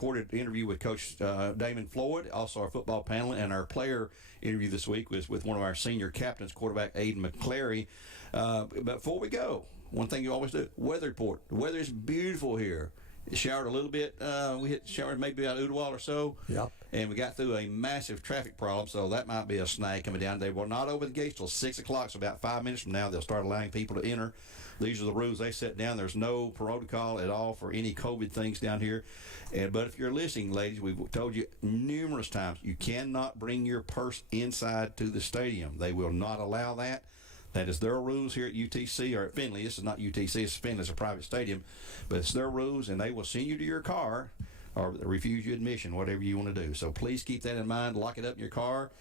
recorded interview with Coach Damon Floyd, also our football panel, and our player interview this week was with one of our senior captains, quarterback Aiden McClary. But before we go, one thing you always do, weather report. The weather is beautiful here. It showered a little bit. We hit showered maybe about Oodawal or so. Yep. And we got through a massive traffic problem, so that might be a snag coming down. They will not open the gates till 6 o'clock, so about 5 minutes from now they'll start allowing people to enter. These are the rules they set down. There's no protocol at all for any COVID things down here. But if you're listening, ladies, we've told you numerous times, you cannot bring your purse inside to the stadium. They will not allow that. That is their rules here at UTC, or at Finley. This is not UTC, it's Finley, it's a private stadium. But it's their rules, and they will send you to your car or refuse you admission, whatever you want to do. So please keep that in mind. Lock it up in your car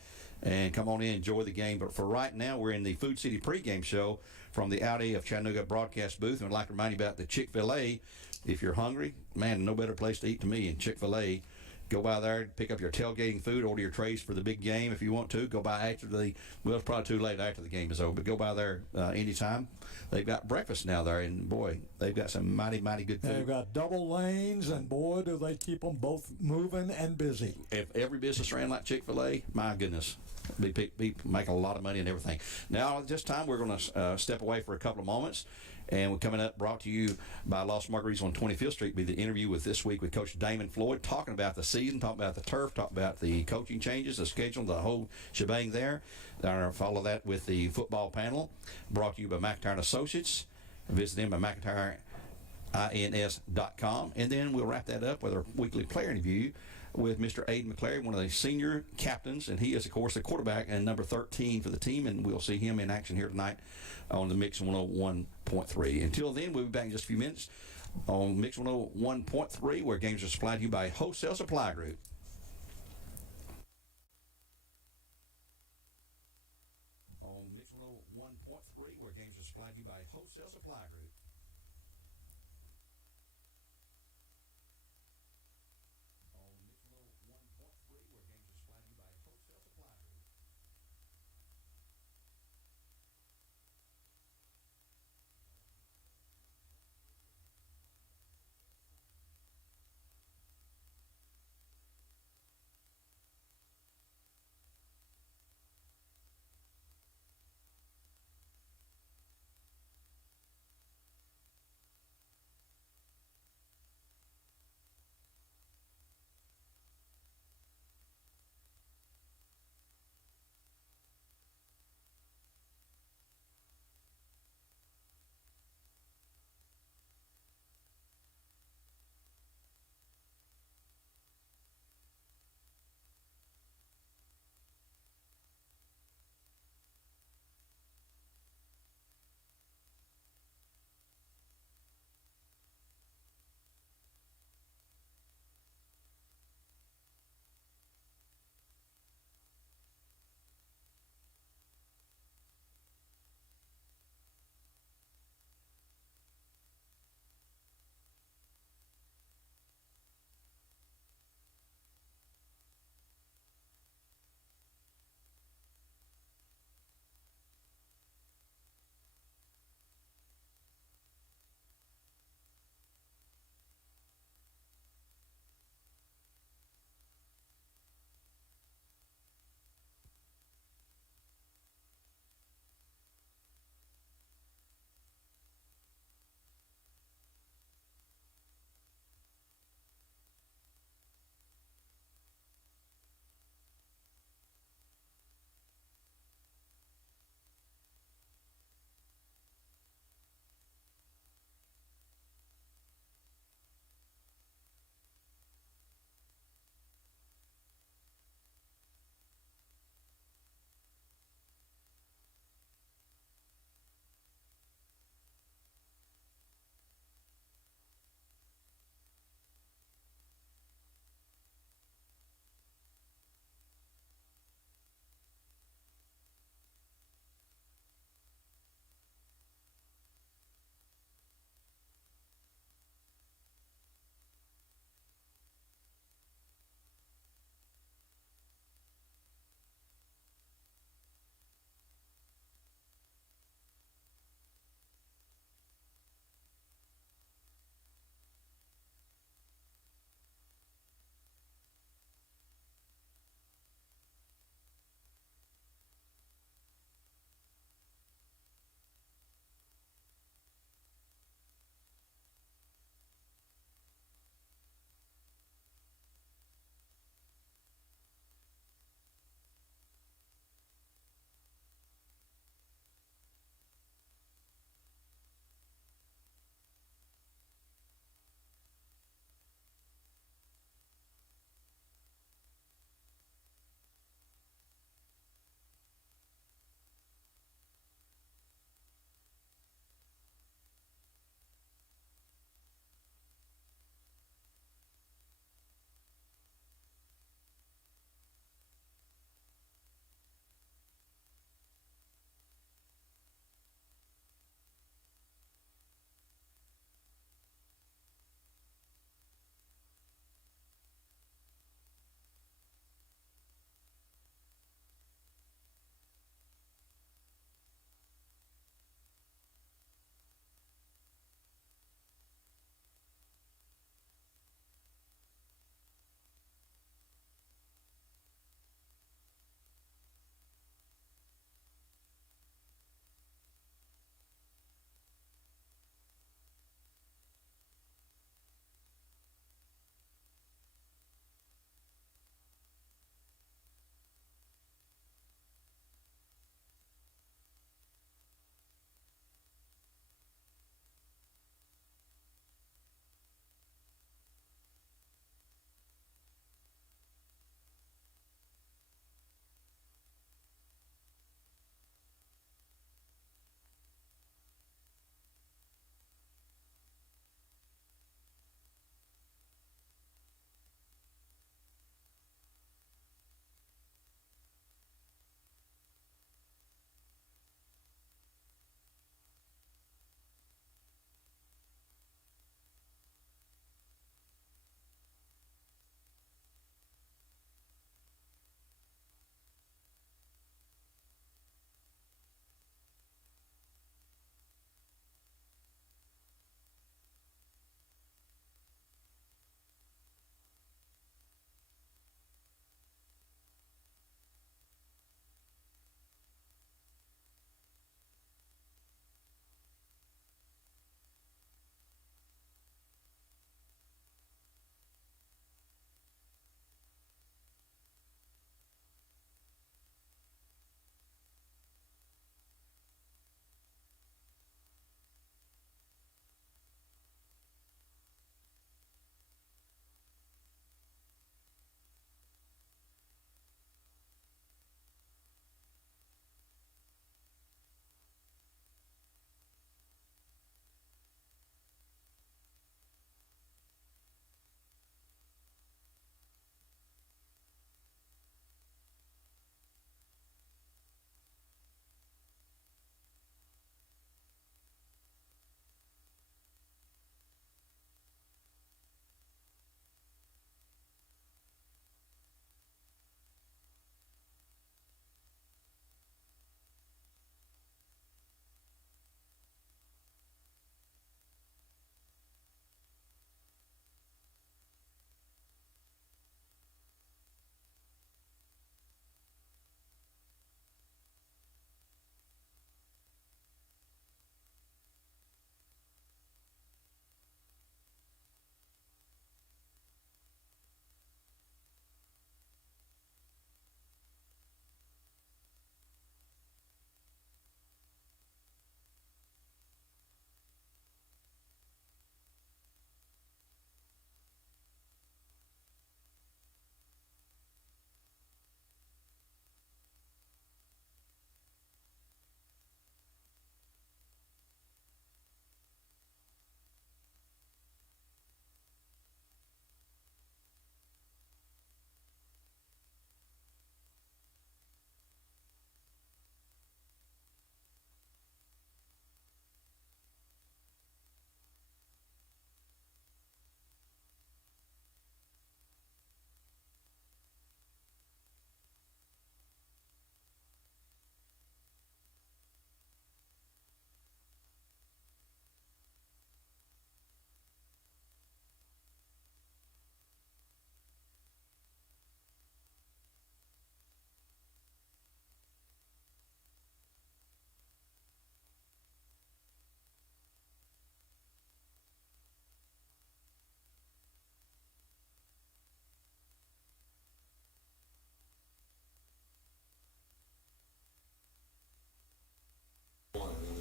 and come on in, enjoy the game. But for right now, we're in the Food City pregame show from the Audi of Chattanooga broadcast booth. And I'd like to remind you about the Chick-fil-A. If you're hungry, man, no better place to eat to me than Chick-fil-A. Go by there, pick up your tailgating food, order your trays for the big game if you want to. Go by after it's probably too late after the game is over, but go by there anytime. They've got breakfast now there, and boy, they've got some mighty, mighty good food. They've got double lanes, and boy, do they keep them both moving and busy. If every business ran like Chick-fil-A, my goodness, be making a lot of money and everything. Now, at this time, we're going to step away for a couple of moments, and we're coming up, brought to you by Lost Margaritas on 25th Street, be the interview with this week with Coach Damon Floyd, talking about the season, talking about the turf, talking about the coaching changes, the schedule, the whole shebang there. I'll follow that with the football panel, brought to you by McIntyre & Associates. Visit them at McIntyreINS.com. And then we'll wrap that up with our weekly player interview with Mr. Aiden McClary, one of the senior captains, and he is, of course, the quarterback and number 13 for the team, and we'll see him in action here tonight on the Mix 101.3. Until then, we'll be back in just a few minutes on Mix 101.3, where games are supplied to you by Wholesale Supply Group. On Mix 101.3, where games are supplied to you by Wholesale Supply Group. On Mix 101.3, where games are supplied to you by Wholesale Supply Group.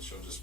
she'll just.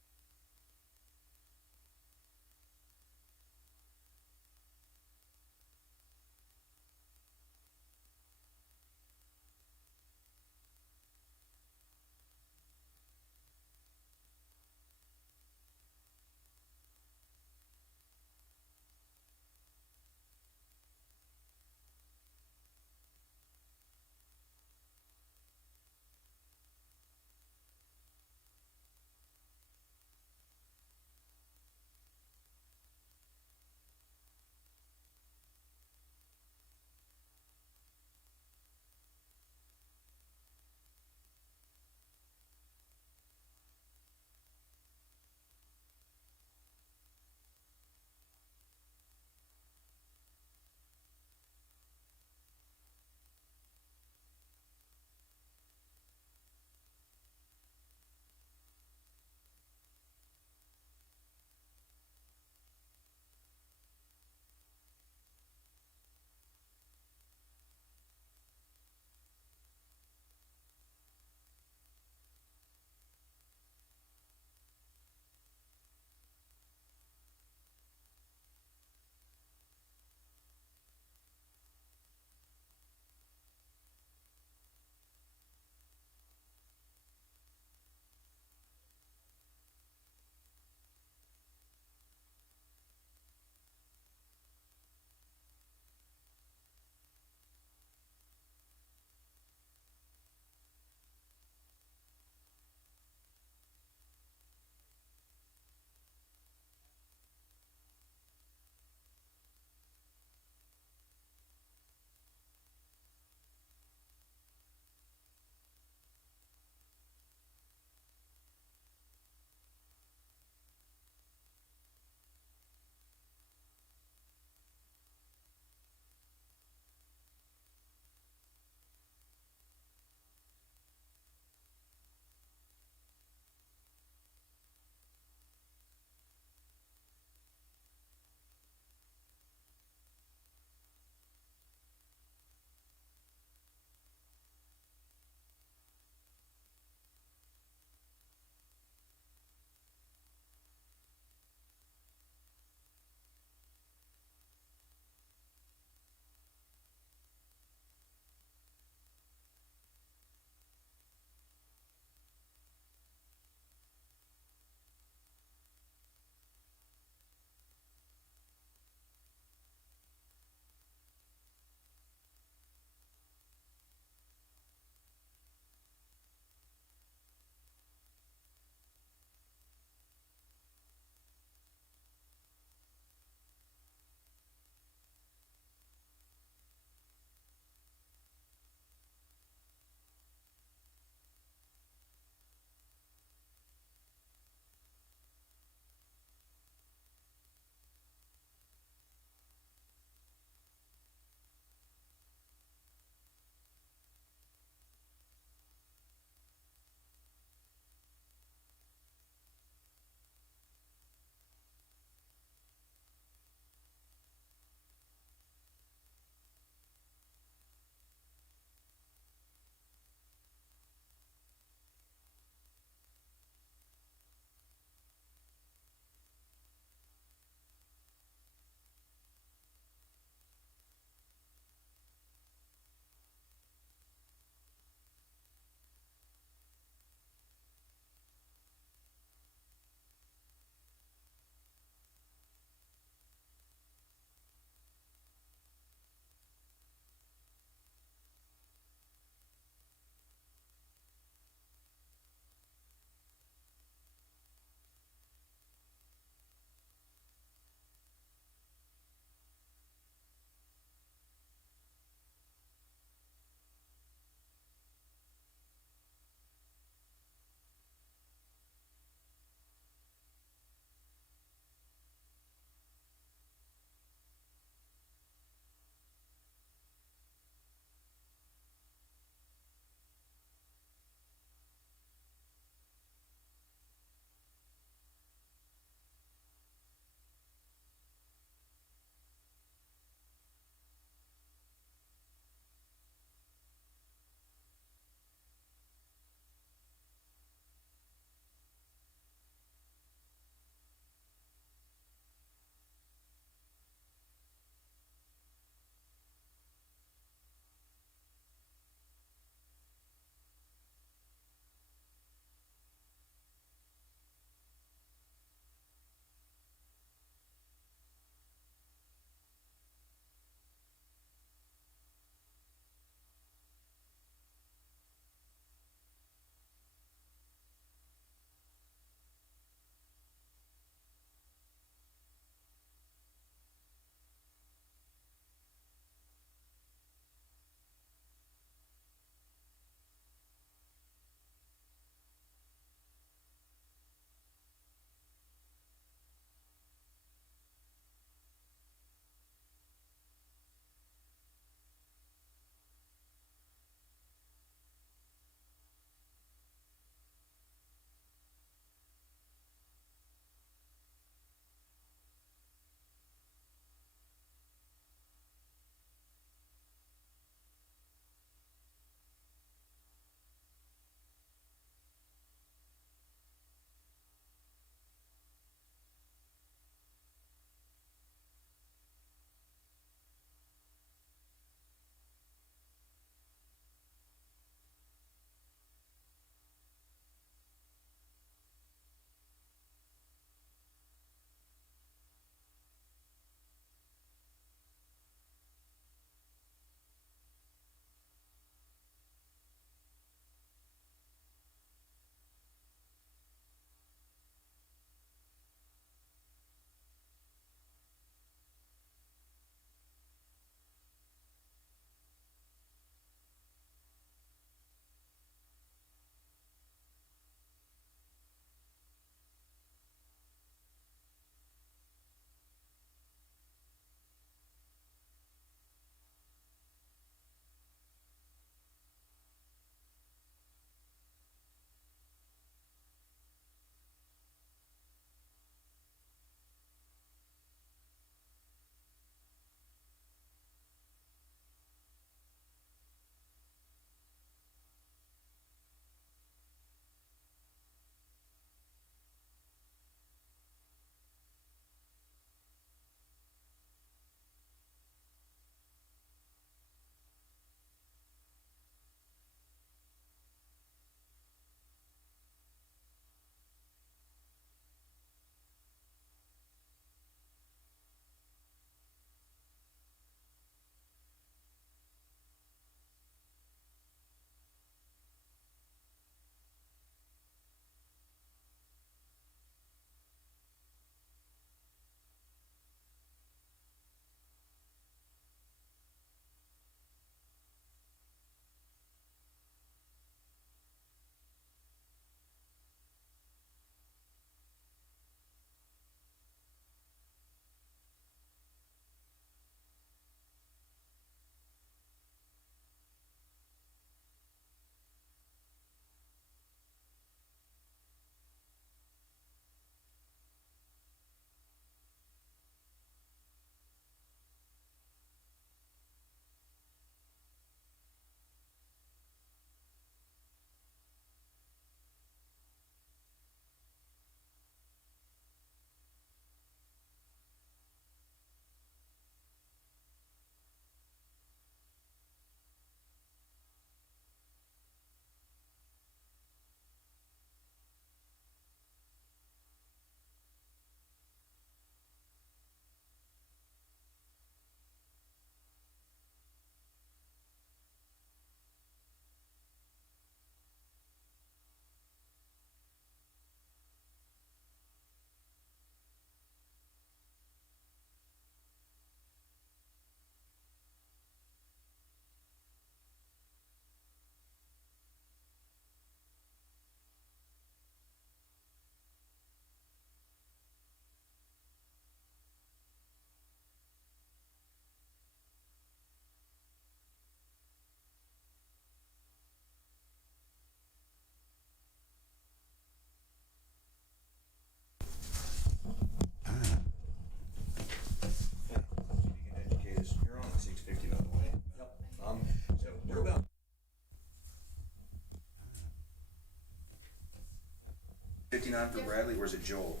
59 for Bradley, or is it Joel?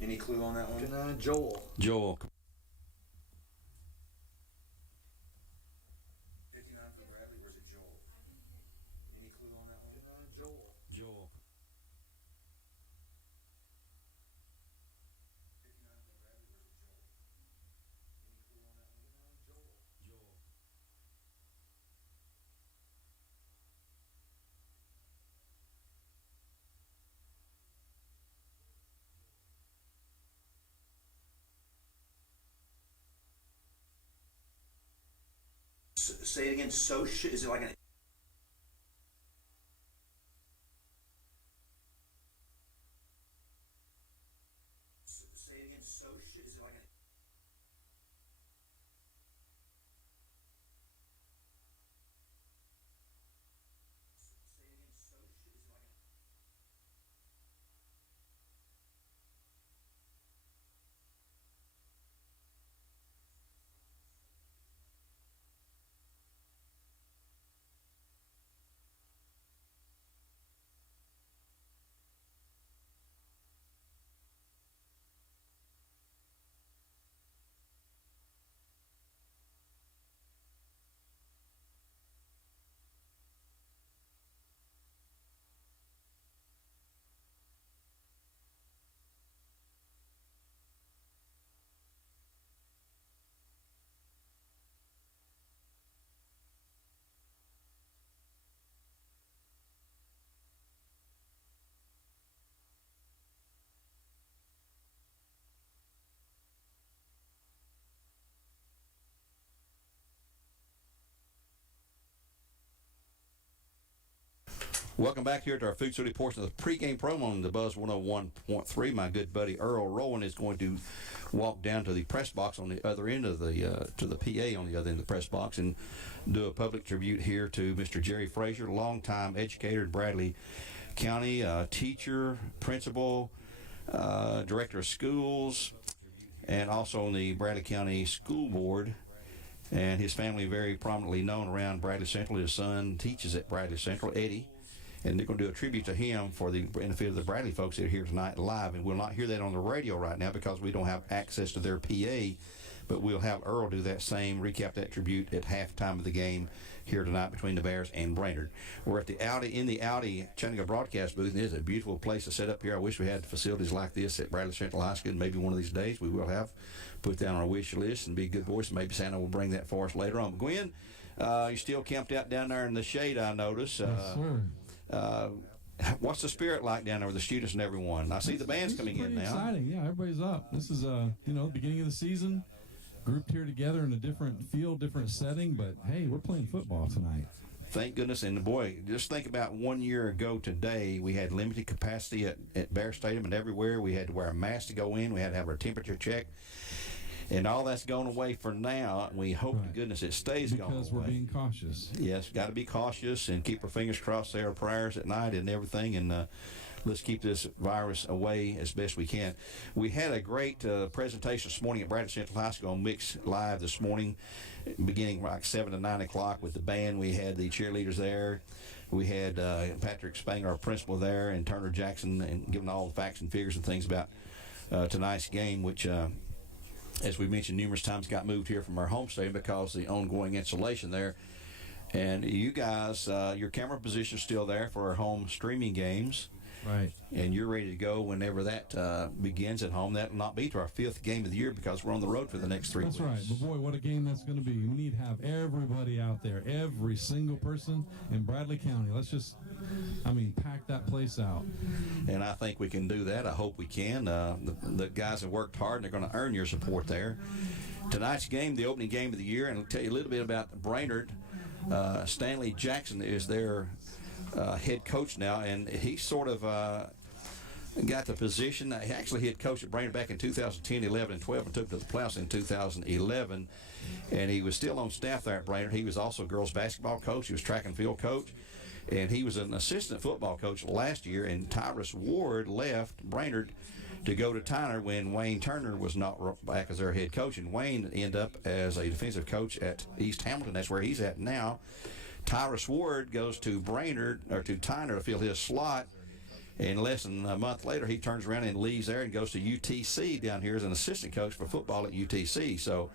Any clue on that one? Joel. Joel. 59 for Bradley, or is it Joel? Any clue on that one? Joel. Joel. 59 for Bradley, or is it Joel? Any clue on that one? Joel. Say it again. Is it like an? Say it again. Is it like an? Say it again. Is it like an? Welcome back here to our Food City portion of the pregame promo on the Buzz 101.3. My good buddy Earl Rowan is going to walk down to the press box on the other end of the to the PA on the other end of the press box and do a public tribute here to Mr. Jerry Frazier, longtime educator in Bradley County, teacher, principal, director of schools, and also on the Bradley County School Board. And his family very prominently known around Bradley Central. His son teaches at Bradley Central, Eddie. And they're going to do a tribute to him for the benefit of the Bradley folks that are here tonight live. And we'll not hear that on the radio right now because we don't have access to their PA. But we'll have Earl do that same, recap that tribute at halftime of the game here tonight between the Bears and Brainerd. We're at the Audi Chattanooga broadcast booth, and it is a beautiful place to set up here. I wish we had facilities like this at Bradley Central High School, and maybe one of these days we will have. Put down on our wish list and be a good voice, and maybe Santa will bring that for us later on. Gwen, you're still camped out down there in the shade, I notice. Yes, sir. What's the spirit like down there with the students and everyone? I see the band's coming in now. Exciting, yeah. Everybody's up. This is the beginning of the season, grouped here together in a different field, different setting. But hey, we're playing football tonight. Thank goodness. And boy, just think about 1 year ago today, we had limited capacity at Bear Stadium and everywhere. We had to wear a mask to go in. We had to have our temperature checked. And all that's gone away for now. We hope to goodness it stays gone away. Because we're being cautious. Yes, got to be cautious and keep our fingers crossed, say our prayers at night and everything. And let's keep this virus away as best we can. We had a great presentation this morning at Bradley Central High School on Mix Live this morning, beginning like 7 to 9 o'clock with the band. We had the cheerleaders there. We had Patrick Spanger, our principal, there, and Turner Jackson, and giving all the facts and figures and things about tonight's game, which as we mentioned numerous times, got moved here from our home stadium because of the ongoing insulation there. And you guys, your camera position is still there for our home streaming games. Right. And you're ready to go whenever that begins at home. That will not be to our 5th game of the year because we're on the road for the next 3 weeks. That's right. But boy, what a game that's going to be. We need to have everybody out there, every single person in Bradley County. Let's just, pack that place out. And I think we can do that. I hope we can. The guys have worked hard, and they're going to earn your support there. Tonight's game, the opening game of the year, and I'll tell you a little bit about Brainerd. Stanley Jackson is their head coach now, and he sort of got the position. He actually head coach at Brainerd back in 2010, 11, and 12, and took to the playoffs in 2011. And he was still on staff there at Brainerd. He was also girls basketball coach. He was track and field coach. And he was an assistant football coach last year. And Tyrus Ward left Brainerd to go to Tyner when Wayne Turner was not back as their head coach. And Wayne ended up as a defensive coach at East Hamilton. That's where he's at now. Tyrus Ward goes to Brainerd, or to Tyner, to fill his slot. And less than a month later, he turns around and leaves there and goes to UTC down here as an assistant coach for football at UTC. So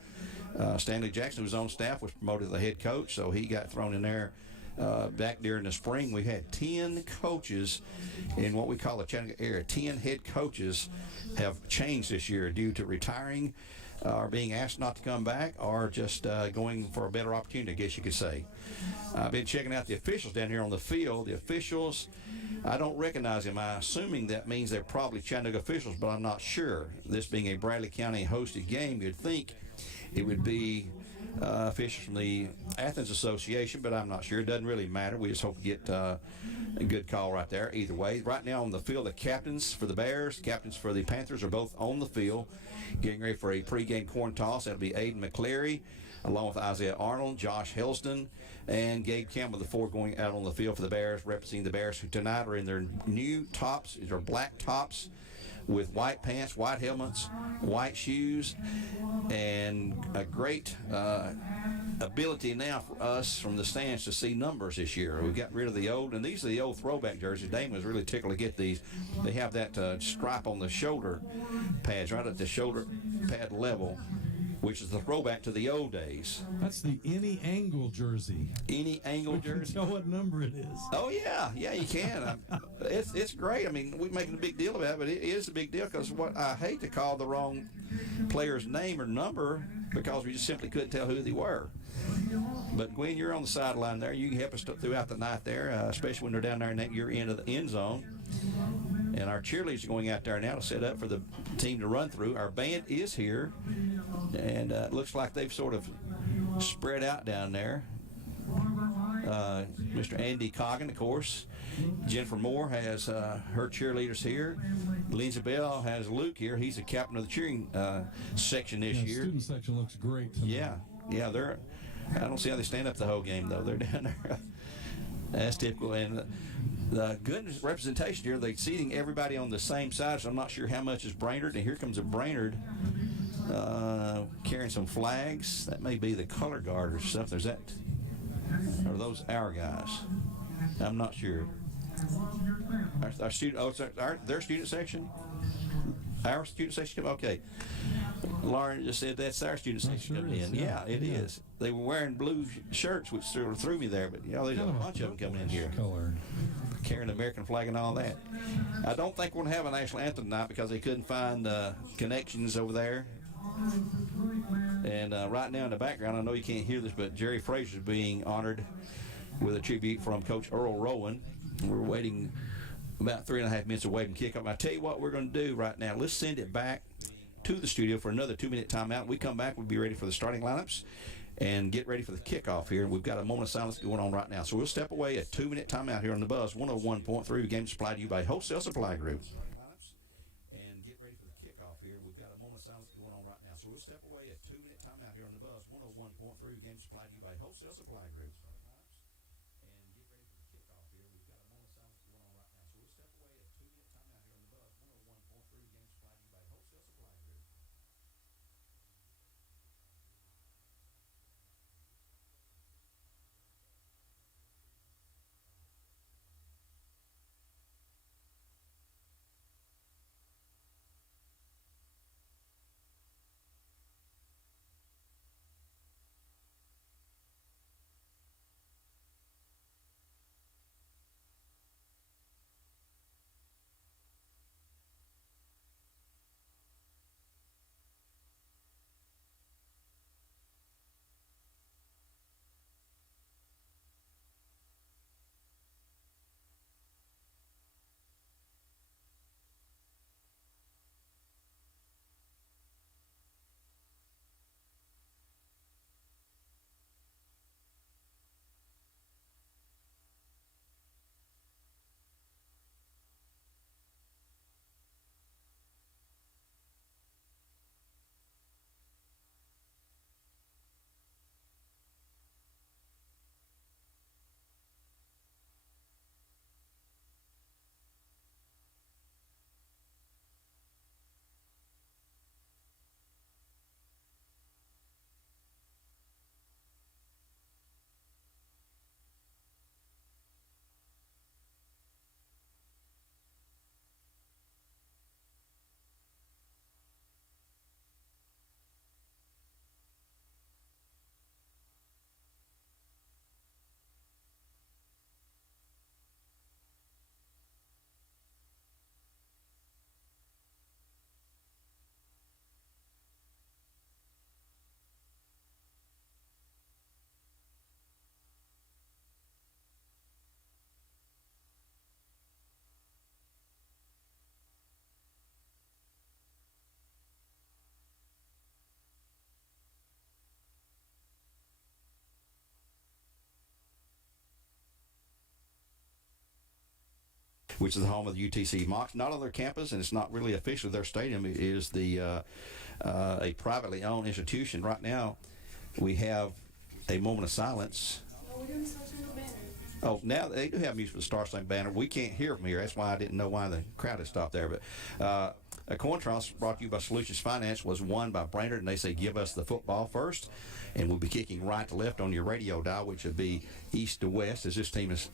Stanley Jackson, who was on staff, was promoted to the head coach, so he got thrown in there. Back during the spring, we had 10 coaches in what we call the Chattanooga area. 10 head coaches have changed this year due to retiring, or being asked not to come back, or just going for a better opportunity, I guess you could say. I've been checking out the officials down here on the field. The officials, I don't recognize them. I'm assuming that means they're probably Chattanooga officials, but I'm not sure. This being a Bradley County hosted game, you'd think it would be officials from the Athens Association, but I'm not sure. It doesn't really matter. We just hope to get a good call right there. Either way, right now on the field, the captains for the Bears, captains for the Panthers are both on the field, getting ready for a pregame coin toss. That'll be Aiden McCleary, along with Isaiah Arnold, Josh Helston, and Gabe Campbell, the four going out on the field for the Bears, representing the Bears, who tonight are in their new tops. These are black tops with white pants, white helmets, white shoes, and a great ability now for us from the stands to see numbers this year. We got rid of the old, and these are the old throwback jerseys. Dame was really tickled to get these. They have that stripe on the shoulder pads, right at the shoulder pad level, which is the throwback to the old days. That's the any angle jersey. Any angle jersey. Tell what number it is. Oh yeah, you can. It's great. I mean, we're making a big deal about it, but it is a big deal because what I hate to call the wrong player's name or number because we just simply couldn't tell who they were. But Gwen, you're on the sideline there. You can help us throughout the night there, especially when they're down there in your end of the end zone. And our cheerleaders are going out there now to set up for the team to run through. Our band is here, and it looks like they've sort of spread out down there. Mr. Andy Coggin, of course. Jennifer Moore has her cheerleaders here. Lindsay Bell has Luke here. He's the captain of the cheering section this year. The student section looks great tonight. Yeah, they're. I don't see how they stand up the whole game though. They're down there. That's typical. And the good representation here, they're seating everybody on the same side, so I'm not sure how much is Brainerd. And here comes a Brainerd carrying some flags. That may be the color guard or something. Is that, or are those our guys? I'm not sure. Our student, their student section? Our student section? Okay. Lauren just said that's our student section coming in. Yeah, it is. They were wearing blue shirts, which sort of threw me there, but there's a bunch of them coming in here. Color. Carrying the American flag and all that. I don't think we're going to have a national anthem tonight because they couldn't find connections over there. And right now in the background, I know you can't hear this, but Jerry Fraser is being honored with a tribute from Coach Earl Rowan. We're waiting about 3.5 minutes away from kickoff. I tell you what we're going to do right now. Let's send it back to the studio for another 2-minute timeout. When we come back, we'll be ready for the starting lineups and get ready for the kickoff here. We've got a moment of silence going on right now. So we'll step away, a 2-minute timeout here on the Buzz 101.3, game supplied to you by Wholesale Supply Group. And get ready for the kickoff here. We've got a moment of silence going on right now. So we'll step away, a 2-minute timeout here on the Buzz 101.3, game supplied to you by Wholesale Supply Group. which is the home of the UTC Mocs. Not on their campus, and it's not really officially their stadium. It is a privately owned institution. Right now, we have a moment of silence. Oh, we're doing such a banner. Oh, now they do have music for the Star Spangled Banner. We can't hear from here. That's why I didn't know why the crowd had stopped there. But a coin toss brought to you by Solutions Finance was won by Brainerd, and they say give us the football first. And we'll be kicking right to left on your radio dial, which would be east to west, as this team is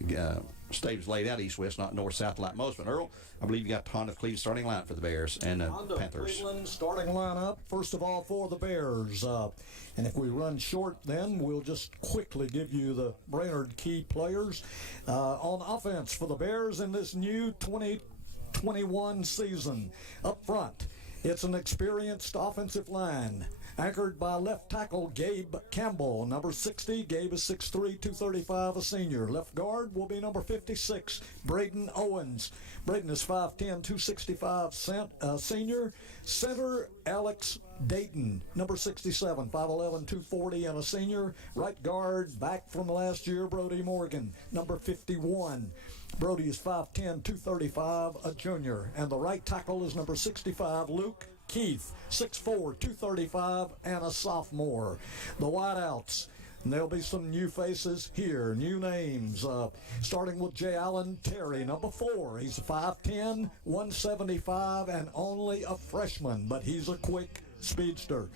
stadium's laid out east-west, not north-south like most. But Earl, I believe you got Honda Cleveland starting line for the Bears and Honda Panthers. Cleveland starting lineup, first of all, for the Bears. And if we run short, then we'll just quickly give you the Brainerd key players. On offense for the Bears in this new 2021 season. Up front, it's an experienced offensive line, anchored by left tackle Gabe Campbell, number 60. Gabe is 6'3", 235, a senior. Left guard will be number 56, Braden Owens. Braden is 5'10", 265, senior. Center, Alex Dayton, number 67, 5'11", 240, and a senior. Right guard, back from last year, Brody Morgan, number 51. Brody is 5'10", 235, a junior. And the right tackle is number 65, Luke Keith, 6'4", 235, and a sophomore. The wideouts, and there'll be some new faces here, new names, starting with J. Allen Terry, number 4. He's 5'10", 175, and only a freshman, but he's a quick speedster.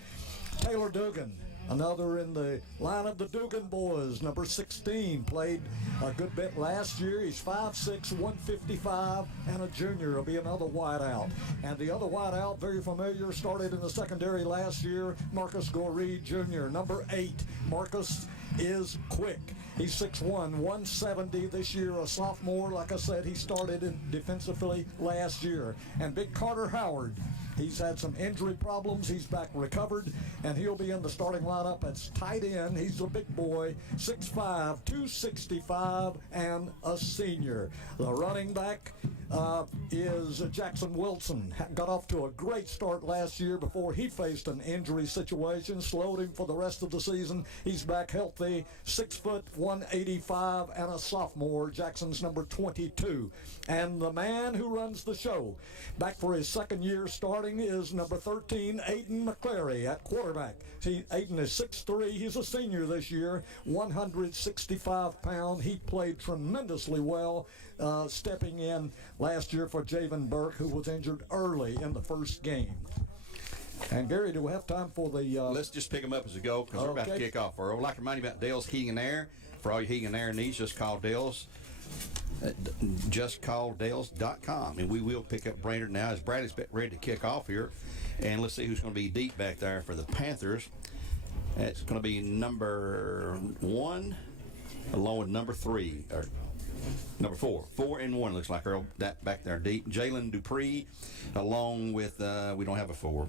Taylor Dugan, another in the line of the Dugan boys, number 16, played a good bit last year. He's 5'6", 155, and a junior. Will be another wideout. And the other wideout, very familiar, started in the secondary last year, Marcus Goree Jr., number 8. Marcus is quick. He's 6'1", 170 this year, a sophomore. Like I said, he started in defensively last year. And Big Carter Howard, he's had some injury problems. He's back recovered, and he'll be in the starting lineup as tight end. He's a big boy, 6'5", 265, and a senior. The running back is Jackson Wilson. Got off to a great start last year before he faced an injury situation, slowed him for the rest of the season. He's back healthy, 6 foot, 185, and a sophomore. Jackson's number 22. And the man who runs the show, back for his second year starting, is number 13, Aiden McClary at quarterback. Aiden is 6'3". He's a senior this year, 165 pounds. He played tremendously well, stepping in last year for Javen Burke, who was injured early in the first game. And Gary, do we have time for the... Let's just pick them up as we go, because we're about to kick off. Earl, I'd like to remind you about Dale's Heating and Air. For all your heating and air needs, just call Dale's. JustCallDales.com, and we will pick up Brainerd now as Bradley's ready to kick off here. And let's see who's going to be deep back there for the Panthers. It's going to be number 1 along with number 3, or number 4. 4 and 1 looks like, Earl, that back there deep. Jalen Dupree along with, we don't have a 4.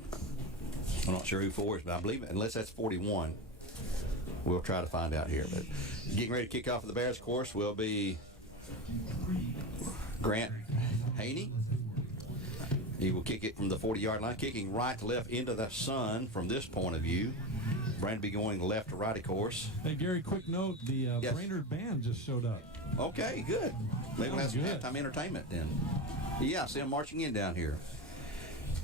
I'm not sure who 4 is, but I believe it, unless that's 41. We'll try to find out here. But getting ready to kick off for the Bears, of course, will be Grant Haney. He will kick it from the 40-yard line, kicking right to left into the sun from this point of view. Brandon be going left to right, of course. Hey, Gary, quick note, the yes. Brainerd band just showed up. Okay, good. Maybe we'll have some good. halftime entertainment then. Yeah, I see them marching in down here.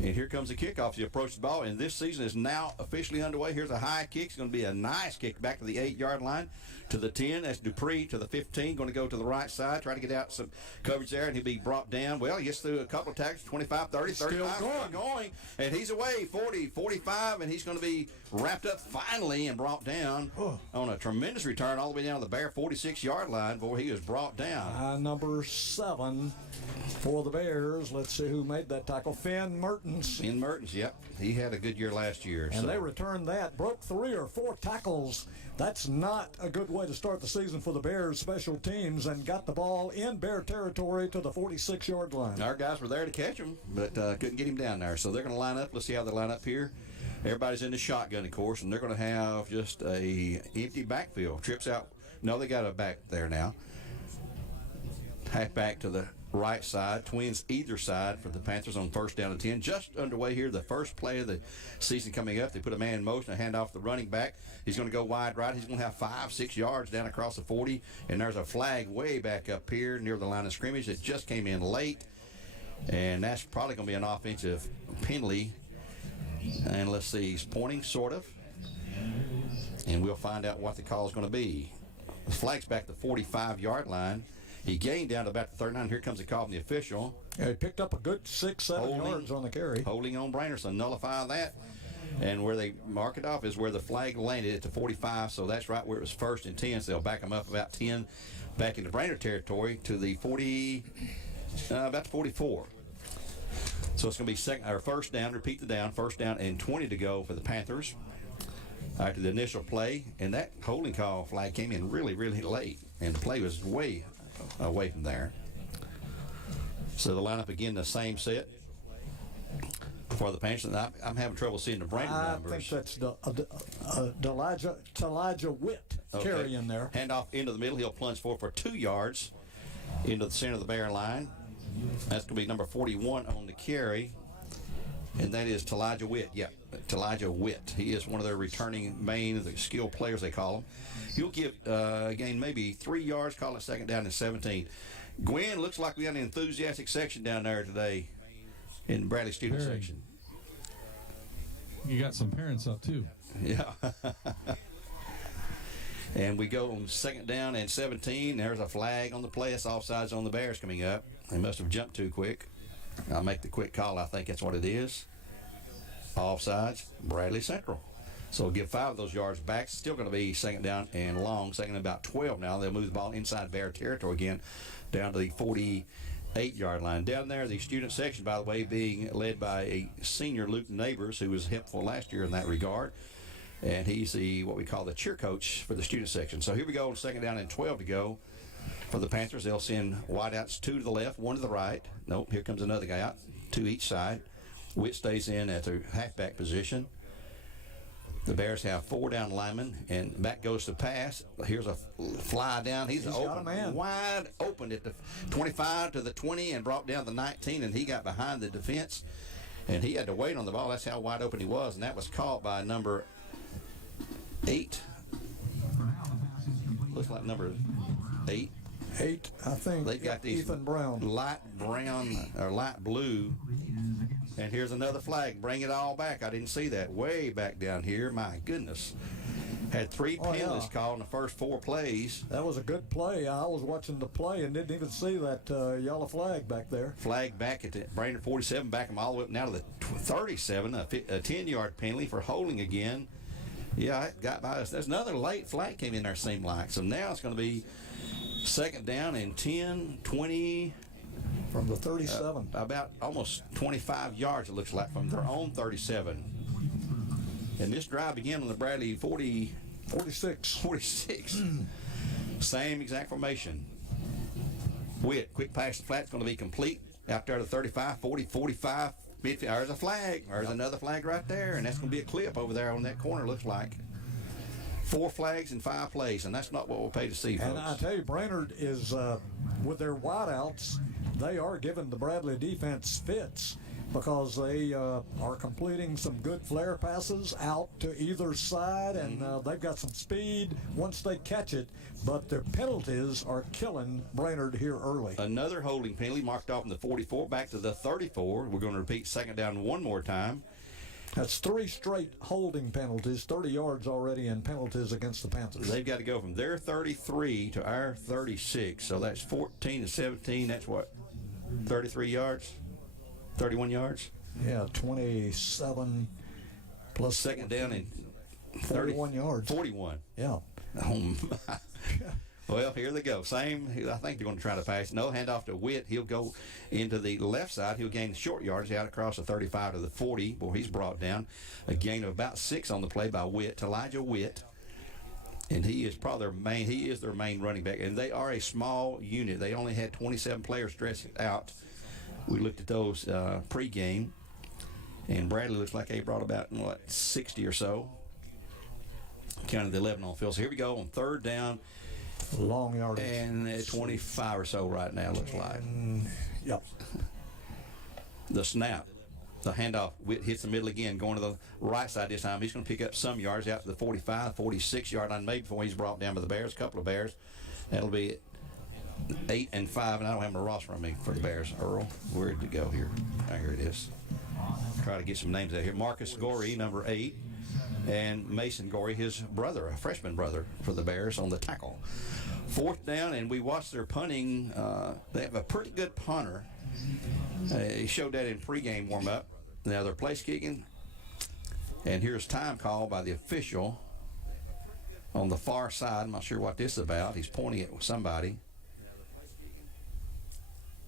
And here comes the kickoff. You approach the ball, and this season is now officially underway. Here's a high kick. It's going to be a nice kick back to the 8-yard line, to the 10. That's Dupree to the 15. Going to go to the right side, try to get out some coverage there, and he'll be brought down. Well, he gets through a couple of tackles, 25, 30, 35. Still going. And he's away, 40, 45, and he's going to be wrapped up finally and brought down on a tremendous return all the way down to the Bear 46-yard line before he was brought down. Number 7 for the Bears. Let's see who made that tackle. Finn Mertens. Finn Mertens, yep. He had a good year last year. And they returned that. Broke 3 or 4 tackles. That's not a good way to start the season for the Bears special teams, and got the ball in Bear territory to the 46-yard line. Our guys were there to catch him, but couldn't get him down there. So they're going to line up. Let's see how they line up here. Everybody's in the shotgun, of course, and they're going to have just a empty backfield. Trips out. No, they got a back there now. Half back to the right side, twins either side for the Panthers on first down and 10. Just underway here, the first play of the season coming up. They put a man in motion, a handoff the running back. He's going to go wide right. He's going to have 5-6 yards down across the 40, and there's a flag way back up here near the line of scrimmage that just came in late, and that's probably going to be an offensive penalty. And let's see, he's pointing, sort of, and we'll find out what the call is going to be. The flag's back to the 45-yard line. He gained down to about the 39. Here comes the call from the official. Yeah, he picked up a good 6-7 yards on the carry. Holding on Brainerd, so nullify that. And where they mark it off is where the flag landed at the 45, so that's right where it was first and 10, so they'll back them up about 10 back into Brainerd territory to the 40, about 44. So it's going to be second or first down, repeat the down, first down and 20 to go for the Panthers after the initial play. And that holding call flag came in really, really late, and the play was way away from there. So the lineup again, the same set for the Panthers. I'm having trouble seeing the Brainerd numbers. I think that's Elijah Witt carrying there. Handoff into the middle. He'll plunge forward for 2 yards into the center of the Bear line. That's going to be number 41 on the carry, and that is Elijah Witt. Yeah, Elijah Witt. He is one of their returning main, the skilled players they call him. He'll give, again, maybe 3 yards, call it second down and 17. Gwen, looks like we got an enthusiastic section down there today in the Bradley student section. You got some parents up, too. Yeah. And we go on second down and 17. There's a flag on the play. It's offsides on the Bears coming up. They must have jumped too quick. I'll make the quick call. I think that's what it is. Offsides, Bradley Central. So we'll give 5 of those yards back. Still going to be second down and long. Second and about 12 now. They'll move the ball inside Bear territory again down to the 48-yard line. Down there, the student section, by the way, being led by a senior, Luke Neighbors, who was helpful last year in that regard. And he's what we call the cheer coach for the student section. So here we go on second down and 12 to go for the Panthers. They'll send wideouts 2 to the left, 1 to the right. Nope, here comes another guy out, 2 each side. Witt stays in at the halfback position. The Bears have 4 down linemen, and back goes the pass. Here's a fly down. He's open, wide open at the 25 to the 20 and brought down the 19, and he got behind the defense, and he had to wait on the ball. That's how wide open he was, and that was caught by number 8. Looks like number 8. 8, I think. They've got these Ethan Brown. Light brown or light blue. And here's another flag. Bring it all back. I didn't see that. Way back down here. My goodness. Had 3 penalties called in the first 4 plays. That was a good play. I was watching the play and didn't even see that yellow flag back there. Flag back at the Brainerd 47. Back them all the way up now to the 37. A 10-yard penalty for holding again. Yeah, it got by us. There's another late flag came in there, seemed like. So now it's going to be second down and 10, 20. From the 37. About almost 25 yards, it looks like, from their own 37. And this drive began on the Bradley 46. Same exact formation. Witt, quick pass to flat, going to be complete. Out there to 35, 40, 45, 50. There's a flag. There's another flag right there, and that's going to be a clip over there on that corner, looks like. 4 flags in 5 plays, and that's not what we'll pay to see, folks. And I tell you, Brainerd is, with their wideouts, they are giving the Bradley defense fits because they are completing some good flare passes out to either side, and they've got some speed once they catch it, but their penalties are killing Brainerd here early. Another holding penalty marked off in the 44, back to the 34. We're going to repeat second down one more time. That's 3 straight holding penalties, 30 yards already in penalties against the Panthers. They've got to go from their 33 to our 36, so that's 14 to 17. That's what, 33 yards? 31 yards? Yeah, 27 plus second down and 41 yards. 41. Yeah. Oh, my. Well, here they go. Same, I think they're going to try to pass. No, handoff to Witt. He'll go into the left side. He'll gain short yardage out across the 35 to the 40. Boy, he's brought down. A gain of about 6 on the play by Witt, Elijah Witt. And he is probably their main running back. And they are a small unit. They only had 27 players dressed out. We looked at those pregame. And Bradley looks like they brought about, 60 or so. Counted the 11 on field. So here we go on third down Long yardage. And 25 or so right now, looks like. Yep. The snap, the handoff hits the middle again, going to the right side this time. He's going to pick up some yards out to the 45, 46-yard line, maybe before he's brought down by the Bears, a couple of Bears. That'll be 8 and 5, and I don't have my roster on me for the Bears. Earl, where did it go here? Oh, here it is. Try to get some names out here. Marcus Gorey, number 8, and Mason Gorey, his brother, a freshman brother for the Bears on the tackle. 4th down, and we watched their punting. They have a pretty good punter. He showed that in pregame warm-up. Now they're place kicking, and here's time call by the official on the far side. I'm not sure what this is about. He's pointing at somebody.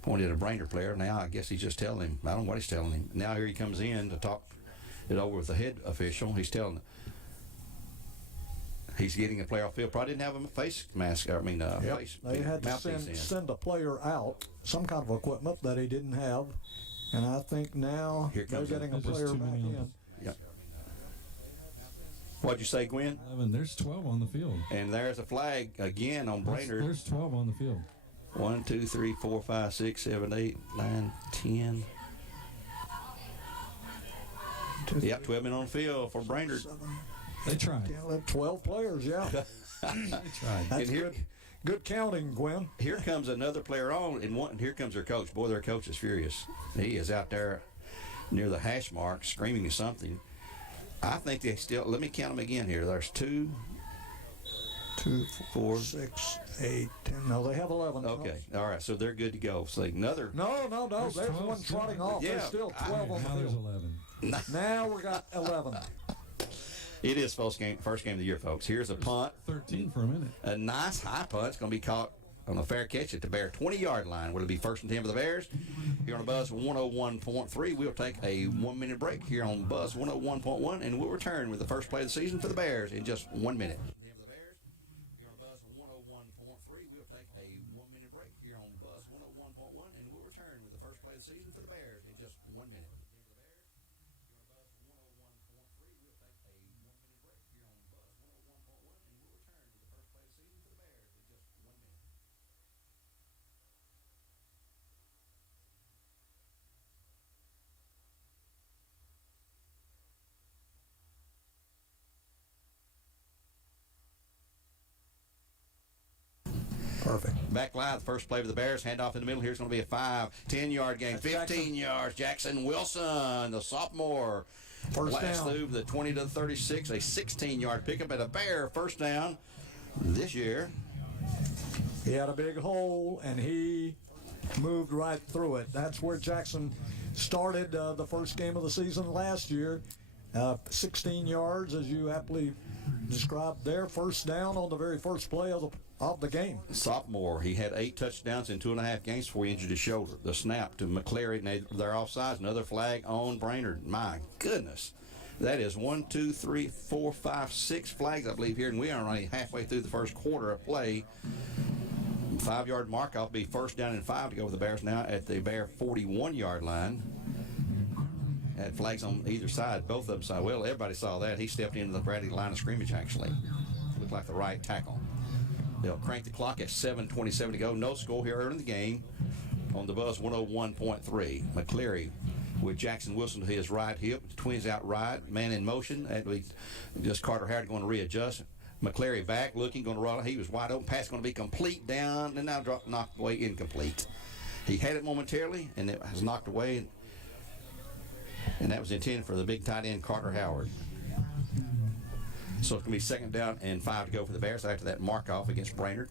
Pointed at a Brainerd player. Now I guess he's just telling him. I don't know what he's telling him. Now here he comes in to talk it over with the head official. He's telling him. He's getting a player off field. Probably didn't have a face mask. Face. They had to send a player out, some kind of equipment that he didn't have. And I think now they're getting a player back in. Yep. What'd you say, Gwen? 11. There's 12 on the field. And there's a flag again on Brainerd. There's 12 on the field. 1, 2, 3, 4, 5, 6, 7, 8, 9, 10. Yep, 12 men on the field for Brainerd. They tried. 12 players, yeah. They tried. That's good counting, Gwen. Here comes another player on, and here comes their coach. Boy, their coach is furious. He is out there near the hash mark screaming something. I think they still, let me count them again here. There's 2, 4, 6, 8, 10. No, they have 11. Okay, all right, so they're good to go. So another. No. There's one trotting off. Yeah. There's still 12 on the Now there's field. 11. Now we got 11. It is first game of the year, folks. Here's a punt. 13 for a minute. A nice high punt. It's going to be caught on a fair catch at the Bear 20-yard line. Will it be 1st and 10 for the Bears? Here on the Buzz 101.3, we'll take a 1-minute break here on Buzz 101.1, and we'll return with the first play of the season for the Bears in just 1 minute. Perfect. Back live, the first play of the Bears. Handoff in the middle. Here's going to be a 5, 10-yard gain. 15 yards. Jackson Wilson, the sophomore. First Blast down. through the 20 to the 36. A 16-yard pickup at a Bear first down this year. He had a big hole, and he moved right through it. That's where Jackson started the first game of the season last year. 16 yards, as you aptly described there. First down on the very first play of the game. Sophomore, he had 8 touchdowns in 2.5 games before he injured his shoulder. The snap to McClary, they're offsides. Another flag on Brainerd. My goodness. That is 1, 2, 3, 4, 5, 6 flags, I believe, here, and we are only halfway through the first quarter of play. 5-yard mark. I'll be first down and 5 to go with the Bears now at the Bear 41-yard line. Had flags on either side, both of them saw. Well, everybody saw that. He stepped into the Bradley line of scrimmage, actually. Looked like the right tackle. They'll crank the clock at 7:27 to go. No score here early in the game on the Buzz 101.3. McCleary with Jackson Wilson to his right hip. Twins out right. Man in motion. Just Carter Howard going to readjust. McCleary back, looking, going to roll. He was wide open. Pass going to be complete down, and now knocked away, incomplete. He had it momentarily, and it was knocked away. And that was intended for the big tight end, Carter Howard. So it's going to be 2nd down and 5 to go for the Bears after that mark-off against Brainerd.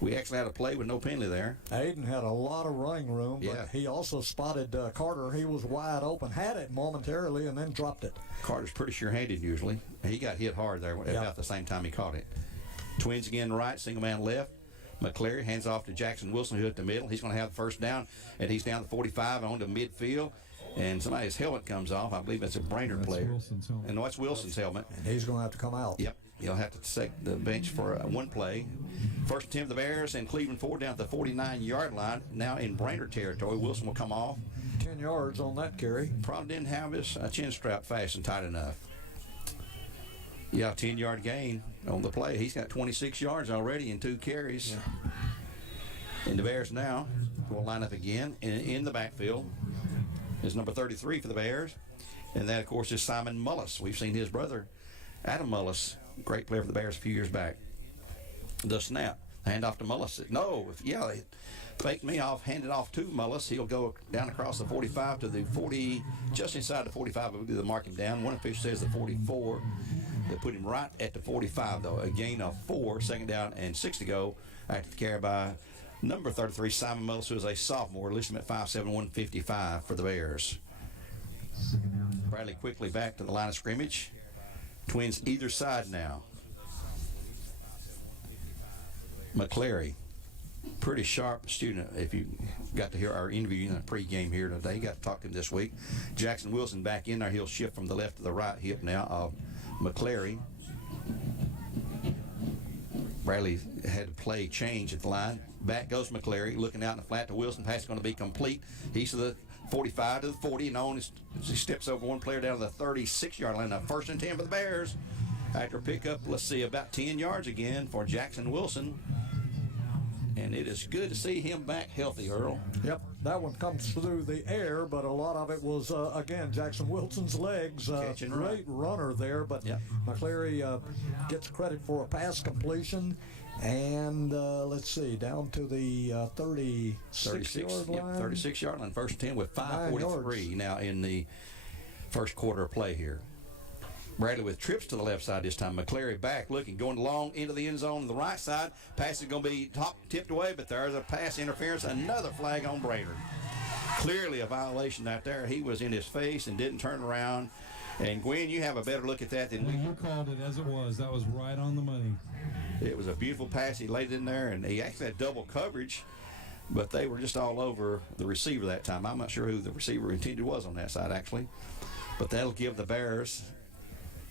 We actually had a play with no penalty there. Aiden had a lot of running room, but Yeah. he also spotted Carter. He was wide open, had it momentarily, and then dropped it. Carter's pretty sure-handed usually. He got hit hard there about the same time he caught it. Twins again right, single man left. McCleary hands off to Jackson Wilson, who at the middle. He's going to have the first down, and he's down to 45 on to midfield. And somebody's helmet comes off. I believe that's a Brainerd player. Wilson's helmet. And that's Wilson's helmet. And he's going to have to come out. Yep. He'll have to take the bench for one play. First and 10 for the Bears, and Cleveland Ford down to the 49-yard line. Now in Brainerd territory. Wilson will come off. 10 yards on that carry. Probably didn't have his chin strap fastened tight enough. Yeah, 10-yard gain on the play. He's got 26 yards already in 2 carries. Yeah. And the Bears now will line up again in the backfield is number 33 for the Bears. And that, of course, is Simon Mullis. We've seen his brother, Adam Mullis, great player for the Bears a few years back. The snap, hand off to Mullis. They faked me off, handed off to Mullis. He'll go down across the 45 to the 40, just inside the 45. We'll do the marking down. One official says the 44. They put him right at the 45, though. A gain of 4, second down and 6 to go after the carry by number 33, Simon Mullis, who is a sophomore. List him at 5'7", 155 for the Bears. Bradley quickly back to the line of scrimmage. Twins either side now. McClary, pretty sharp student. If you got to hear our interview in the pregame here today, got to talk to him this week. Jackson Wilson back in there. He'll shift from the left to the right hip now of McClary. Bradley had to play change at the line. Back goes McClary, looking out in the flat to Wilson. Pass is going to be complete. He's to the 45 to the 40, and on as he steps over one player down to the 36-yard line. Now 1st and 10 for the Bears. After a pickup, let's see, about 10 yards again for Jackson Wilson. And it is good to see him back healthy, Earl. Yep, that one comes through the air, but a lot of it was, again, Jackson Wilson's legs. Catch and great runner there, but yep. McClary gets credit for a pass completion. And let's see, down to the 36-yard line. 36-yard line, 1st and 10 with 5:43 now in the first quarter of play here. Bradley with trips to the left side this time. McClary back looking, going long into the end zone on the right side. Pass is going to be tipped away, but there's a pass interference. Another flag on Brainerd. Clearly a violation out there. He was in his face and didn't turn around. And Gwen, you have a better look at that than we. You called it as it was. That was right on the money. It was a beautiful pass. He laid it in there, and he actually had double coverage, but they were just all over the receiver that time. I'm not sure who the receiver intended was on that side, actually. But that'll give the Bears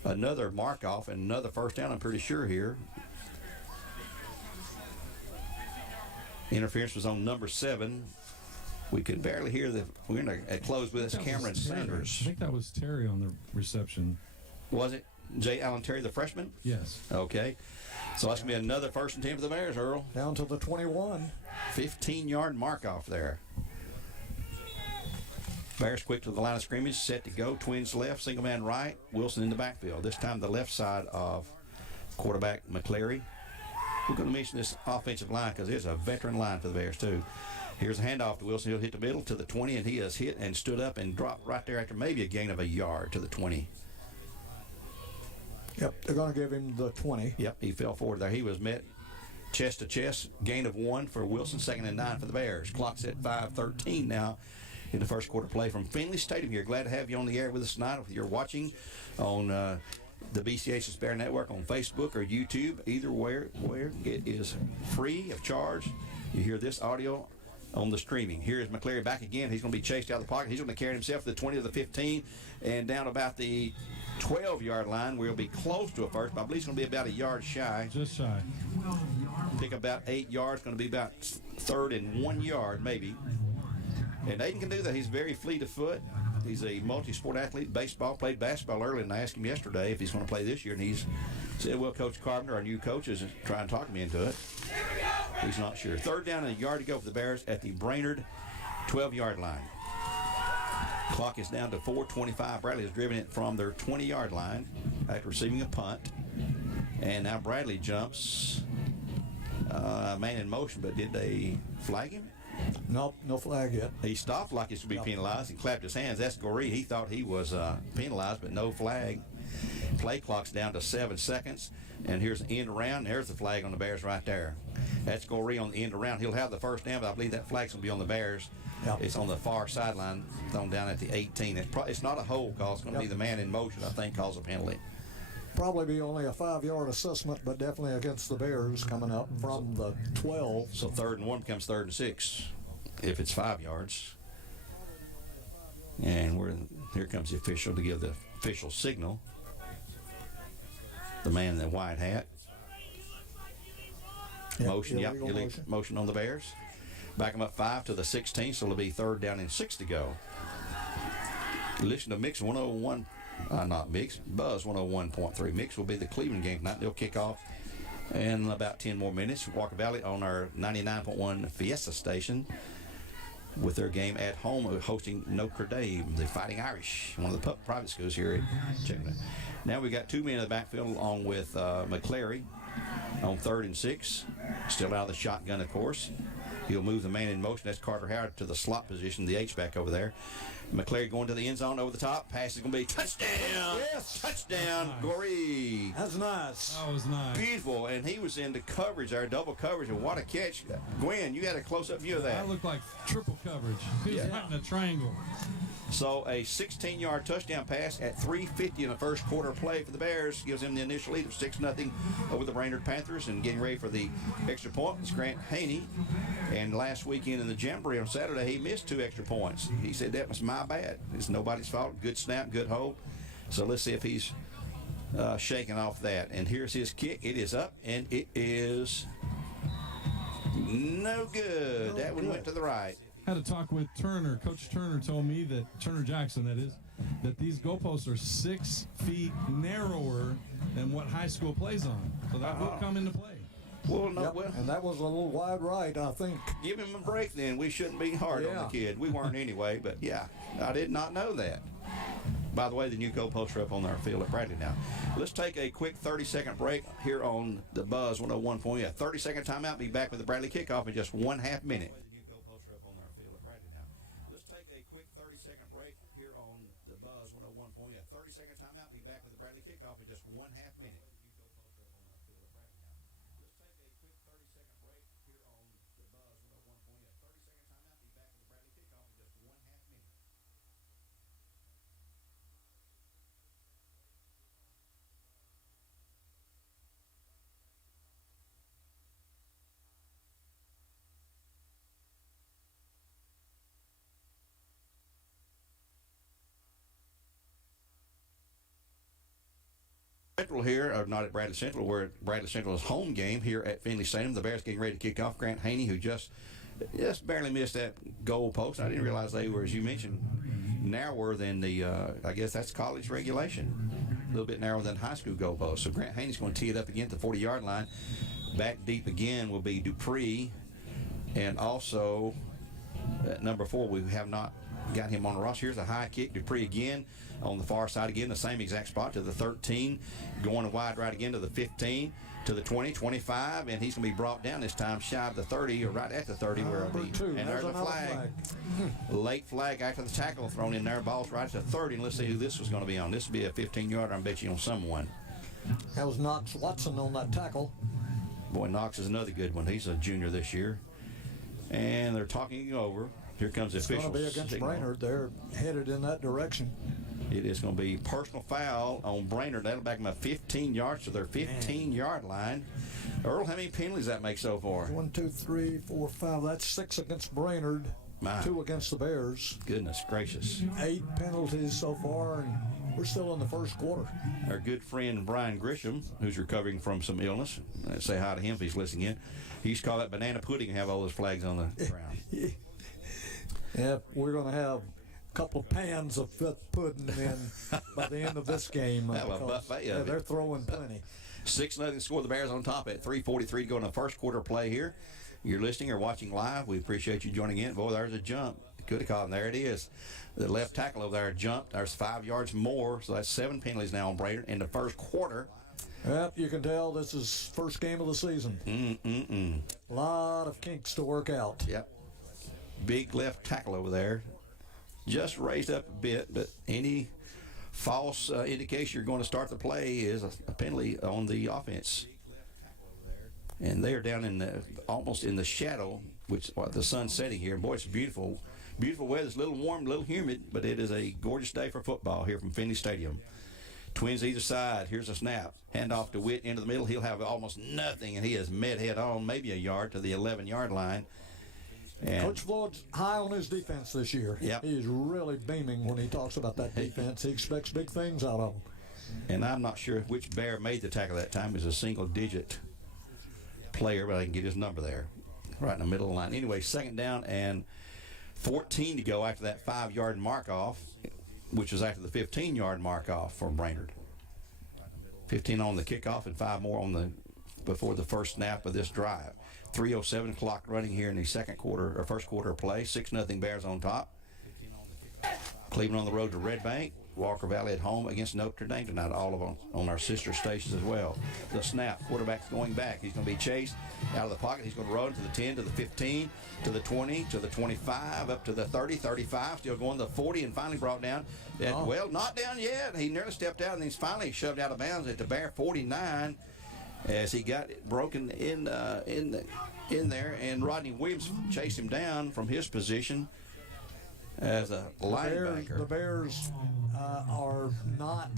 another mark-off and another 1st down, I'm pretty sure here. Interference was on number 7. We could barely hear we're in a close with us, Cameron Sanders. I think that was Terry on the reception. Was it J. Allen Terry, the freshman? Yes. Okay. So that's going to be another 1st and 10 for the Bears, Earl. Down to the 21. 15-yard mark-off there. Bears quick to the line of scrimmage, set to go. Twins left, single man right. Wilson in the backfield. This time the left side of quarterback McClary. We're going to mention this offensive line because it's a veteran line for the Bears, too. Here's a handoff to Wilson. He'll hit the middle to the 20, and he has hit and stood up and dropped right there after maybe a gain of a yard to the 20. Yep, they're going to give him the 20. Yep, he fell forward there. He was met chest to chest. Gain of 1 for Wilson, 2nd and 9 for the Bears. Clock's at 5:13 now in the first quarter play from Finley Stadium here. Glad to have you on the air with us tonight. If you're watching on the BCHS Bear Network on Facebook or YouTube, either where it is free of charge. You hear this audio on the streaming. Here is McClary back again. He's going to be chased out of the pocket. He's going to carry himself to the 20 to the 15 and down about the 12-yard line. We'll be close to a first, but I believe he's going to be about a yard shy. Just shy. Pick about 8 yards. Going to be about 3rd and 1 yard maybe. And Aiden can do that. He's very fleet of foot. He's a multi-sport athlete. Baseball, played basketball early, and I asked him yesterday if he's going to play this year, and he's said, well, Coach Carpenter, our new coach, is trying to talk me into it. He's not sure. 3rd down and a yard to go for the Bears at the Brainerd 12-yard line. Clock is down to 4:25. Bradley has driven it from their 20-yard line after receiving a punt. And now Bradley jumps. Man in motion, but did they flag him? Nope, no flag yet. He stopped like he should be penalized and clapped his hands. That's Goree. He thought he was penalized, but no flag. Play clock's down to 7 seconds. And here's an end around. There's the flag on the Bears right there. That's Goree on the end around. He'll have the 1st down, but I believe that flag's going to be on the Bears. Yep. It's on the far sideline, thrown down at the 18. It's not a hold call. It's going to be the man in motion, I think, calls a penalty. Probably be only a 5-yard assessment, but definitely against the Bears coming up from the 12. So 3rd and 1 becomes 3rd and 6 if it's 5 yards. And here comes the official to give the official signal. The man in the white hat. Motion, illegal motion on the Bears. Back them up 5 to the 16, so it'll be 3rd down and 6 to go. You listen to Mix 101 not Mix, Buzz 101.3. Mix will be the Cleveland game tonight. They'll kick off in about 10 more minutes. Walker Valley on our 99.1 Fiesta station with their game at home hosting Notre Dame, the Fighting Irish, one of the private schools here at Chattanooga. Now we got 2 men in the backfield along with McClary on 3rd and 6. Still out of the shotgun, of course. He'll move the man in motion. That's Carter Howard to the slot position, the H-back over there. McClary going to the end zone over the top. Pass is going to be touchdown. Yes. Touchdown, Nice. Goree. That's nice. That was nice. Beautiful. And he was into coverage there, double coverage. And what a catch. Gwen, you got a close-up view of that. That looked like triple coverage. He was Yeah. right in a triangle. So a 16-yard touchdown pass at 3:50 in the first quarter play for the Bears gives them the initial lead of 6-0 over the Brainerd Panthers. And getting ready for the extra point is Grant Haney. And last weekend in the Jamboree on Saturday, he missed 2 extra points. He said that was my bad. It's nobody's fault. Good snap, good hold. So let's see if he's shaking off that. And here's his kick. It is up, and it is no good. That one went to the right. Had a talk with Turner. Coach Turner told me that, Turner Jackson that is, that these goalposts are 6 feet narrower than what high school plays on. So that will come into play. Well, no, Yep. well, And that was a little wide right, I think. give him a break then. We shouldn't be hard on Yeah. the kid. We weren't anyway, but yeah, I did not know that. By the way, the new goalposts are up on our field at Bradley now. Let's take a quick 30-second break here on the Buzz 101.1. A 30-second timeout. Be back with the Bradley kickoff in just 1/2 minute. Let's take a quick 30-second break here on the Buzz 101.1. A 30-second timeout. Be back with the Bradley kickoff in just 1/2 minute. Central here, or not at Bradley Central, we're at Bradley Central's home game here at Finley Stadium. The Bears getting ready to kick off. Grant Haney, who just barely missed that goal post. I didn't realize they were, as you mentioned, narrower than the, I guess that's college regulation. A little bit narrower than high school goal post. So Grant Haney's going to tee it up again at the 40-yard line. Back deep again will be Dupree. And also, at number 4, we have not got him on the roster. Here's a high kick. Dupree again on the far side again, the same exact spot to the 13, going wide right again to the 15, to the 20, 25, and he's going to be brought down this time shy of the 30 or right at the 30 where it'll be. Number 2. And there's a flag. Late flag after the tackle thrown in there. Ball's right at the 30, and let's see who this was going to be on. This will be a 15-yarder, I bet you, on someone. That was Knox Watson on that tackle. Boy, Knox is another good one. He's a junior this year. And they're talking over. Here comes the It's official going to be against signal. Brainerd. They're headed in that direction. It is going to be personal foul on Brainerd. That'll back them up 15 yards to their 15-yard line. Earl, how many penalties that make so far? 1, 2, 3, 4, 5. That's 6 against Brainerd. My 2 against the Bears. goodness gracious. 8 penalties so far, and we're still in the first quarter. Our good friend Brian Grisham, who's recovering from some illness, let's say hi to him if he's listening in. He used to call that banana pudding and have all those flags on the ground. Yeah, we're going to have a couple of pans of pudding in by the end of this game. Have a because, buffet yeah, of it. they're throwing plenty. 6-0 score. The Bears on top at 3:43 to go in the first quarter play here. You're listening or watching live. We appreciate you joining in. Boy, there's a jump. Could have caught him. There it is. The left tackle over there jumped. There's 5 yards more, so that's 7 penalties now on Brainerd in the first quarter. Yep, you can tell this is first game of the season. A lot of kinks to work out. Yep. Big left tackle over there. Just raised up a bit, but any false indication you're going to start the play is a penalty on the offense. And they are down in the almost in the shadow, which the sun's setting here. Boy, it's beautiful. Beautiful weather. It's a little warm, a little humid, but it is a gorgeous day for football here from Finley Stadium. Twins either side. Here's a snap. Handoff to Witt into the middle. He'll have almost nothing, and he is met head on, maybe a yard to the 11-yard line. And Coach Floyd's high on his defense this year. Yep. He's really beaming when he talks about that defense. He expects big things out of them. And I'm not sure which Bear made the tackle that time. It was a single-digit player, but I can get his number there. Right in the middle of the line. Anyway, second down and 14 to go after that 5-yard mark off. which is after the 15-yard mark off for Brainerd. 15 on the kickoff and 5 more on the before the first snap of this drive. 3:07 clock running here in the second quarter or first quarter of play. 6-0 Bears on top. Cleveland on the road to Red Bank. Walker Valley at home against Notre Dame tonight, all of them on our sister stations as well. The snap, quarterback's going back. He's going to be chased out of the pocket. He's going to run to the 10, to the 15, to the 20, to the 25, up to the 30, 35, still going to the 40, and finally brought down. Well, not down yet. He nearly stepped out, and he's finally shoved out of bounds at the Bear 49 as he got broken in there, and Rodney Williams chased him down from his position as a linebacker. The Bears are not,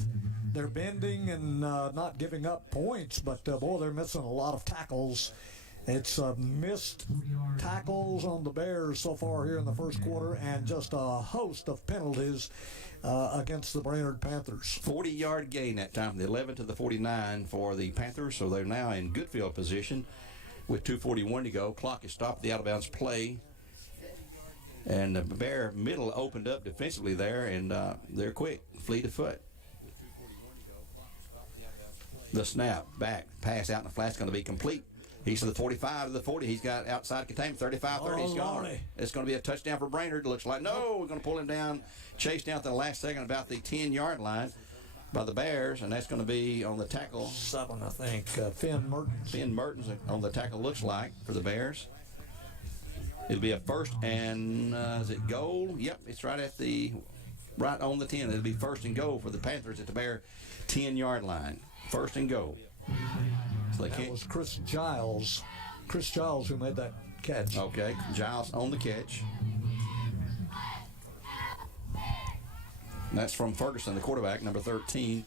they're bending and not giving up points, but boy, they're missing a lot of tackles. It's missed tackles on the Bears so far here in the first quarter, and just a host of penalties against the Brainerd Panthers. 40-yard gain that time from the 11 to the 49 for the Panthers, so they're now in good field position with 2:41 to go. Clock is stopped, the out-of-bounds play. And the Bear middle opened up defensively there, and they're quick, fleet of foot. The snap, back, pass out in the flat is going to be complete. He's to the 45 to the 40. He's got outside containment, 35, 30. He's gone. It's going to be a touchdown for Brainerd. It looks like, no, we're going to pull him down, chase down at the last second about the 10-yard line by the Bears, and that's going to be on the tackle. 7, I think. Finn Mertens. Finn Mertens on the tackle, looks like, for the Bears. It'll be a first and, is it goal? Yep, it's right on the 10. It'll be first and goal for the Panthers at the Bear 10-yard line. First and goal. So that was Chris Giles. Chris Giles who made that catch. Okay, Giles on the catch. And that's from Ferguson, the quarterback, number 13.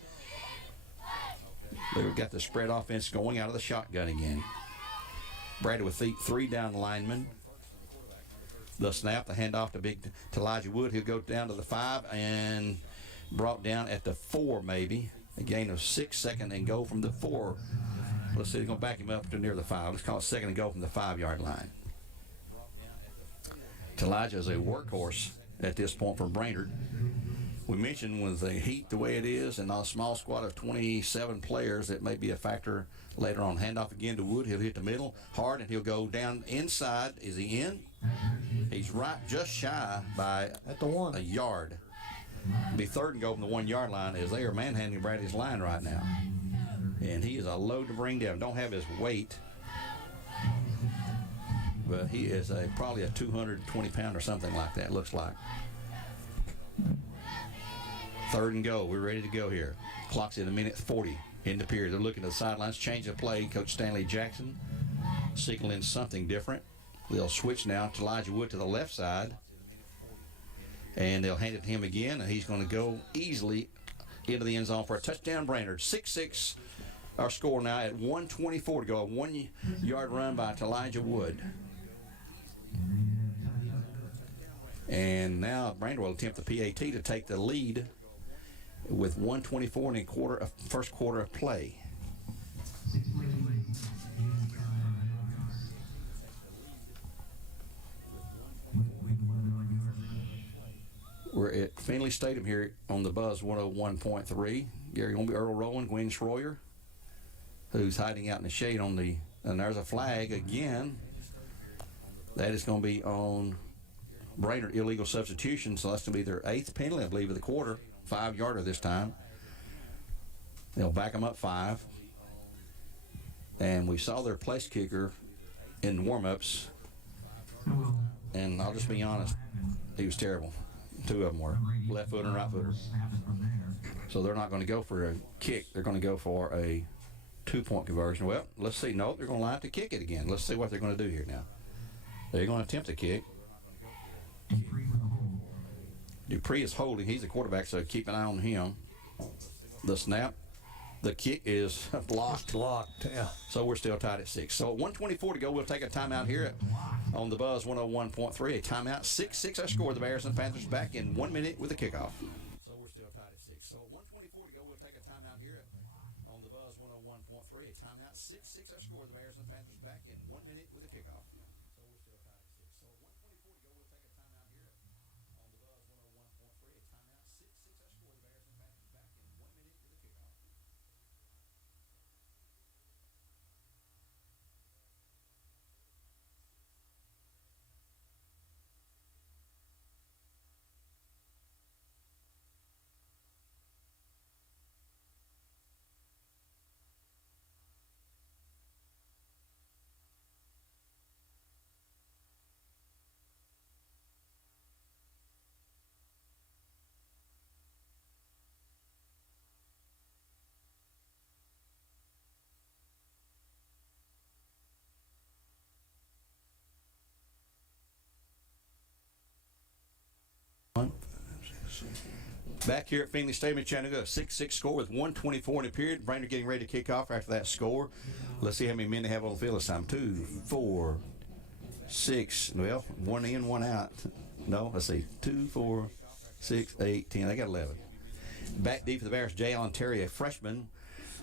They've got the spread offense going out of the shotgun again. Brady with 3 down linemen. The snap, the handoff to Elijah Wood. He'll go down to the 5 and brought down at the 4 maybe. A gain of 6, second and goal from the 4. Let's see, they're going to back him up to near the 5. Let's call it second and goal from the 5-yard line. Elijah is a workhorse at this point for Brainerd. We mentioned with the heat the way it is and a small squad of 27 players, it may be a factor later on. Handoff again to Wood. He'll hit the middle hard, and he'll go down inside. Is he in? He's right just shy by at the 1. A yard. It'll be third and go from the 1-yard line as they are manhandling Brady's line right now. And he is a load to bring down. Don't have his weight, but he is probably a 220-pound or something like that, looks like. Third and go. We're ready to go here. Clock's at 1:40 in the period. They're looking at the sidelines. Change of play. Coach Stanley Jackson signaling something different. They'll switch now to Elijah Wood to the left side. And they'll hand it to him again. And he's going to go easily into the end zone for a touchdown. Brainerd. 6-6 our score now at 1:24 to go. A 1-yard run by Elijah Wood. And now Brainerd will attempt the PAT to take the lead with 1:24 and first quarter of play. We're at Finley Stadium here on the Buzz 101.3. Gary Ownbey, Earl, Rowan, Gwen, Shroyer, who's hiding out in the shade on the, and there's a flag again. That is going to be on Brainerd, illegal substitution, so that's going to be their 8th penalty, I believe, of the quarter. 5-yarder this time. They'll back them up 5. And we saw their place kicker in warm-ups, and I'll just be honest, he was terrible. 2 of them were, left footer and right footer. So they're not going to go for a kick. They're going to go for a 2-point conversion. Well, let's see. No, they're going to line up to kick it again. Let's see what they're going to do here now. They're going to attempt a kick. Dupree is holding. He's the quarterback, so keep an eye on him. The snap. The kick is blocked. Blocked, yeah. So we're still tied at 6. So at 1:24 to go, we'll take a timeout here on the Buzz 101.3. A timeout. 6-6 our score. The Bears and Panthers back in 1 minute with the kickoff. So we're still tied at 6. So at 1:24 to go, we'll take a timeout here on the Buzz 101.3. A timeout. 6-6 our score. The Bears and Panthers back in 1 minute with the kickoff. So we're still tied at 6. So at 1:24 to go, we'll take a timeout here on the Buzz 101.3. A timeout. 6-6 Back here at Finley Stadium in Chattanooga, a 6-6 score with 1:24 in the period. Brainerd getting ready to kick off after that score. Let's see how many men they have on the field this time. 2, 4, 6. Well, one in, one out. No, let's see. 2, 4, 6, 8, 10. They got 11. Back deep for the Bears, Jay Allen Terry, a freshman.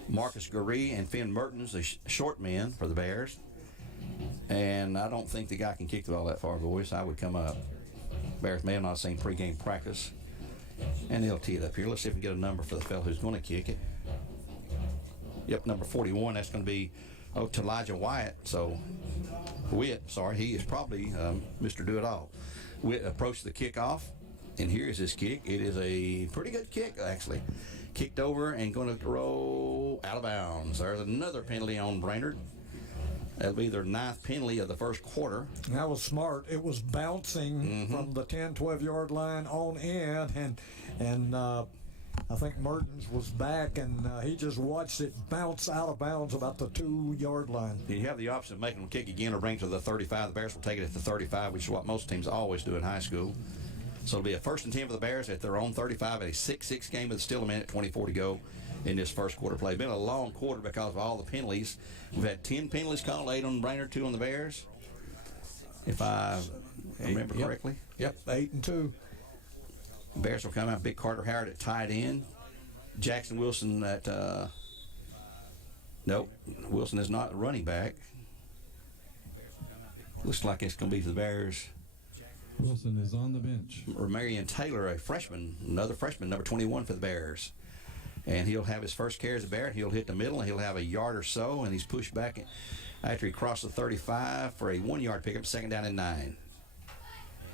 Marcus Gurry and Finn Mertens, the short men for the Bears. And I don't think the guy can kick the ball that far, boys. I would come up. Bears may have not seen pregame practice. And they'll tee it up here. Let's see if we can get a number for the fellow who's going to kick it. Yep, number 41. That's going to be to Elijah Wyatt. So, Witt, sorry, he is probably Mr. Do-It-All. Witt approached the kickoff, and here's his kick. It is a pretty good kick, actually. Kicked over and going to roll out of bounds. There's another penalty on Brainerd. That'll be their 9th penalty of the first quarter. That was smart. It was bouncing from the 10, 12-yard line on in, and I think Mertens was back, and he just watched it bounce out of bounds about the 2-yard line. You have the option of making them kick again or bring it to the 35. The Bears will take it at the 35, which is what most teams always do in high school. So it'll be a 1st and 10 for the Bears at their own 35 at a 6-6 game with still a minute 24 to go in this first quarter play. Been a long quarter because of all the penalties. We've had 10 penalties called, 8 on Brainerd, 2 on the Bears, if I remember correctly. Yep, 8 and 2. Bears will come out. Big Carter Howard at tight end. Jackson Wilson at nope, Wilson is not running back. Looks like it's going to be for the Bears. Wilson is on the bench. Marion Taylor, a freshman, another freshman, number 21 for the Bears. And he'll have his first carry as a Bear. He'll hit the middle, and he'll have a yard or so, and he's pushed back after he crossed the 35 for a 1-yard pickup, 2nd down and 9.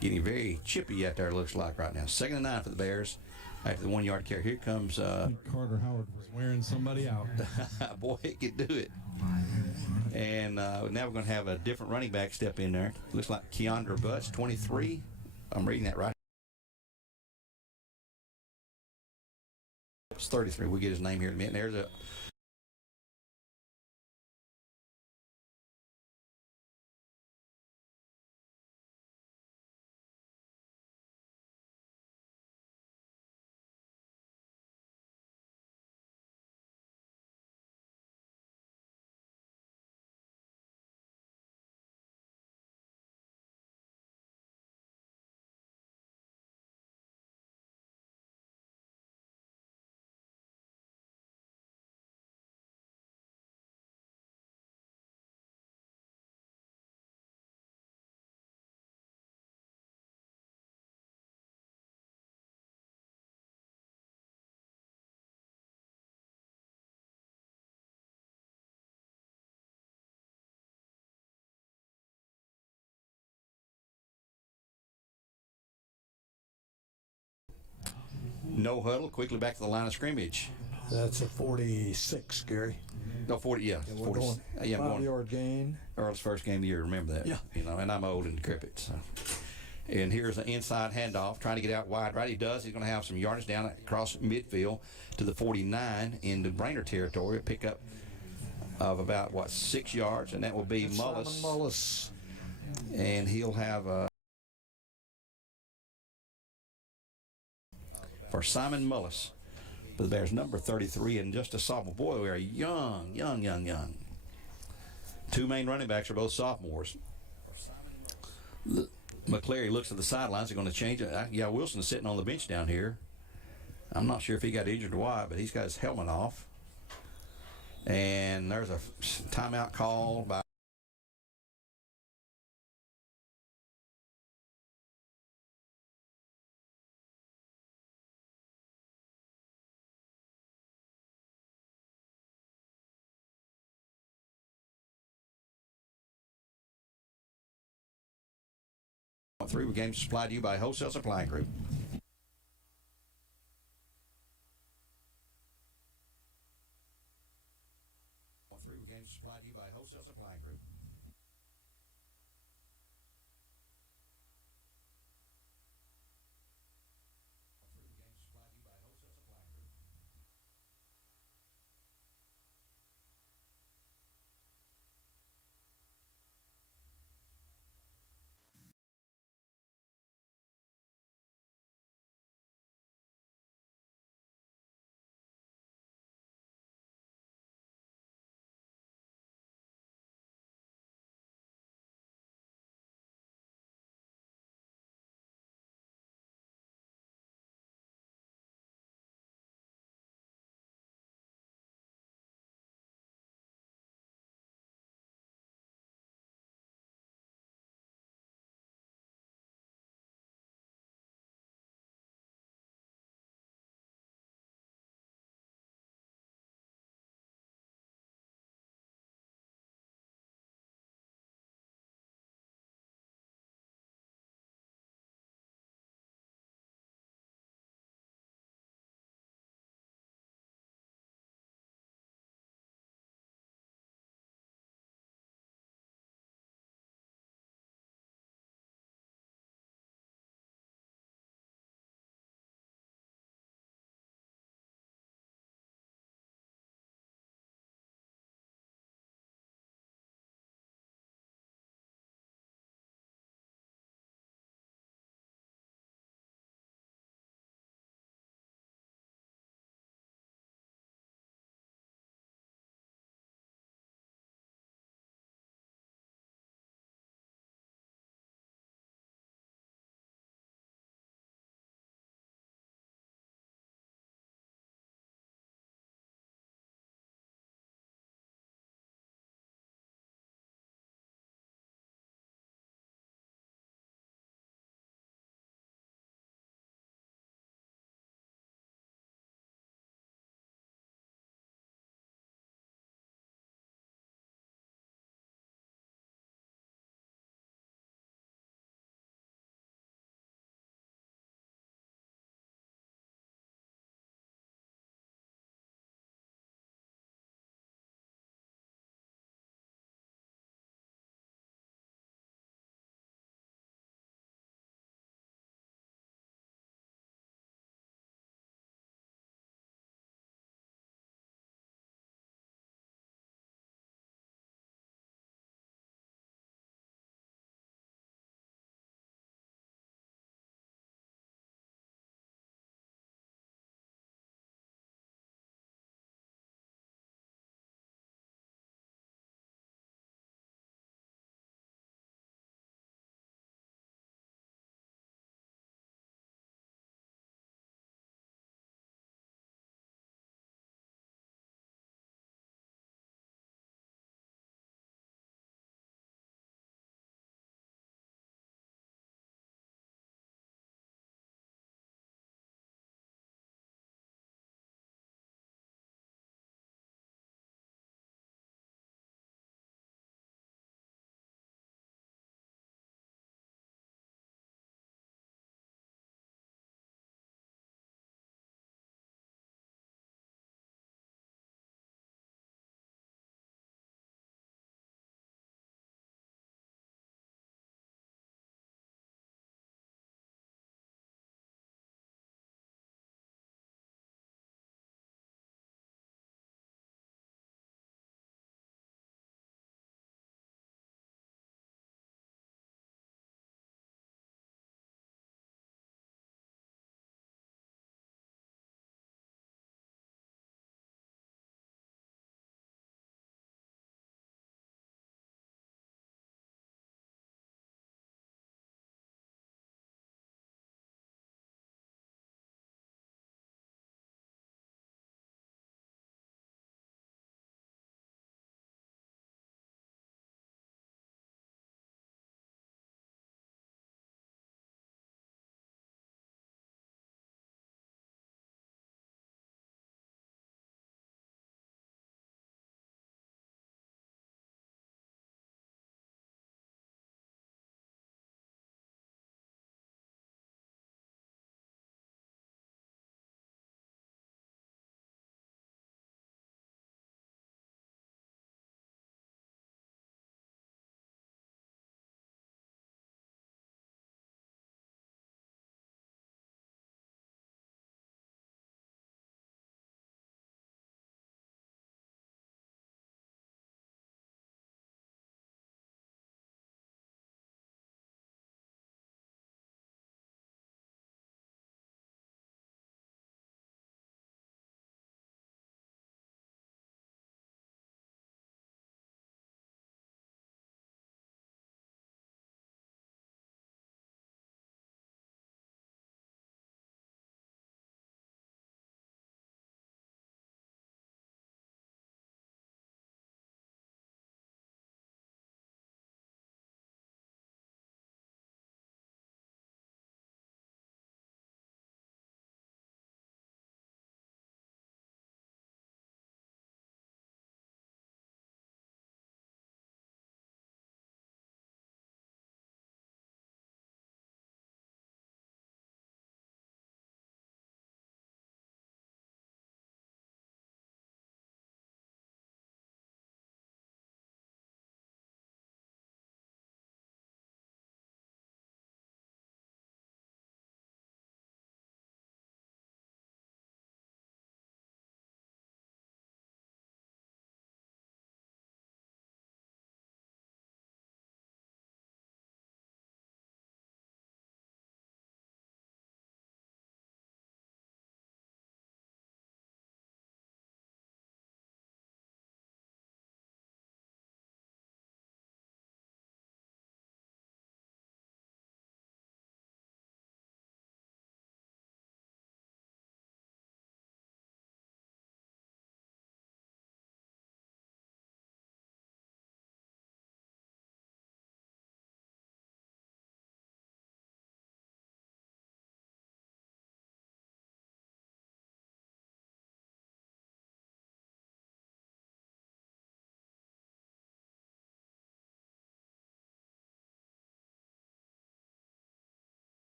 Getting very chippy out there, looks like right now. 2nd and 9 for the Bears after the 1-yard carry. Here comes Carter Howard was wearing somebody out. boy, he could do it. And now we're going to have a different running back step in there. Looks like Keandra Butts, 23. I'm reading that right. It's 33. We'll get his name here in a minute. There's a no huddle. Quickly back to the line of scrimmage. That's a 46, Gary. No, 40, yeah. We're 40, going yeah, I'm going 5-yard gain. Earl's first game of the year, remember that. Yeah. You know, and I'm old and decrepit. So. And here's an inside handoff, trying to get out wide right. He does. He's going to have some yardage down across midfield to the 49 into Brainerd territory. A pickup of about, 6 yards, and that will be Mullis. Simon Mullis. And he'll have for Simon Mullis, for the Bears, number 33, and just a sophomore. Boy, we are young. 2 main running backs are both sophomores. McCleary looks at the sidelines. They're going to change it. Yeah, Wilson's sitting on the bench down here. I'm not sure if he got injured or what, but he's got his helmet off. And there's a timeout call by three games supplied to you by Wholesale Supply Group. Three games supplied to you by Wholesale Supply Group.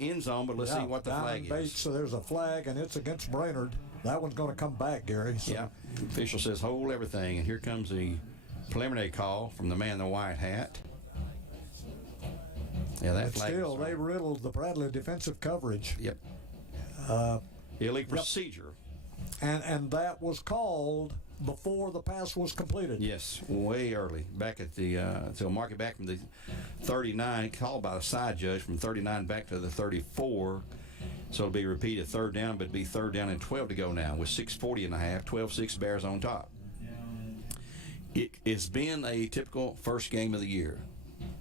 end zone, but let's see what the flag is. Bates, so there's a flag, and it's against Brainerd. That one's going to come back, Gary. So. Yeah, official says hold everything, and here comes the preliminary call from the man in the white hat. Yeah, that flag. Still, they riddled the Bradley defensive coverage. Yep. Illegal procedure. And that was called before the pass was completed. Yes, way early. Back at the, so mark it back from the 39, called by the side judge from 39 back to the 34. So it'll be repeated third down, but it'll be third down and 12 to go now with 6:40 and a half, 12-6 Bears on top. It's been a typical first game of the year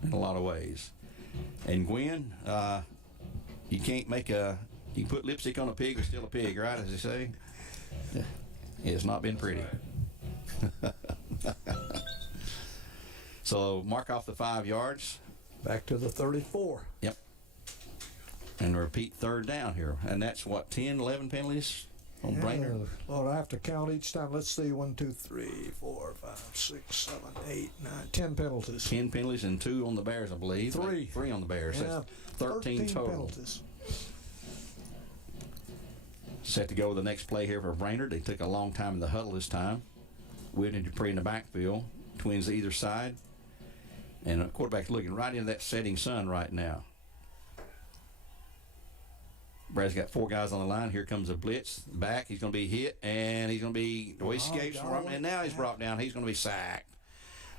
in a lot of ways. And Gwen, you can't make you can put lipstick on a pig, it's still a pig, right, as they say? It's not been pretty. So mark off the 5 yards. Back to the 34. Yep. And repeat third down here. And that's what, 10, 11 penalties on Brainerd? Well, I have to count each time. Let's see, 1, 2, 3, 4, 5, 6, 7, 8, 9, 10 penalties. 10 penalties and 2 on the Bears, I believe. 3. 3 on the Bears. Yeah, That's 13 total. Penalties. Set to go with the next play here for Brainerd. They took a long time in the huddle this time. Whitney Dupree in the backfield. Twins either side. And the quarterback's looking right into that setting sun right now. Brad's got 4 guys on the line. Here comes a blitz. Back. He's going to be hit. And he's going to be, he escapes from, and now he's brought down. He's going to be sacked.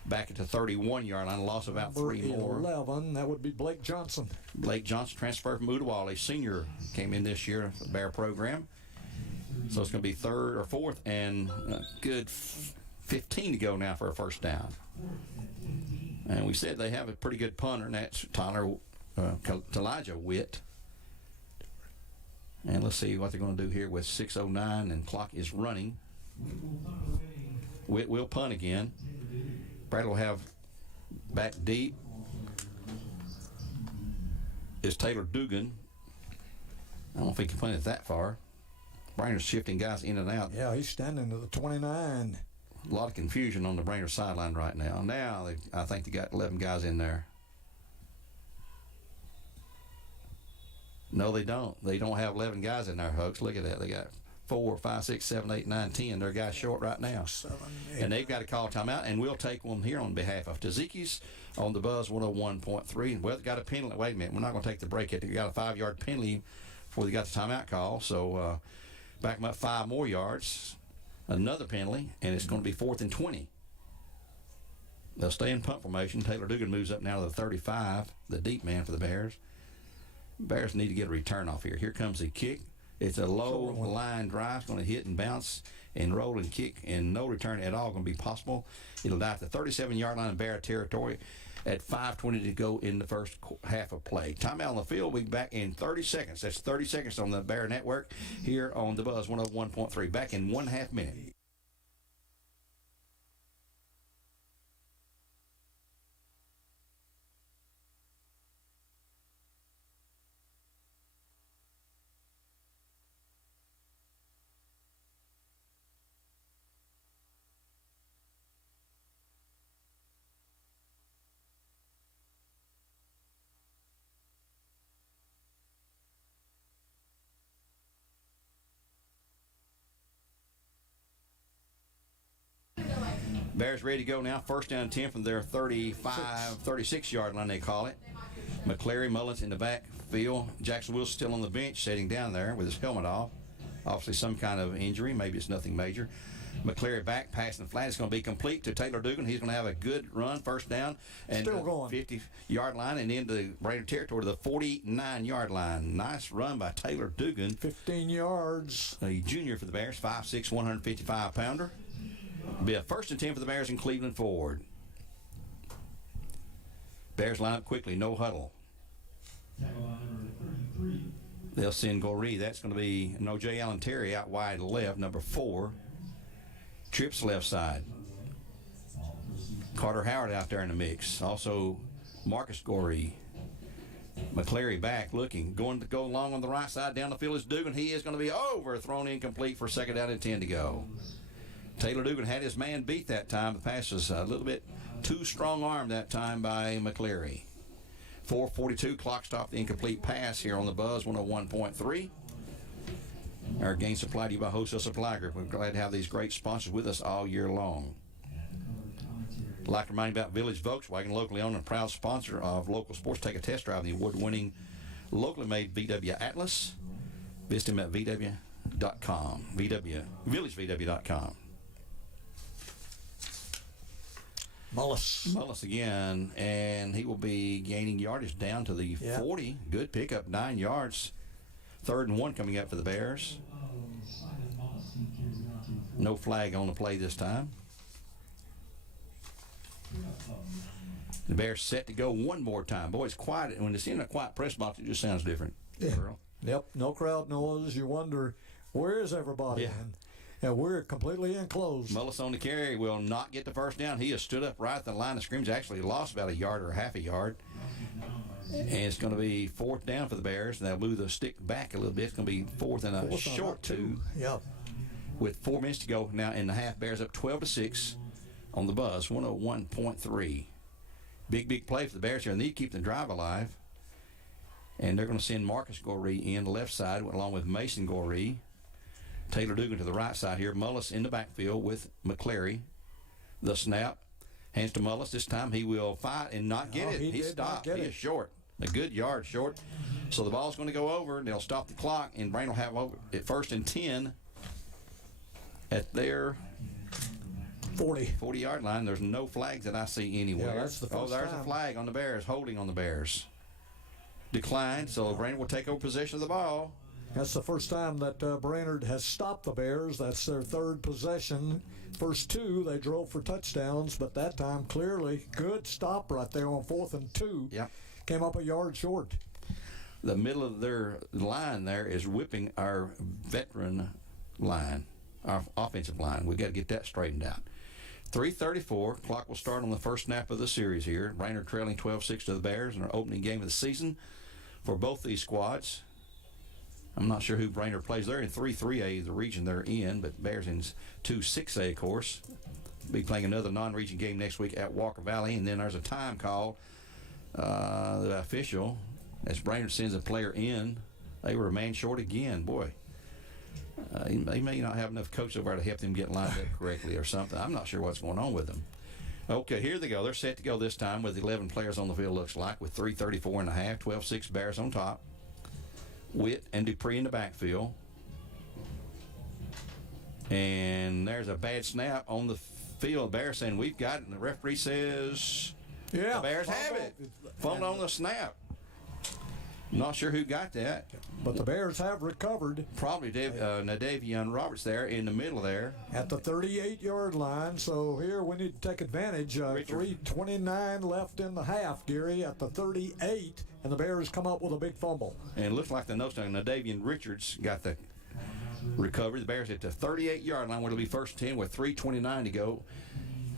Back at the 31-yard line. Loss about 3 more. 11. That would be Blake Johnson. Blake Johnson transferred from Udawale. Senior came in this year, the Bear program. So it's going to be third or fourth, and a good 15 to go now for a first down. And we said they have a pretty good punter, and that's Elijah Witt. And let's see what they're going to do here with 6:09 and clock is running. Witt will punt again. Brad will have back deep is Taylor Dugan. I don't know if he can punt it that far. Brainerd's shifting guys in and out. Yeah, he's standing at the 29. A lot of confusion on the Brainerd sideline right now. Now, I think they got 11 guys in there. No, they don't. They don't have 11 guys in there, folks. Look at that. They got 4, 5, 6, 7, 8, 9, 10. They're guys short right now. 7, 8. And they've got to call timeout, and we'll take one here on behalf of Taziki's on the Buzz 101.3. Well, they got a penalty. Wait a minute. We're not going to take the break yet. They got a 5-yard penalty before they got the timeout call. So back them up 5 more yards. Another penalty, and it's going to be 4th and 20. They'll stay in punt formation. Taylor Dugan moves up now to the 35, the deep man for the Bears. Bears need to get a return off here. Here comes the kick. It's a low line drive. It's going to hit and bounce and roll and kick, and no return at all going to be possible. It'll die at the 37-yard line of Bear territory at 5:20 to go in the first half of play. Timeout on the field. We'll be back in 30 seconds. That's 30 seconds on the Bear Network here on the Buzz 101.3. Back in 1/2 minute. Bears ready to go now. First down 10 from their 36-yard line, they call it. McCleary, Mullins in the backfield. Jackson Wilson still on the bench, sitting down there with his helmet off. Obviously some kind of injury. Maybe it's nothing major. McCleary back, passing flat. It's going to be complete to Taylor Dugan. He's going to have a good run, first down. And still going. 50-yard line and into Brainerd territory to the 49-yard line. Nice run by Taylor Dugan. 15 yards. A junior for the Bears, 5'6", 155-pounder. Be a 1st and 10 for the Bears in Cleveland forward. Bears line up quickly, no huddle. They'll send Goree. That's going to be J. Allen Terry out wide left, number 4. Trips left side. Carter Howard out there in the mix. Also Marcus Goree. McCleary back looking. Going to go long on the right side. Down the field is Dugan. He is going to be overthrown incomplete for 2nd down and 10 to go. Taylor Dugan had his man beat that time. The pass was a little bit too strong-armed that time by McCleary. 4:42, clock stop, the incomplete pass here on the Buzz 101.3. Our game supplied to you by Wholesale Supply Group. We're glad to have these great sponsors with us all year long. I'd like to remind you about Village Volkswagen, locally owned and proud sponsor of local sports. Take a test drive of the award-winning, locally made VW Atlas. Visit him at vw.com, villagevw.com. Mullis again, and he will be gaining yardage down to the 40. Good pickup, 9 yards. 3rd and 1 coming up for the Bears. No flag on the play this time. The Bears set to go one more time. Boy, it's quiet. When it's in a quiet press box, it just sounds different. Yeah. Yep, no crowd noise. You wonder, where is everybody? Yeah. And we're completely enclosed. Mullis on the carry will not get the first down. He has stood up right at the line of scrimmage. Actually lost about a yard or half a yard. And it's going to be 4th down for the Bears. And they'll move the stick back a little bit. It's going to be 4th and a short 2. Yep. With 4 minutes to go now in the half. Bears up 12-6 on the Buzz, 101.3. Big play for the Bears here. And they keep the drive alive. And they're going to send Marcus Goree in the left side along with Mason Goree. Taylor Dugan to the right side here. Mullis in the backfield with McClary. The snap. Hands to Mullis. This time he will fight and not get it. He stopped. He is short. A good yard short. So the ball's going to go over. They'll stop the clock, and Brainerd will have over at 1st and 10 at their 40-yard line. There's no flags that I see anywhere. Yeah, that's the first there's time. A flag on the Bears, holding on the Bears. Declined, so Brainerd will take over possession of the ball. That's the first time that Brainerd has stopped the Bears. That's their 3rd possession. First 2, they drove for touchdowns, but that time clearly good stop right there on 4th and 2. Yep. Came up a yard short. The middle of their line there is whipping our veteran line, our offensive line. We've got to get that straightened out. 3:34. Clock will start on the first snap of the series here. Brainerd trailing 12-6 to the Bears in our opening game of the season for both these squads. I'm not sure who Brainerd plays. They're in 3-3A, the region they're in, but Bears in 2-6A, of course. Be playing another non-region game next week at Walker Valley, and then there's a time call. The official, as Brainerd sends a player in, they were a man short again. Boy, they may not have enough coaches over there to help them get lined up correctly or something. I'm not sure what's going on with them. Okay, here they go. They're set to go this time with 11 players on the field, looks like, with 3:34 and a half, 12-6 Bears on top. Witt and Dupree in the backfield. And there's a bad snap on the field. Bears saying, we've got it, and the referee says the Bears have it. Fumbled on the snap. Not sure who got that. But the Bears have recovered. Probably Nadavian Roberts there in the middle there. At the 38-yard line. So here we need to take advantage. 3:29 left in the half, Gary, at the 38. And the Bears come up with a big fumble. And it looks like the nose down. Nadavian Richards got the recovery. The Bears at the 38-yard line where it'll be 1st and 10 with 3:29 to go.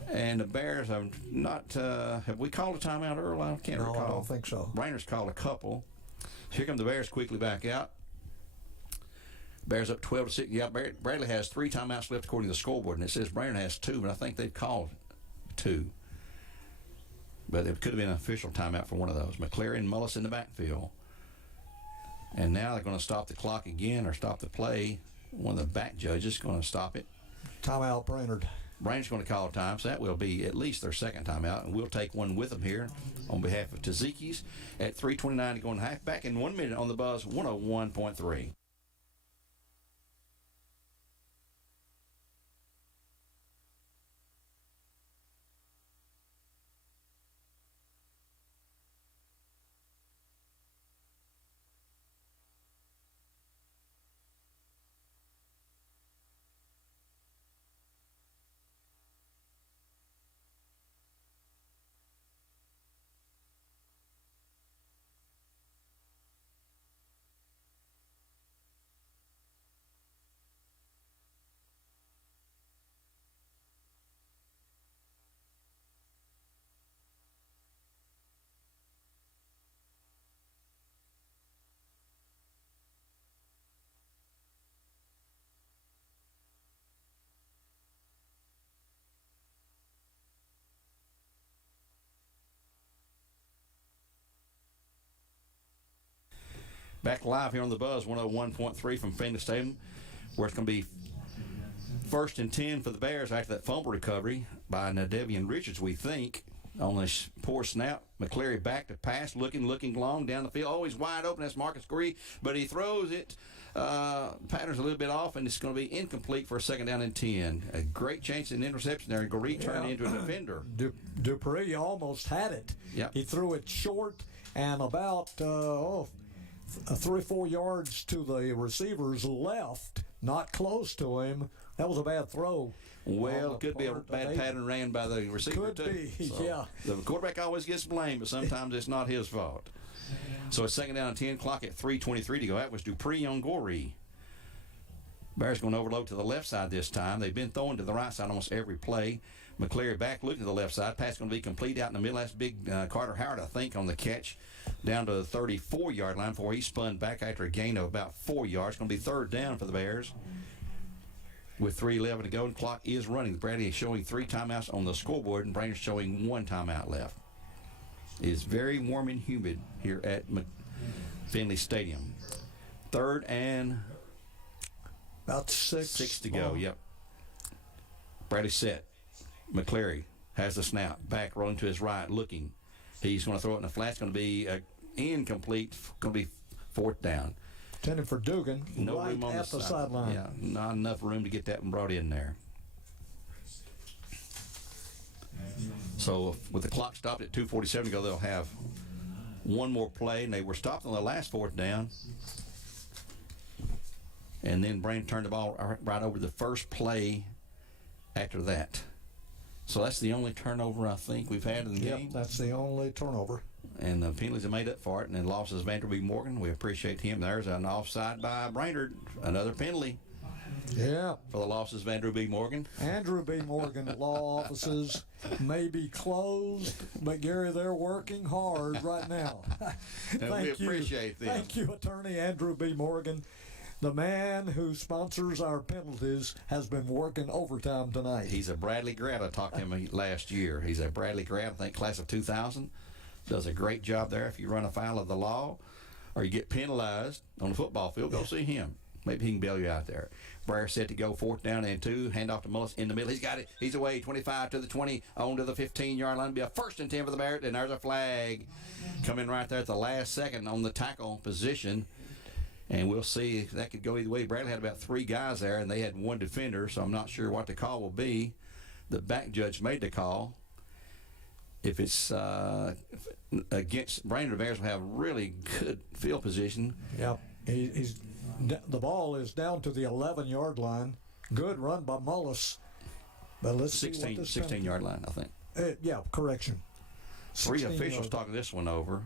And the Bears have not, have we called a timeout, Earl? I can't recall. No, I don't think so. Brainerd's called a couple. Here come the Bears quickly back out. Bears up 12-6. Yeah, Bradley has 3 timeouts left according to the scoreboard, and it says Brainerd has 2, but I think they've called 2. But it could have been an official timeout for one of those. McClary and Mullis in the backfield. And now they're going to stop the clock again or stop the play. One of the back judges is going to stop it. Timeout, Brainerd. Brainerd's going to call a time, so that will be at least their 2nd timeout, and we'll take one with them here on behalf of Tzatziki's at 3:29 to go in the half. Back in 1 minute on the Buzz 101.3. Back live here on the Buzz, 101.3 from Finley Stadium, where it's going to be 1st and 10 for the Bears after that fumble recovery by Davanie Richards, we think, on this poor snap. McCleary back to pass, looking long down the field. Always wide open. That's Marcus Gree, but he throws it. Pattern's a little bit off, and it's going to be incomplete for a 2nd down and 10. A great chance in interception there. Gree turned into a defender. Dupree almost had it. Yep. He threw it short and about 3 or 4 yards to the receiver's left, not close to him. That was a bad throw. Well, it could be a bad pattern ran by the receiver, Could too. be, So yeah. The quarterback always gets blamed, but sometimes it's not his fault. So it's 2nd down and 10, clock at 3:23 to go. That was Dupree on Goree. Bears going to overload to the left side this time. They've been throwing to the right side almost every play. McCleary back looking to the left side. Pass going to be complete out in the middle. That's big Carter Howard, I think, on the catch down to the 34-yard line before he spun back after a gain of about 4 yards. Going to be 3rd down for the Bears. With 3:11 to go, the clock is running. Bradley is showing 3 timeouts on the scoreboard, and Brainerd showing 1 timeout left. It is very warm and humid here at Finley Stadium. 3rd and About 6 to go. Yep. Bradley set. McCleary has the snap. Back rolling to his right, looking. He's going to throw it in the flat. It's going to be incomplete. Going to be 4th down. Intended for Dugan, No right room on at the side. sideline. Yeah, not enough room to get that one brought in there. So with the clock stopped at 2:47 to go, they'll have one more play, and they were stopped on the last 4th down. And then Brainerd turned the ball right over the first play after that. So that's the only turnover I think we've had in the game. That's the only turnover. And the penalties have made up for it, and then losses Vanderbilt Morgan. We appreciate him. There's an offside by Brainerd. Another penalty Yeah. for the losses Vanderbilt Morgan. Andrew B. Morgan law offices may be closed, but Gary, they're working hard right now. And we appreciate them. Thank you, Attorney Andrew B. Morgan. The man who sponsors our penalties has been working overtime tonight. He's a Bradley grad. I talked to him last year. He's a Bradley grad, I think class of 2000. Does a great job there. If you run afoul of the law or you get penalized on the football field, go see him. Maybe he can bail you out there. Breyer set to go 4th down and 2. Hand off to Mullis in the middle. He's got it. He's away. 25 to the 20. On to the 15-yard line. Be a 1st and 10 for the Bears. And there's a flag coming right there at the last second on the tackle position. And we'll see if that could go either way. Bradley had about 3 guys there, and they had 1 defender, so I'm not sure what the call will be. The back judge made the call. If it's against Brainerd, the Bears will have really good field position. Yep. The ball is down to the 11-yard line. Good run by Mullis. But let's see what this 16-yard line, I think. yeah, correction. 3 officials yard. talking this one over.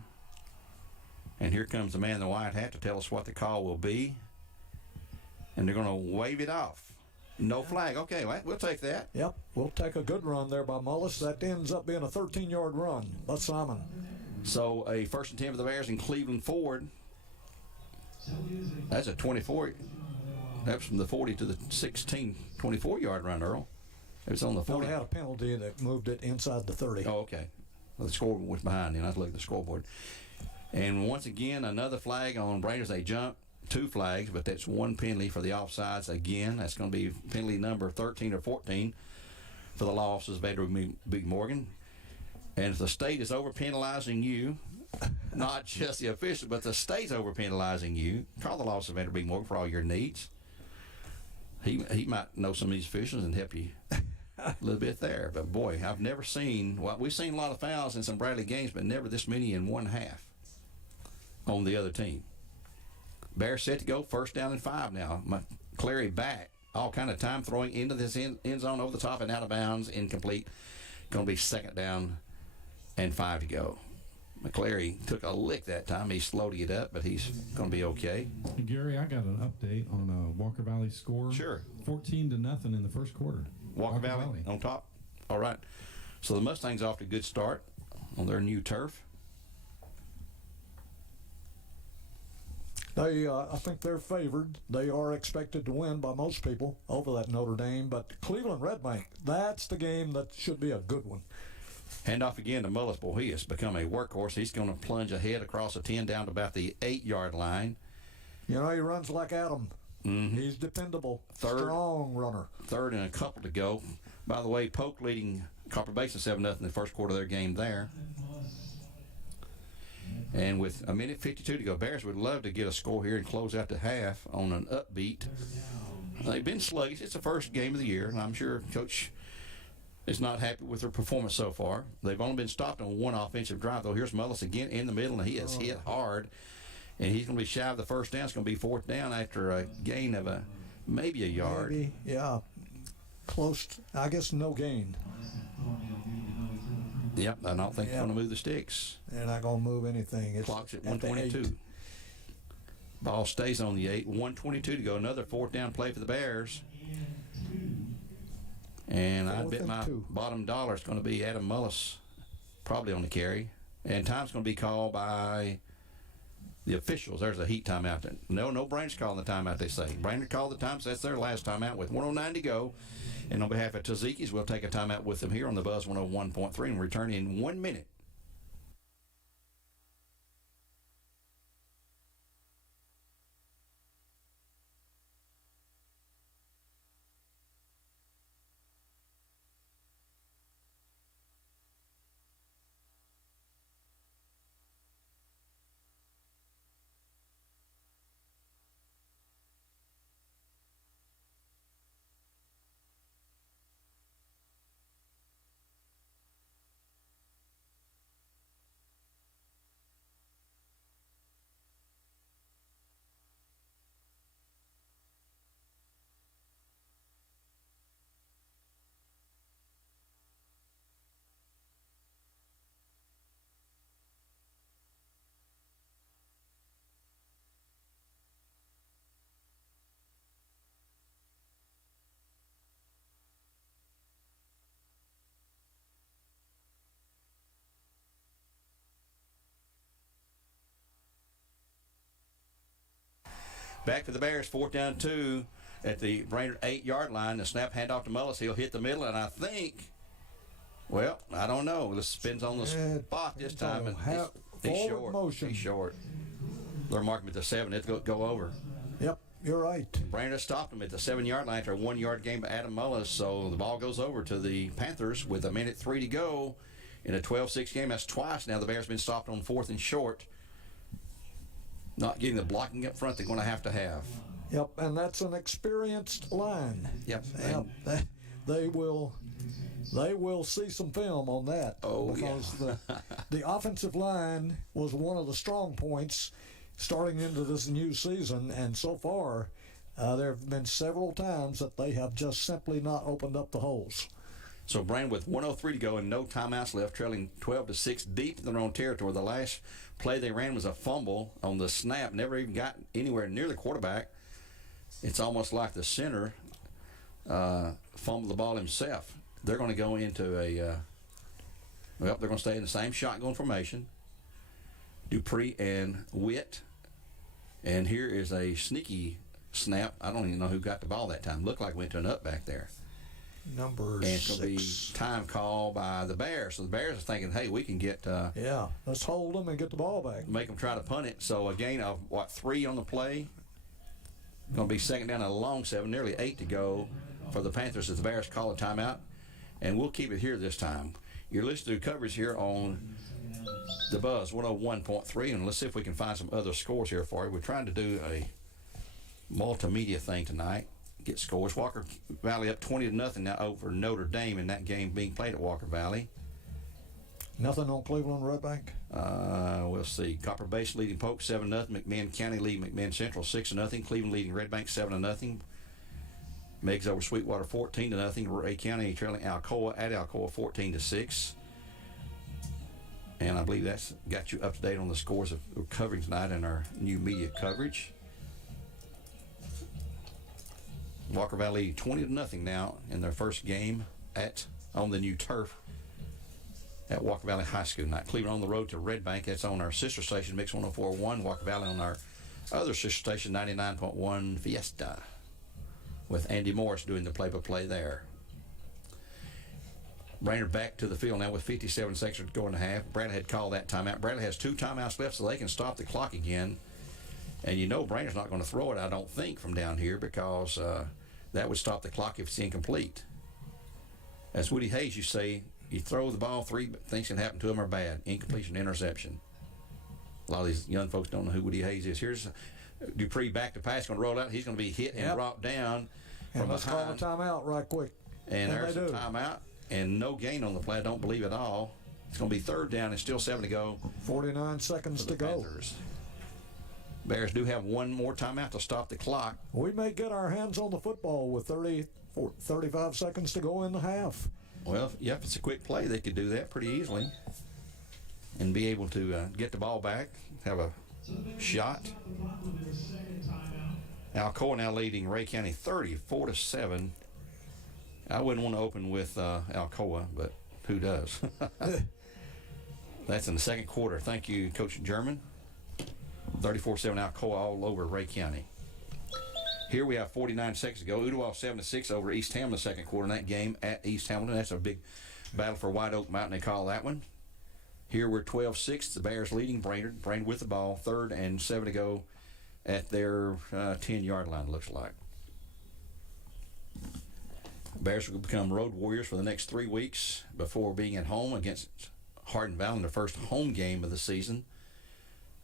And here comes the man in the white hat to tell us what the call will be. And they're going to wave it off. No flag. Okay, well, we'll take that. Yep, we'll take a good run there by Mullis. That ends up being a 13-yard run by Simon. So a 1st and 10 for the Bears in Cleveland Ford. That's a 24. That's from the 40 to the 16, 24-yard run, Earl. It was on the 40. They had a penalty that moved it inside the 30. Oh, okay. Well, the scoreboard was behind me. I looked at the scoreboard. And once again, another flag on Brainerd. They jump 2 flags, but that's 1 penalty for the offsides again. That's going to be penalty number 13 or 14 for the law officers of Vanderbilt Morgan. And if the state is over penalizing you, not just the official, but the state's over penalizing you, call the law officer of Vanderbilt Morgan for all your needs. He might know some of these officials and help you a little bit there. But boy, I've never seen, well, we've seen a lot of fouls in some Bradley games, but never this many in one half on the other team. Bears set to go 1st down and 5 now. McCleary back, all kind of time throwing into this end zone over the top and out of bounds, incomplete. Going to be 2nd down and 5 to go. McCleary took a lick that time. He's slow to get up, but he's going to be okay. Gary, I got an update on Walker Valley score. Sure. 14-0 in the first quarter. Walker Valley on top. All right. So the Mustangs off to a good start on their new turf. I think they're favored. They are expected to win by most people over that Notre Dame. But Cleveland Red Bank, that's the game that should be a good one. Hand off again to Mullis. Boy, he has become a workhorse. He's going to plunge ahead across the 10 down to about the 8-yard line. You know, he runs like Adam. Mm-hmm. He's dependable. Third. Strong runner. Third and a couple to go. By the way, Polk leading Copper Basin 7-0 in the first quarter of their game there. And with a minute 52 to go, Bears would love to get a score here and close out the half on an upbeat. They've been sluggish. It's the first game of the year, and I'm sure Coach is not happy with their performance so far. They've only been stopped on one offensive drive, though. Here's Mullis again in the middle, and he has hit hard. And he's going to be shy of the first down. It's going to be fourth down after a gain of maybe a yard. Maybe, yeah. Close, I guess no gain. Yep, I don't think they're going to move the sticks. They're not going to move anything. It's Clock's at 122. Ball stays on the 8. 122 to go. Another fourth down play for the Bears. And I bet my bottom dollar is going to be Adam Mullis probably on the carry. And time's going to be called by the officials. There's a heat timeout. No Brainerd's calling the timeout, they say. Brainerd called the time, so that's their last timeout with 109 to go. And on behalf of Tzatziki's, we'll take a timeout with them here on the Buzz 101.3 and return in 1 minute. Back for the Bears, 4th down 2 at the Brainerd 8-yard line. The snap handoff to Mullis. He'll hit the middle, and I think, well, I don't know. This depends on the spot this time. And he's short. Motion. He's short. They're marking him at the 7. It'll go over. Yep, you're right. Brainerd stopped him at the 7-yard line after a 1-yard gain by Adam Mullis. So the ball goes over to the Panthers with a minute 3 to go in a 12-6 game. That's twice now the Bears have been stopped on 4th and short. Not getting the blocking up front they're going to have. Yep, and that's an experienced line. Yep. They will see some film on that. Oh, because yeah. the offensive line was one of the strong points starting into this new season, and so far there have been several times that they have just simply not opened up the holes. So Brainerd with 1:03 to go and no timeouts left, trailing 12-6 deep in their own territory. The last play they ran was a fumble on the snap, never even got anywhere near the quarterback. It's almost like the center fumbled the ball himself. They're going to go into they're going to stay in the same shotgun formation. Dupree and Witt. And here is a sneaky snap. I don't even know who got the ball that time. Looked like it went to an up back there. Number 6. And it's going to be time call by the Bears. So the Bears are thinking, hey, we can get... let's hold them and get the ball back. Make them try to punt it. So a gain of, 3 on the play. Going to be second down and a long 7, nearly 8 to go for the Panthers as the Bears call a timeout. And we'll keep it here this time. You're listening to coverage here on the Buzz 101.3, and let's see if we can find some other scores here for you. We're trying to do a multimedia thing tonight. Get scores. Walker Valley up 20-0 now over Notre Dame in that game being played at Walker Valley. Nothing on Cleveland Red Bank? We'll see. Copper Basin leading Polk 7-0. McMinn County leading McMinn Central 6-0. Cleveland leading Red Bank 7-0. Meigs over Sweetwater 14-0. Ray County trailing Alcoa at Alcoa 14-6. And I believe that's got you up to date on the scores of we're covering tonight in our new media coverage. Walker Valley 20-0 now in their first game on the new turf at Walker Valley High School tonight. Cleveland on the road to Red Bank. That's on our sister station, Mix 104.1. Walker Valley on our other sister station, 99.1 Fiesta, with Andy Morris doing the play-by-play there. Brainerd back to the field now with 57 seconds to go in the half. Bradley had called that timeout. Bradley has 2 timeouts left, so they can stop the clock again. And you know Brainerd's not going to throw it, I don't think, from down here because that would stop the clock if it's incomplete. As Woody Hayes, you say, you throw the ball, 3 things can happen to him are bad. Incompletion, interception. A lot of these young folks don't know who Woody Hayes is. Here's Dupree back to pass, going to roll out. He's going to be hit and brought down from let's behind. call a timeout right quick. And there's a timeout and no gain on the play. I don't believe at all. It's going to be 3rd down and still 7 to go. 49 seconds to go. Panthers. Bears do have one more timeout to stop the clock. We may get our hands on the football with 35 seconds to go in the half. Well, if it's a quick play, they could do that pretty easily and be able to get the ball back, have a shot. Alcoa now leading Ray County 34-7. I wouldn't want to open with Alcoa, but who does? That's in the second quarter. Thank you, Coach German. 34-7 Alcoa all over Ray County. Here we have 49 seconds to go. Ooltewah 7-6 over East Hamilton second quarter in that game at East Hamilton. That's a big battle for White Oak Mountain, they call that one. Here we're 12-6. The Bears leading Brainerd. Brainerd with the ball. 3rd and 7 to go at their 10-yard line, looks like. Bears will become road warriors for the next 3 weeks before being at home against Hardin Valley in the first home game of the season.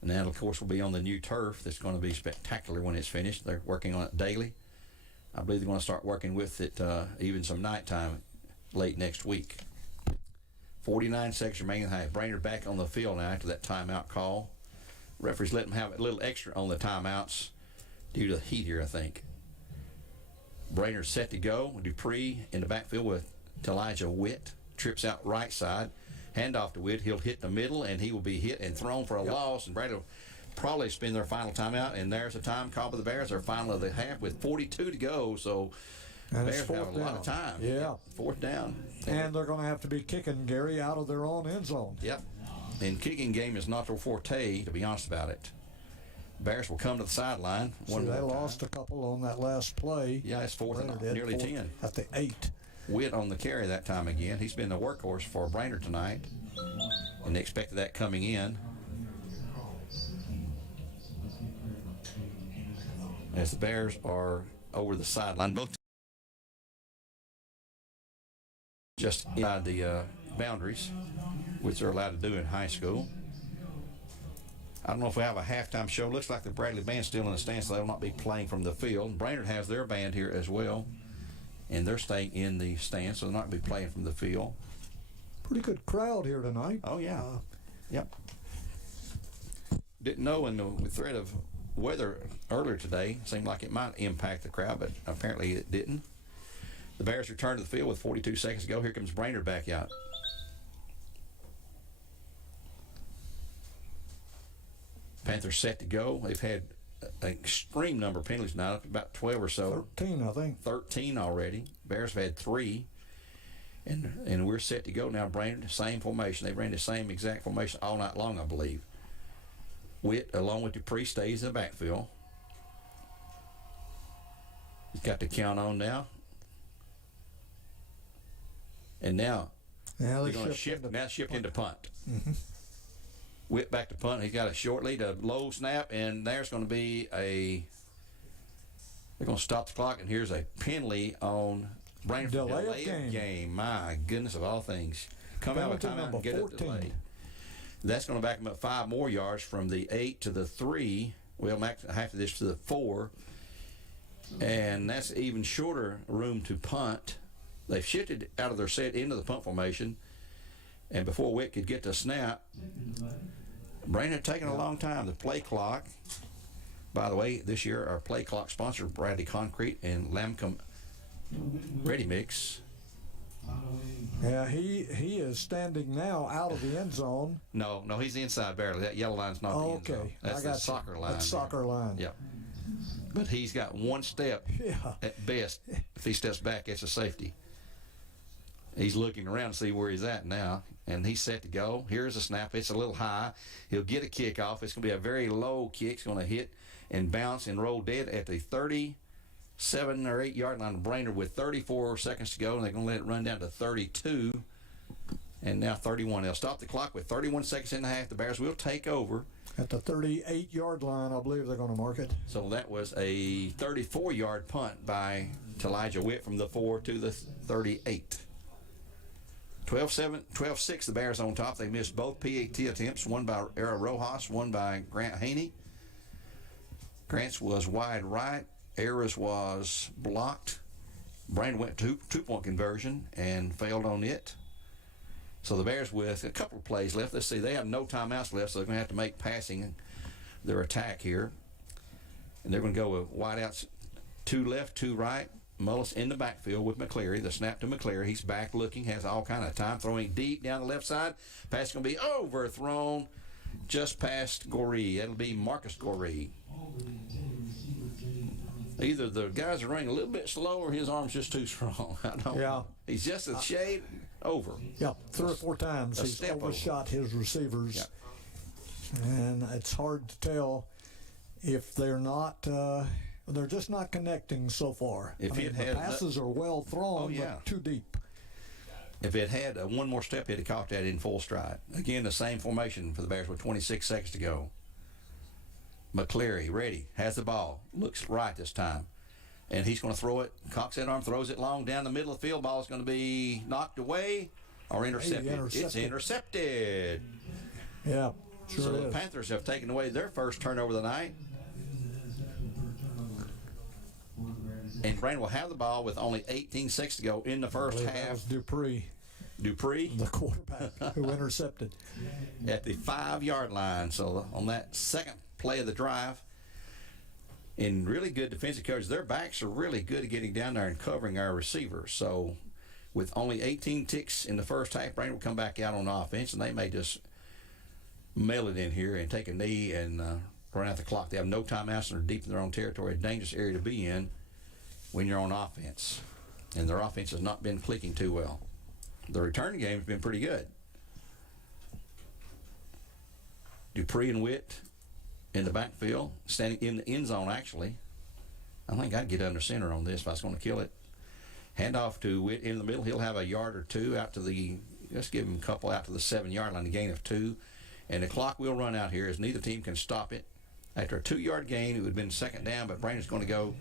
And that, of course, will be on the new turf. That's going to be spectacular when it's finished. They're working on it daily. I believe they're going to start working with it even some nighttime late next week. 49 seconds remaining. Brainerd back on the field now after that timeout call. Referees let them have a little extra on the timeouts due to the heat here, I think. Brainerd set to go. Dupree in the backfield with Elijah Witt. Trips out right side. Handoff to Witt. He'll hit the middle, and he will be hit and thrown for a loss. And Brainerd will probably spend their final timeout. And there's a time call by the Bears. Their final of the half with 42 to go. So and Bears have a lot of time. Yeah. 4th down. And they're going to have to be kicking, Gary, out of their own end zone. Yep. And kicking game is not their forte, to be honest about it. Bears will come to the sideline. They lost a couple on that last play. Yeah, it's 4th and nearly 10. At the 8. Witt on the carry that time again. He's been the workhorse for Brainerd tonight. And they expected that coming in. As the Bears are over the sideline. Both just inside the boundaries, which they're allowed to do in high school. I don't know if we have a halftime show. Looks like the Bradley band's still in the stands, so they'll not be playing from the field. Brainerd has their band here as well, and they're staying in the stands, so they'll not be playing from the field. Pretty good crowd here tonight. Oh, yeah. Yep. Didn't know in the threat of weather earlier today, seemed like it might impact the crowd, but apparently it didn't. The Bears return to the field with 42 seconds to go. Here comes Brainerd back out. Panthers set to go. They've had an extreme number of penalties now, about 12 or so. 13, I think. 13 already. Bears have had 3. And we're set to go now. Brainerd, same formation. They ran the same exact formation all night long, I believe. Witt, along with Dupree, stays in the backfield. He's got the count on now. And now they're going to shift into punt. Mm-hmm. Witt back to punt. He's got a short lead, a low snap, and there's going to be they're going to stop the clock, and here's a penalty on Brainerd. Delay of game. My goodness of all things. Come out with timeout and get it delayed. That's going to back them up 5 more yards from the 8 to the 3. Well, half of this to the 4. And that's even shorter room to punt. They've shifted out of their set into the punt formation. And before Witt could get the snap, Brainerd had taken a long time. The play clock, by the way, this year our play clock sponsor, Bradley Concrete and Lamcom Ready Mix. Yeah, he is standing now out of the end zone. No, he's inside barely. That yellow line's not the end zone. Okay. That's the soccer line. That's soccer line. Yep. But he's got one step at best. If he steps back, it's a safety. He's looking around to see where he's at now, and he's set to go. Here's a snap. It's a little high. He'll get a kickoff. It's going to be a very low kick. It's going to hit and bounce and roll dead at the 37 or 8 yard line of Brainerd with 34 seconds to go, and they're going to let it run down to 32 and now 31. They'll stop the clock with 31 seconds in the half. The Bears will take over. At the 38-yard line, I believe they're going to mark it. So that was a 34-yard punt by Elijah Witt from the 4 to the 38. 12-6, the Bears on top. They missed both PAT attempts, one by Earl Rojas, one by Grant Haney. Grant's was wide right. Era's was blocked. Brainerd went to two-point conversion and failed on it. So the Bears with a couple of plays left. Let's see, they have no timeouts left, so they're going to have to make passing their attack here. And they're going to go with wideouts, 2 left, 2 right. Mullis in the backfield with McCleary. The snap to McCleary. He's back looking, has all kind of time, throwing deep down the left side. Pass is going to be overthrown just past Goree. That'll be Marcus Goree. Either the guys are running a little bit slow or his arm's just too strong. I don't know. He's just a shade over. Yeah, 3 or 4 times he's overshot his receivers. Yeah. And it's hard to tell if they're not, they're just not connecting so far. If the passes are well thrown, but too deep. If it had one more step, he'd have caught that in full stride. Again, the same formation for the Bears with 26 seconds to go. McCleary, ready, has the ball, looks right this time. And he's going to throw it, cocks that arm, throws it long down the middle of the field. Ball is going to be knocked away or intercepted. It's intercepted. Yeah, sure So is. the Panthers have taken away their first turnover of the night. And Brainerd will have the ball with only 18 seconds to go in the first half. That was Dupree, the quarterback, who intercepted. At the 5-yard line. So on that second play of the drive, in really good defensive coverage, their backs are really good at getting down there and covering our receivers. So with only 18 ticks in the first half, Brainerd will come back out on offense, and they may just mail it in here and take a knee and run out the clock. They have no timeouts and are deep in their own territory, a dangerous area to be in when you're on offense. And their offense has not been clicking too well. The return game has been pretty good. Dupree and Witt in the backfield, standing in the end zone, actually. I think I'd get under center on this if I was going to kill it. Hand off to Witt in the middle. He'll have a yard or two out to the, let's give him a couple out to the 7-yard line, a gain of 2. And the clock will run out here as neither team can stop it. After a 2-yard gain, it would have been second down, but Brainerd's going to go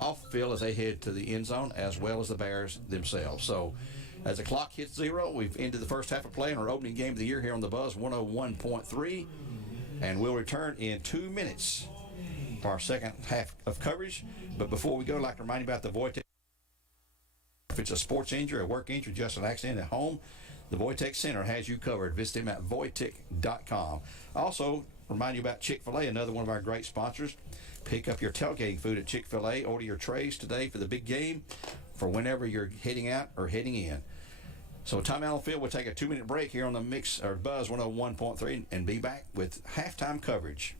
off the field as they head to the end zone, as well as the Bears themselves. So as the clock hits 0, we've ended the first half of play in our opening game of the year here on the Buzz 101.3. And we'll return in 2 minutes for our second half of coverage. But before we go, I'd like to remind you about the Voitech. If it's a sports injury, a work injury, just an accident at home, the Voitech Center has you covered. Visit them at voitech.com. Also, remind you about Chick-fil-A, another one of our great sponsors. Pick up your tailgating food at Chick-fil-A. Order your trays today for the big game for whenever you're heading out or heading in. So timeout on the field, we'll take a 2-minute break here on the Mix or Buzz 101.3 and be back with halftime coverage.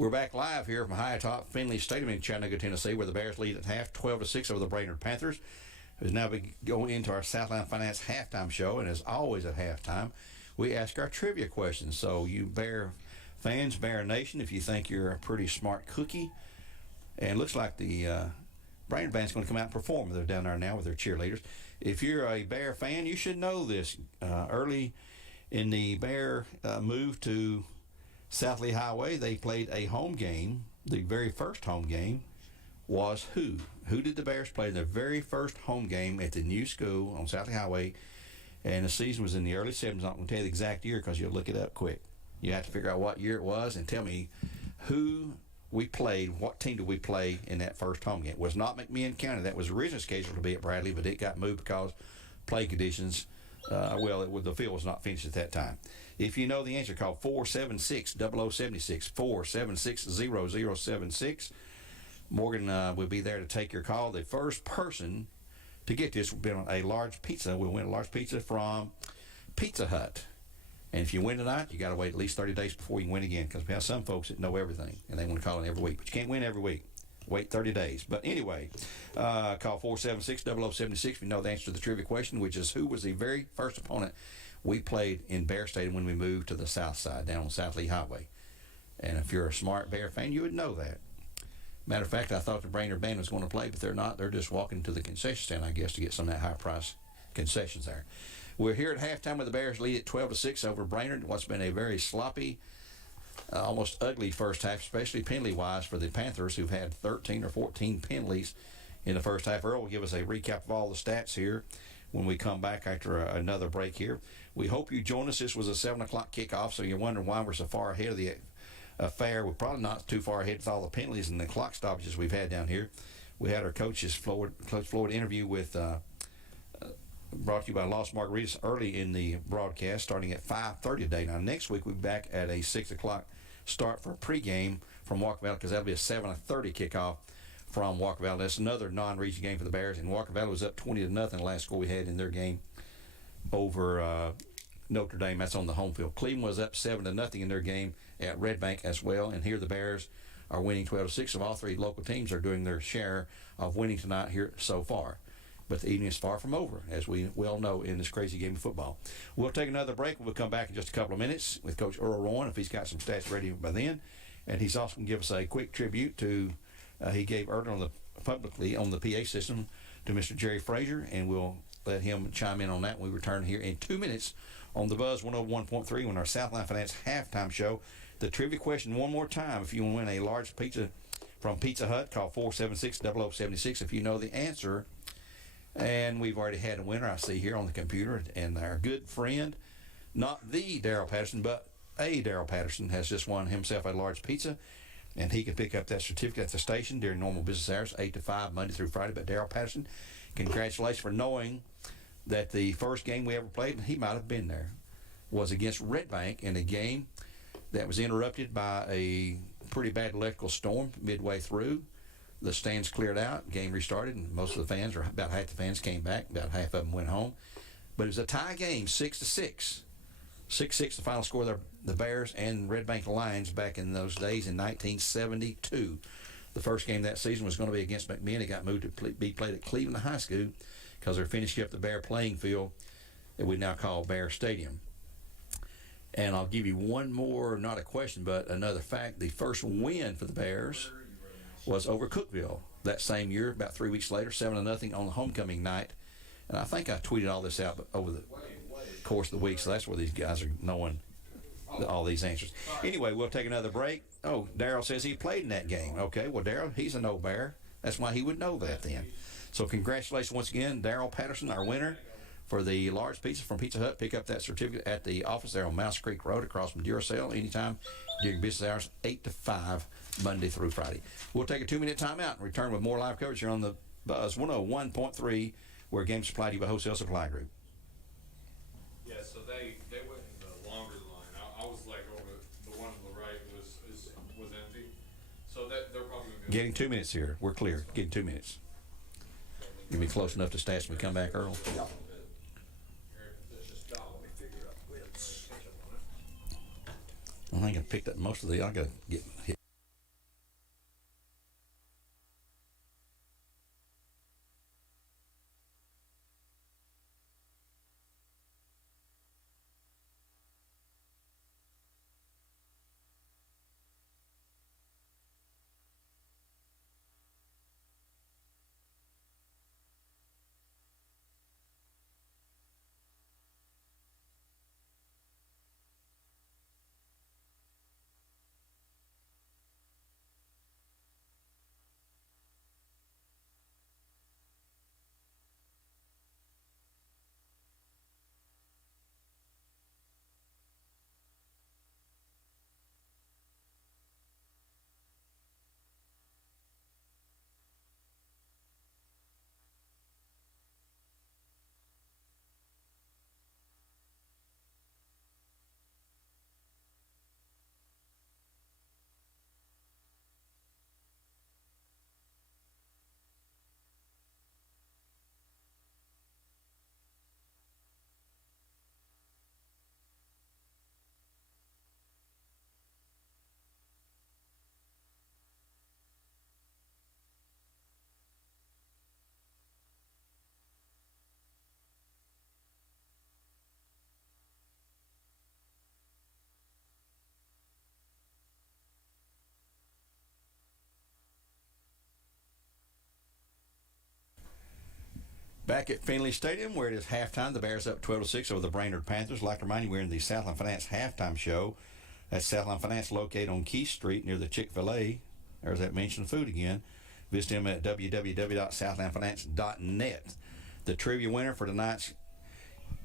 We're back live here from high atop Finley Stadium in Chattanooga, Tennessee, where the Bears lead at half, 12-6 over the Brainerd Panthers. Who's now going into our Southline Finance halftime show, and as always at halftime, we ask our trivia questions. So you Bear fans, Bear Nation, if you think you're a pretty smart cookie, and it looks like the Brainerd band's going to come out and perform. They're down there now with their cheerleaders. If you're a Bear fan, you should know this. Early in the Bear move to South Lee Highway, they played a home game. The very first home game was who? Who did the Bears play in their very first home game at the new school on South Lee Highway? And the season was in the early 70s. I'm not going to tell you the exact year because you'll look it up quick. You have to figure out what year it was and tell me who we played, what team did we play in that first home game. It was not McMinn County. That was originally scheduled to be at Bradley, but it got moved because play conditions, the field was not finished at that time. If you know the answer, call 476-0076, 476-0076. Morgan will be there to take your call. The first person to get this will be on a large pizza. We'll win a large pizza from Pizza Hut. And if you win tonight, you got to wait at least 30 days before you can win again, because we have some folks that know everything and they want to call in every week. But you can't win every week. Wait 30 days. But anyway, call 476-0076 if you know the answer to the trivia question, which is who was the very first opponent we played in Bear Stadium when we moved to the south side, down on South Lee Highway. And if you're a smart Bear fan, you would know that. Matter of fact, I thought the Brainerd band was going to play, but they're not. They're just walking to the concession stand, I guess, to get some of that high-price concessions there. We're here at halftime with the Bears lead at 12-6 over Brainerd. What's been a very sloppy, almost ugly first half, especially penalty-wise for the Panthers, who've had 13 or 14 penalties in the first half. Earl will give us a recap of all the stats here when we come back after another break here. We hope you join us. This was a 7 o'clock kickoff, so you're wondering why we're so far ahead of the affair. We're probably not too far ahead with all the penalties and the clock stoppages we've had down here. We had our Coach Floyd interview with brought to you by Los Margaritas early in the broadcast, starting at 5:30 today. Now, next week we'll be back at a 6 o'clock start for a pregame from Walker Valley, because that'll be a 7:30 kickoff from Walker Valley. That's another non-region game for the Bears, and Walker Valley was up 20-0 the last score we had in their game over Notre Dame. That's on the home field. Cleveland was up 7-0 in their game at Red Bank as well, and here the Bears are winning 12-6. Of all three local teams are doing their share of winning tonight here so far. But the evening is far from over, as we well know in this crazy game of football. We'll take another break. We'll come back in just a couple of minutes with Coach Earl Rowan, if he's got some stats ready by then. And he's also going to give us a quick tribute to, he gave earlier publicly on the PA system to Mr. Jerry Frazier, and we'll let him chime in on that when we return here in 2 minutes on the Buzz 101.3 on our Southline Finance halftime show. The trivia question one more time. If you want to win a large pizza from Pizza Hut, call 476-0076 if you know the answer. And we've already had a winner, I see here on the computer, and our good friend, not the Daryl Patterson, but a Daryl Patterson, has just won himself a large pizza, and he can pick up that certificate at the station during normal business hours, 8 to 5, Monday through Friday. But Daryl Patterson, congratulations for knowing that the first game we ever played, and he might have been there, was against Red Bank in a game that was interrupted by a pretty bad electrical storm midway through. The stands cleared out, game restarted, and most of the fans, or about half the fans, came back. About half of them went home. But it was a tie game, 6-6. 6-6, the final score of the Bears and Red Bank Lions back in those days in 1972. The first game that season was going to be against McMinn. It got moved to be played at Cleveland High School because they're finishing up the Bear playing field that we now call Bear Stadium. And I'll give you one more, not a question, but another fact. The first win for the Bears was over Cookeville that same year, about 3 weeks later, 7-0 on the homecoming night. And I think I tweeted all this out over the course of the week, so that's where these guys are knowing all these answers. Anyway, we'll take another break. Oh, Daryl says he played in that game. Okay, well, Daryl, he's a no-bear. That's why he would know that then. So congratulations once again, Daryl Patterson, our winner for the large pizza from Pizza Hut. Pick up that certificate at the office there on Mouse Creek Road across from Duracell anytime during business hours, 8 to 5, Monday through Friday. We'll take a 2-minute timeout and return with more live coverage here on the Buzz 101.3, where games supplied to you by Wholesale Supply Group. Yeah, so they went in the longer line. I was like over the one on the right was empty. So they're probably gonna Getting 2 minutes here. We're clear. Getting 2 minutes. You'll be close enough to stats when we come back, Earl. I think I picked up most of the. I got to get hit. Back at Finley Stadium, where it is halftime, the Bears up 12-6 over the Brainerd Panthers. I'd like to remind you, we're in the Southland Finance halftime show. That's Southland Finance, located on Keith Street near the Chick-fil-A. There's that mentioned food again. Visit them at www.southlandfinance.net. The trivia winner for tonight's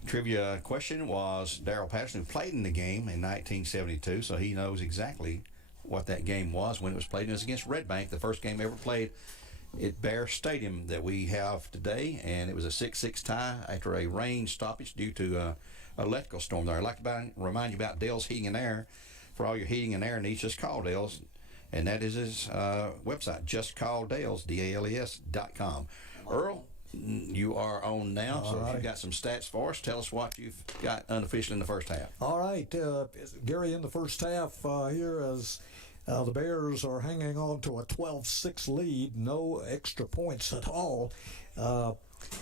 trivia question was Darrell Patterson, who played in the game in 1972, so he knows exactly what that game was when it was played. It was against Red Bank, the first game ever played at Bear Stadium that we have today, and it was a 6-6 tie after a rain stoppage due to a electrical storm there. I'd like to remind you about Dale's Heating and Air. For all your heating and air needs, just call Dale's, and that is his website, justcalldales, DALES.com. Earl, you are on now, so if you've got some stats for us, tell us what you've got unofficially in the first half. All right, Gary, in the first half here, as the Bears are hanging on to a 12-6 lead, no extra points at all.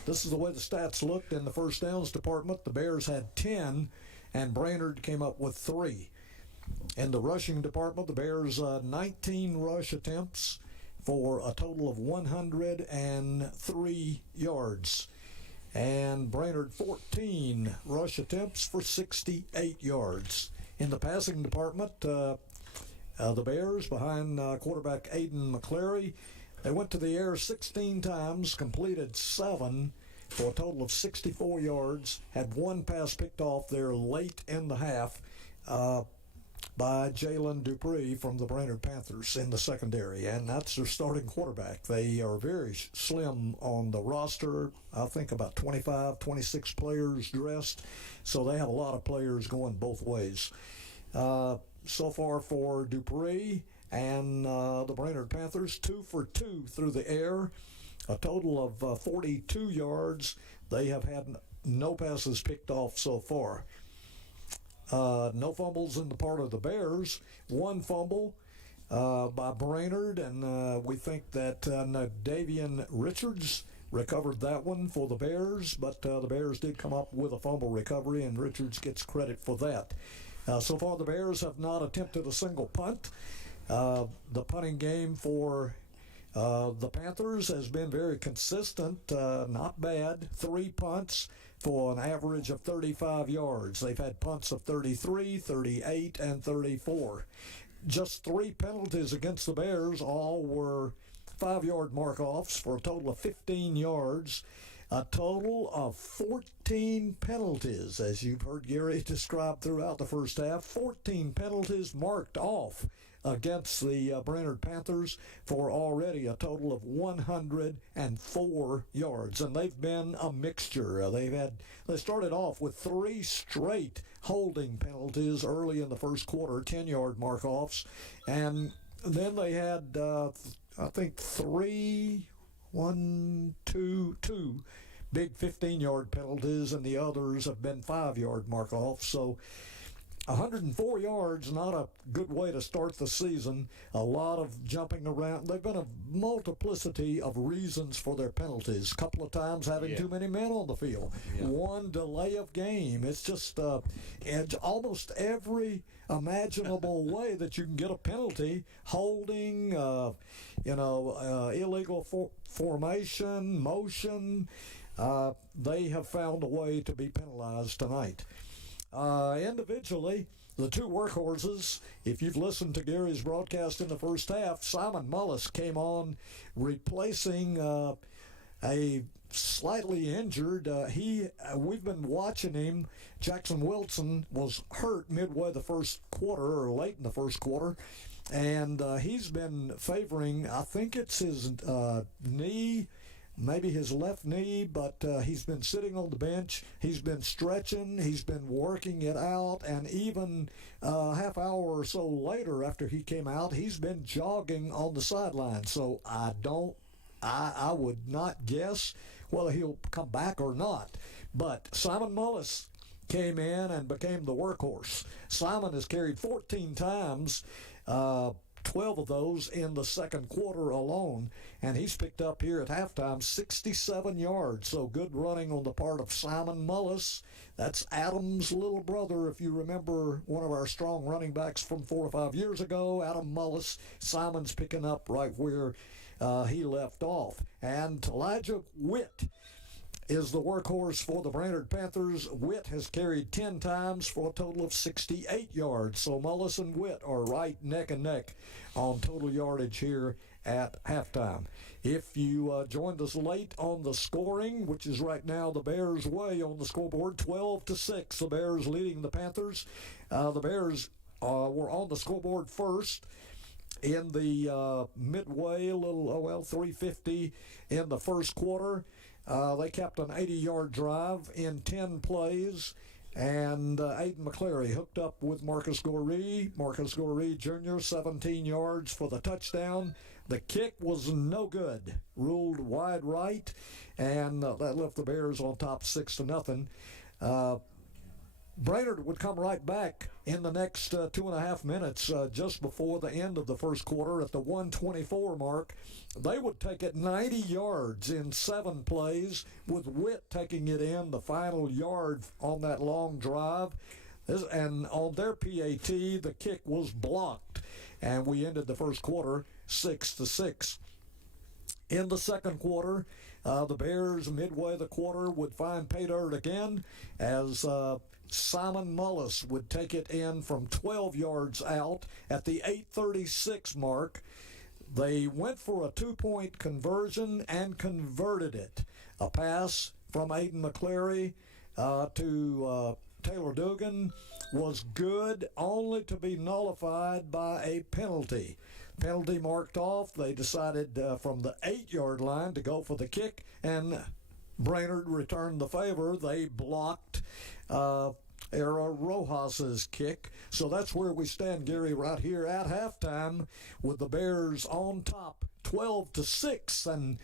This is the way the stats looked in the first downs department. The Bears had 10, and Brainerd came up with 3. In the rushing department, the Bears 19 rush attempts for a total of 103 yards. And Brainerd 14 rush attempts for 68 yards. In the passing department, the Bears, behind quarterback Aiden McClary, they went to the air 16 times, completed 7 for a total of 64 yards, had 1 pass picked off there late in the half by Jalen Dupree from the Brainerd Panthers in the secondary, and that's their starting quarterback. They are very slim on the roster. I think about 25, 26 players dressed, so they have a lot of players going both ways. So far for Dupree and the Brainerd Panthers, 2 for 2 through the air, a total of 42 yards. They have had no passes picked off so far. No fumbles in the part of the Bears. 1 fumble by Brainerd, and we think that Davian Richards recovered that one for the Bears, but the Bears did come up with a fumble recovery, and Richards gets credit for that. So far, the Bears have not attempted a single punt. The punting game for the Panthers has been very consistent, not bad. 3 punts for an average of 35 yards. They've had punts of 33, 38, and 34. Just 3 penalties against the Bears. All were 5-yard mark-offs for a total of 15 yards. A total of 14 penalties, as you've heard Gary describe throughout the first half. 14 penalties marked off against the Brainerd Panthers for already a total of 104 yards. And they've been a mixture. They started off with 3 straight holding penalties early in the first quarter, 10-yard mark-offs. And then they had, I think, 2 big 15-yard penalties, and the others have been 5-yard mark-offs. So 104 yards, not a good way to start the season. A lot of jumping around. They've been a multiplicity of reasons for their penalties. A couple of times having too many men on the field. 1 delay of game. It's just almost every imaginable way that you can get a penalty. Holding, illegal formation, motion. They have found a way to be penalized tonight. Individually, the 2 workhorses, if you've listened to Gary's broadcast in the first half, Simon Mullis came on replacing a slightly injured. We've been watching him. Jackson Wilson was hurt midway the first quarter, or late in the first quarter, and he's been favoring, I think it's his knee, maybe his left knee, but he's been sitting on the bench. He's been stretching. He's been working it out. And even a half hour or so later after he came out, he's been jogging on the sideline. So I would not guess whether he'll come back or not. But Simon Mullis came in and became the workhorse. Simon has carried 14 times, 12 of those in the second quarter alone, and he's picked up here at halftime 67 yards. So good running on the part of Simon Mullis. That's Adam's little brother, if you remember, one of our strong running backs from 4 or 5 years ago, Adam Mullis. Simon's picking up right where he left off. And Elijah Witt is the workhorse for the Brainerd Panthers. Witt has carried 10 times for a total of 68 yards. So Mullis and Witt are right neck and neck on total yardage here at halftime. If you joined us late on the scoring, which is right now the Bears' way on the scoreboard, 12-6, the Bears leading the Panthers. The Bears were on the scoreboard first in the midway, 3:50 in the first quarter. They kept an 80-yard drive in 10 plays, and Aiden McCleary hooked up with Marcus Goree. Marcus Goree Jr., 17 yards for the touchdown. The kick was no good, ruled wide right, and that left the Bears on top 6-0. Brainerd would come right back in the next 2.5 minutes just before the end of the first quarter at the 1:24 mark. They would take it 90 yards in 7 plays, with Witt taking it in the final yard on that long drive. And on their PAT, the kick was blocked, and we ended the first quarter 6-6. In the second quarter, the Bears, midway the quarter, would find pay dirt again as Simon Mullis would take it in from 12 yards out at the 8:36 mark. They went for a 2-point conversion and converted it. A pass from Aiden McCleary to Taylor Dugan was good, only to be nullified by a penalty. Penalty marked off. They decided from the 8-yard line to go for the kick, and Brainerd returned the favor. They blocked Era Rojas's kick. So that's where we stand, Gary, right here at halftime, with the Bears on top 12-6. And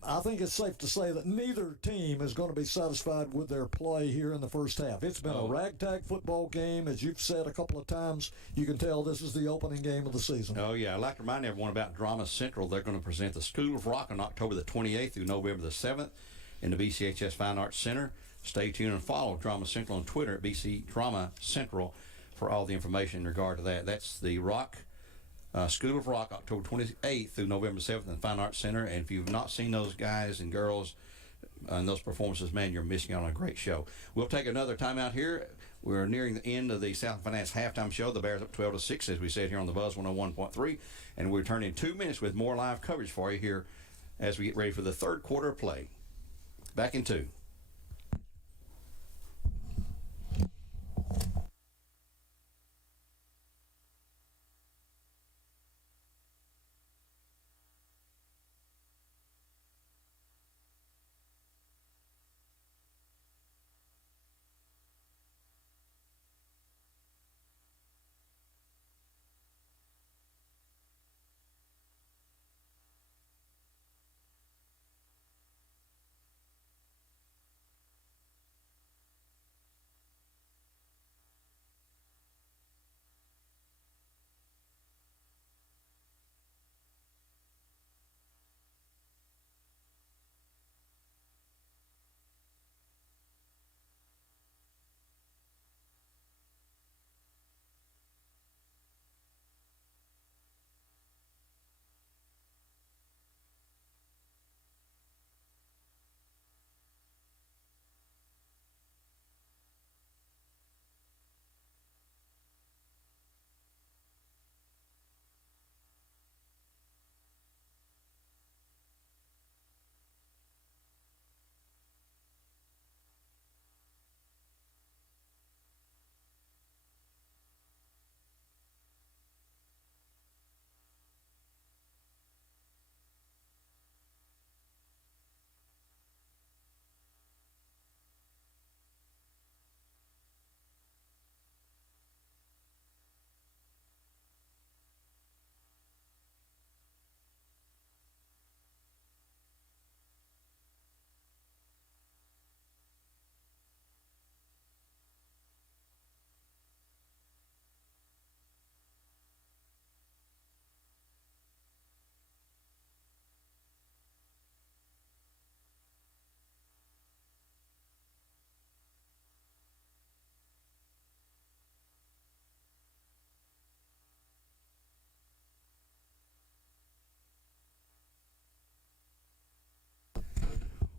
I think it's safe to say that neither team is going to be satisfied with their play here in the first half. It's been a ragtag football game. As you've said a couple of times, you can tell this is the opening game of the season. Oh, yeah. I'd like to remind everyone about Drama Central. They're going to present the School of Rock on October the 28th through November the 7th in the BCHS Fine Arts Center. Stay tuned and follow Drama Central on Twitter at BC Drama Central for all the information in regard to that. That's the School of Rock, October 28th through November 7th in the Fine Arts Center. And if you've not seen those guys and girls and those performances, man, you're missing out on a great show. We'll take another time out here. We're nearing the end of the South Finance halftime show. The Bears up 12-6, as we said here on the Buzz 101.3. And we're returning in 2 minutes with more live coverage for you here as we get ready for the third quarter of play. Back in 2.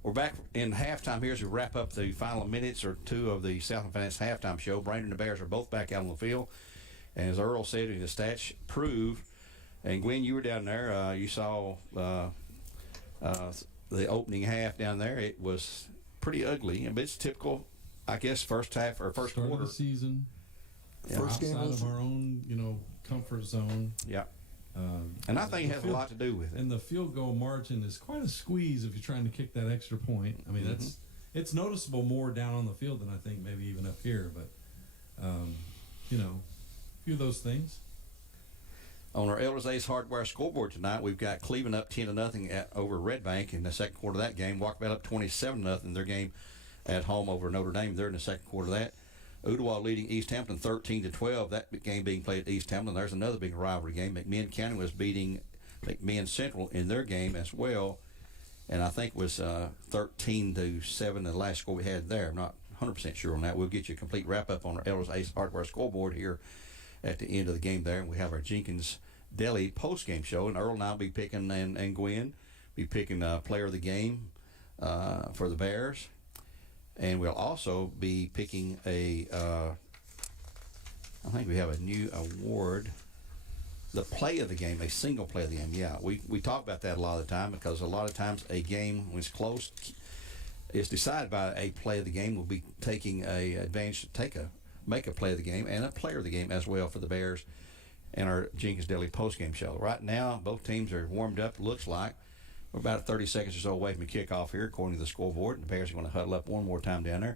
We're back in halftime here as we wrap up the final minutes or two of the Southland Finance halftime show. Brainerd and the Bears are both back out on the field. And as Earl said, the stats prove, and Gwen, you were down there, you saw the opening half down there. It was pretty ugly, but it's typical, I guess, first half or first Start quarter. of the season. First game outside of our own, comfort zone. Yeah. And I think it has a lot to do with it. And the field goal margin is quite a squeeze if you're trying to kick that extra point. I mean, it's noticeable more down on the field than I think maybe even up here. But, a few of those things. On our Elders Ace Hardware scoreboard tonight, we've got Cleveland up 10-0 over Red Bank in the second quarter of that game. Walkerville up 27-0 their game at home over Notre Dame. They're in the second quarter of that. Ottawa leading East Hampton 13-12. That game being played at East Hampton. There's another big rivalry game. McMinn County was beating McMinn Central in their game as well, and I think it was 13-7 the last score we had there. I'm not 100% sure on that. We'll get you a complete wrap-up on our Elders Ace Hardware scoreboard here at the end of the game there. And we have our Jenkins Deli post-game show, and Earl and I will be picking, and Gwen be picking player of the game for the Bears. And we'll also be picking I think we have a new award, the play of the game, a single play of the game. Yeah, we talk about that a lot of the time because a lot of times a game, when it's close, is decided by a play of the game. We'll be taking a advantage to make a play of the game and a player of the game as well for the Bears and our Jenkins Deli postgame show. Right now, both teams are warmed up, looks like. We're about 30 seconds or so away from the kickoff here, according to the scoreboard. The Bears are going to huddle up one more time down there.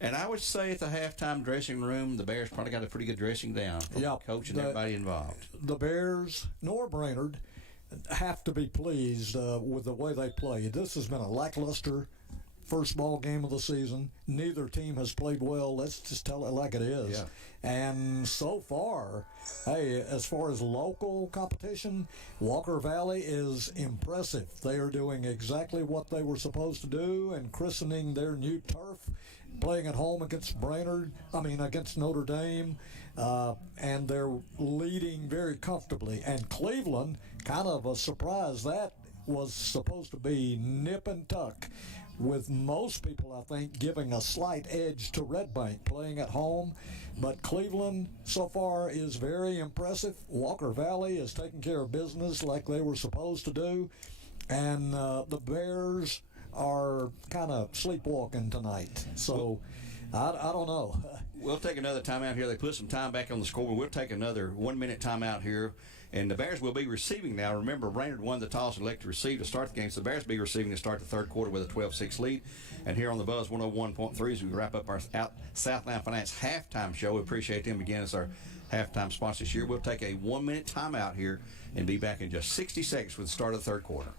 And I would say at the halftime dressing room, the Bears probably got a pretty good dressing down from the coach and everybody involved. The Bears, nor Brainerd, have to be pleased with the way they played. This has been a lackluster first ball game of the season. Neither team has played well. Let's just tell it like it is. Yeah. And so far, hey, as far as local competition, Walker Valley is impressive. They are doing exactly what they were supposed to do and christening their new turf, playing at home against against Notre Dame, and they're leading very comfortably. And Cleveland, kind of a surprise, that was supposed to be nip and tuck, with most people, I think, giving a slight edge to Red Bank playing at home. But Cleveland so far is very impressive. Walker Valley is taking care of business like they were supposed to do. And the Bears are kind of sleepwalking tonight. So I don't know. We'll take another timeout here. They put some time back on the scoreboard. We'll take another 1 minute timeout here. And the Bears will be receiving now. Remember, Brainerd won the toss and elected to receive to start the game. So the Bears will be receiving to start the third quarter with a 12-6 lead. And here on the Buzz 101.3 as we wrap up our Southland Finance halftime show. We appreciate them again as our halftime sponsor this year. We'll take a 1 minute timeout here and be back in just 60 seconds for the start of the third quarter.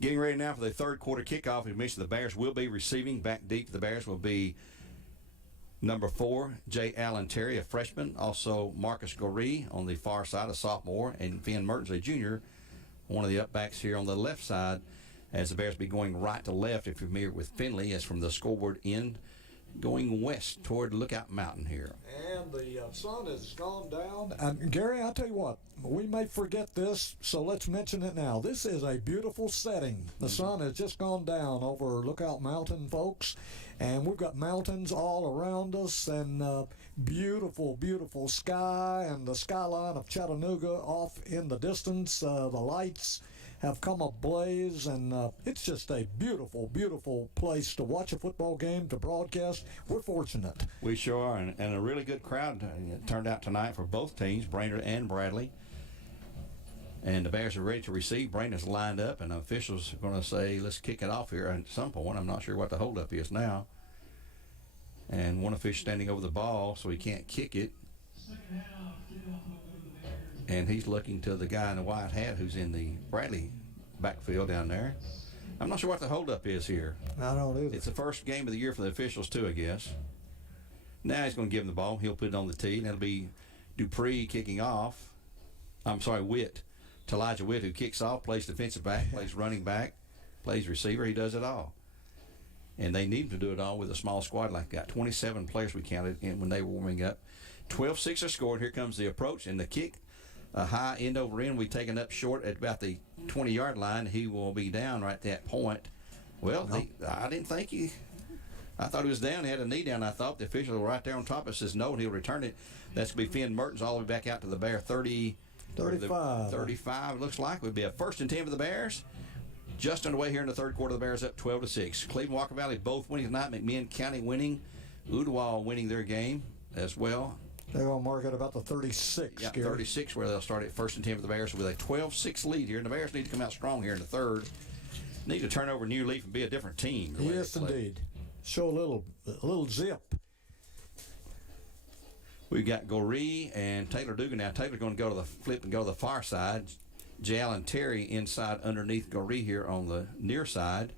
Getting ready now for the third quarter kickoff. As mentioned, the Bears will be receiving. Back deep for the Bears will be number 4, J. Allen Terry, a freshman. Also, Marcus Goree on the far side, a sophomore. And Finn Mertens, a junior, one of the upbacks here on the left side. As the Bears be going right to left, if you're familiar with Finley, as from the scoreboard end, going west toward Lookout Mountain here. And the sun has gone down. Gary, I'll tell you what, we may forget this, so let's mention it now. This is a beautiful setting. The sun has just gone down over Lookout Mountain, folks, and we've got mountains all around us, and beautiful, beautiful sky, and the skyline of Chattanooga off in the distance, the lights have come ablaze, and it's just a beautiful, beautiful place to watch a football game, to broadcast. We're fortunate. We sure are, and a really good crowd turned out tonight for both teams, Brainerd and Bradley. And the Bears are ready to receive. Brainerd's lined up, and the officials are going to say, let's kick it off here at some point. I'm not sure what the holdup is now. And one official standing over the ball, so he can't kick it. And he's looking to the guy in the white hat who's in the Bradley backfield down there. I'm not sure what the holdup is here. I don't either. It's the first game of the year for the officials, too, I guess. Now he's going to give him the ball. He'll put it on the tee, and it'll be Dupree kicking off. Witt. Elijah Witt, who kicks off, plays defensive back, plays running back, plays receiver. He does it all. And they need him to do it all with a small squad like that. 27 players we counted in when they were warming up. 12-6 are scored. Here comes the approach and the kick. A high end over end. We've taken up short at about the 20-yard line. He will be down right at that point. Well, I didn't think I thought he was down. He had a knee down, I thought. The official right there on top of it says no, and he'll return it. That's going to be Finn Mertens all the way back out to the Bear 35. 35 looks like. Would be a 1st and 10 for the Bears. Just underway here in the third quarter. The Bears up 12-6. Cleveland Walker Valley both winning tonight. McMinn County winning. Ooltewah winning their game as well. They're going to mark it about the 36. Yeah, Gary. 36 where they'll start at 1st and 10 for the Bears with a 12-6 lead here. And the Bears need to come out strong here in the third. Need to turn over a new leaf and be a different team. Yes, indeed. Show a little zip. We've got Goree and Taylor Dugan now. Taylor's going to go to the flip and go to the far side. Jalen Terry inside underneath Goree here on the near side.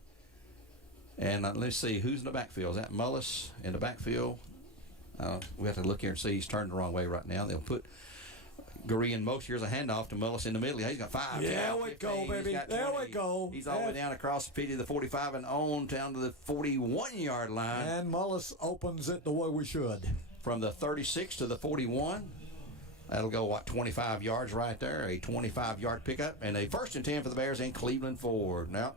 And let's see, who's in the backfield? Is that Mullis in the backfield? We have to look here and see. He's turned the wrong way right now. They'll put Goree in motion. Here's a handoff to Mullis in the middle. He's got 5. There we go, baby. There we go. He's all the way down across the 50 to the 45 and on down to the 41-yard line. And Mullis opens it the way we should. From the 36 to the 41. That'll go, 25 yards right there. A 25-yard pickup. And a 1st and 10 for the Bears in Cleveland Ford. Now,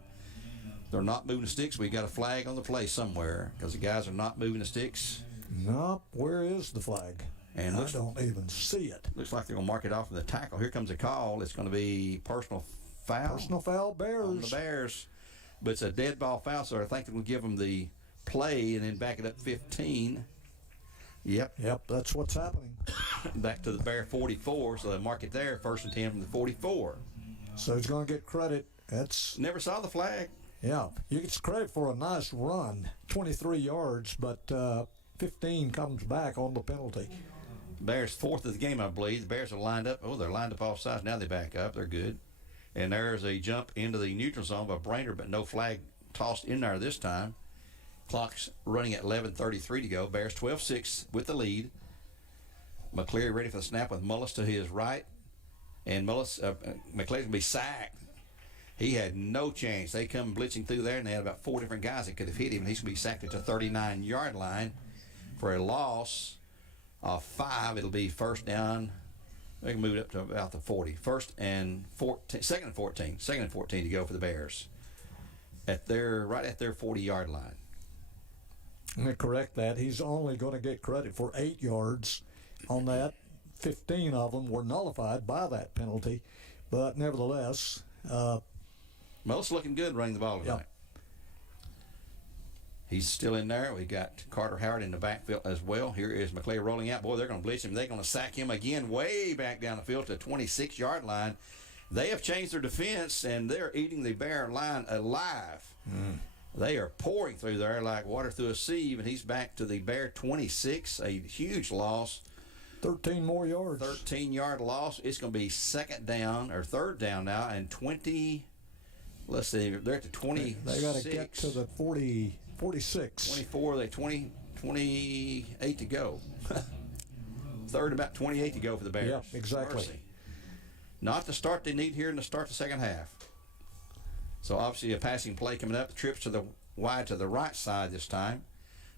they're not moving the sticks. We got a flag on the play somewhere because the guys are not moving the sticks. Nope. Where is the flag? And I don't even see it. Looks like they're going to mark it off in the tackle. Here comes a call. It's going to be personal foul. Personal foul, Bears. On the Bears. But it's a dead ball foul, so I think they're going to give them the play and then back it up 15. Yep, that's what's happening. Back to the Bear 44, so they mark it there, 1st and 10 from the 44. So he's going to get credit. Never saw the flag. Yeah, you get credit for a nice run, 23 yards, but 15 comes back on the penalty. Bears 4th of the game, I believe. The Bears are lined up. Oh, they're lined up off sides. Now they back up. They're good. And there's a jump into the neutral zone by Brainerd, but no flag tossed in there this time. Clock's running at 11:33 to go. Bears 12-6 with the lead. McCleary ready for the snap with Mullis to his right. And McCleary's going to be sacked. He had no chance. They come blitzing through there, and they had about 4 different guys that could have hit him. And he's going to be sacked at the 39-yard line for a loss of 5. It'll be 1st down. They can move it up to about the 40. 2nd and 14 to go for the Bears. Right at their 40-yard line. Let me correct that. He's only going to get credit for 8 yards on that. 15 of them were nullified by that penalty. But nevertheless... Most looking good running the ball tonight. Yep. He's still in there. We got Carter Howard in the backfield as well. Here is McCleary rolling out. Boy, they're going to blitz him. They're going to sack him again way back down the field to the 26-yard line. They have changed their defense, and they're eating the Bear line alive. They are pouring through there like water through a sieve, and he's back to the Bear 26, a huge loss. 13 more yards. 13-yard loss. It's going to be 2nd down or 3rd down now, and 20. Let's see, they're at the 26. They got to get to the 46. 24. 28 to go. 3rd, about 28 to go for the Bears. Yep, exactly. Mercy. Not the start they need here in the start of the second half. So obviously a passing play coming up. Trips to the wide to the right side this time.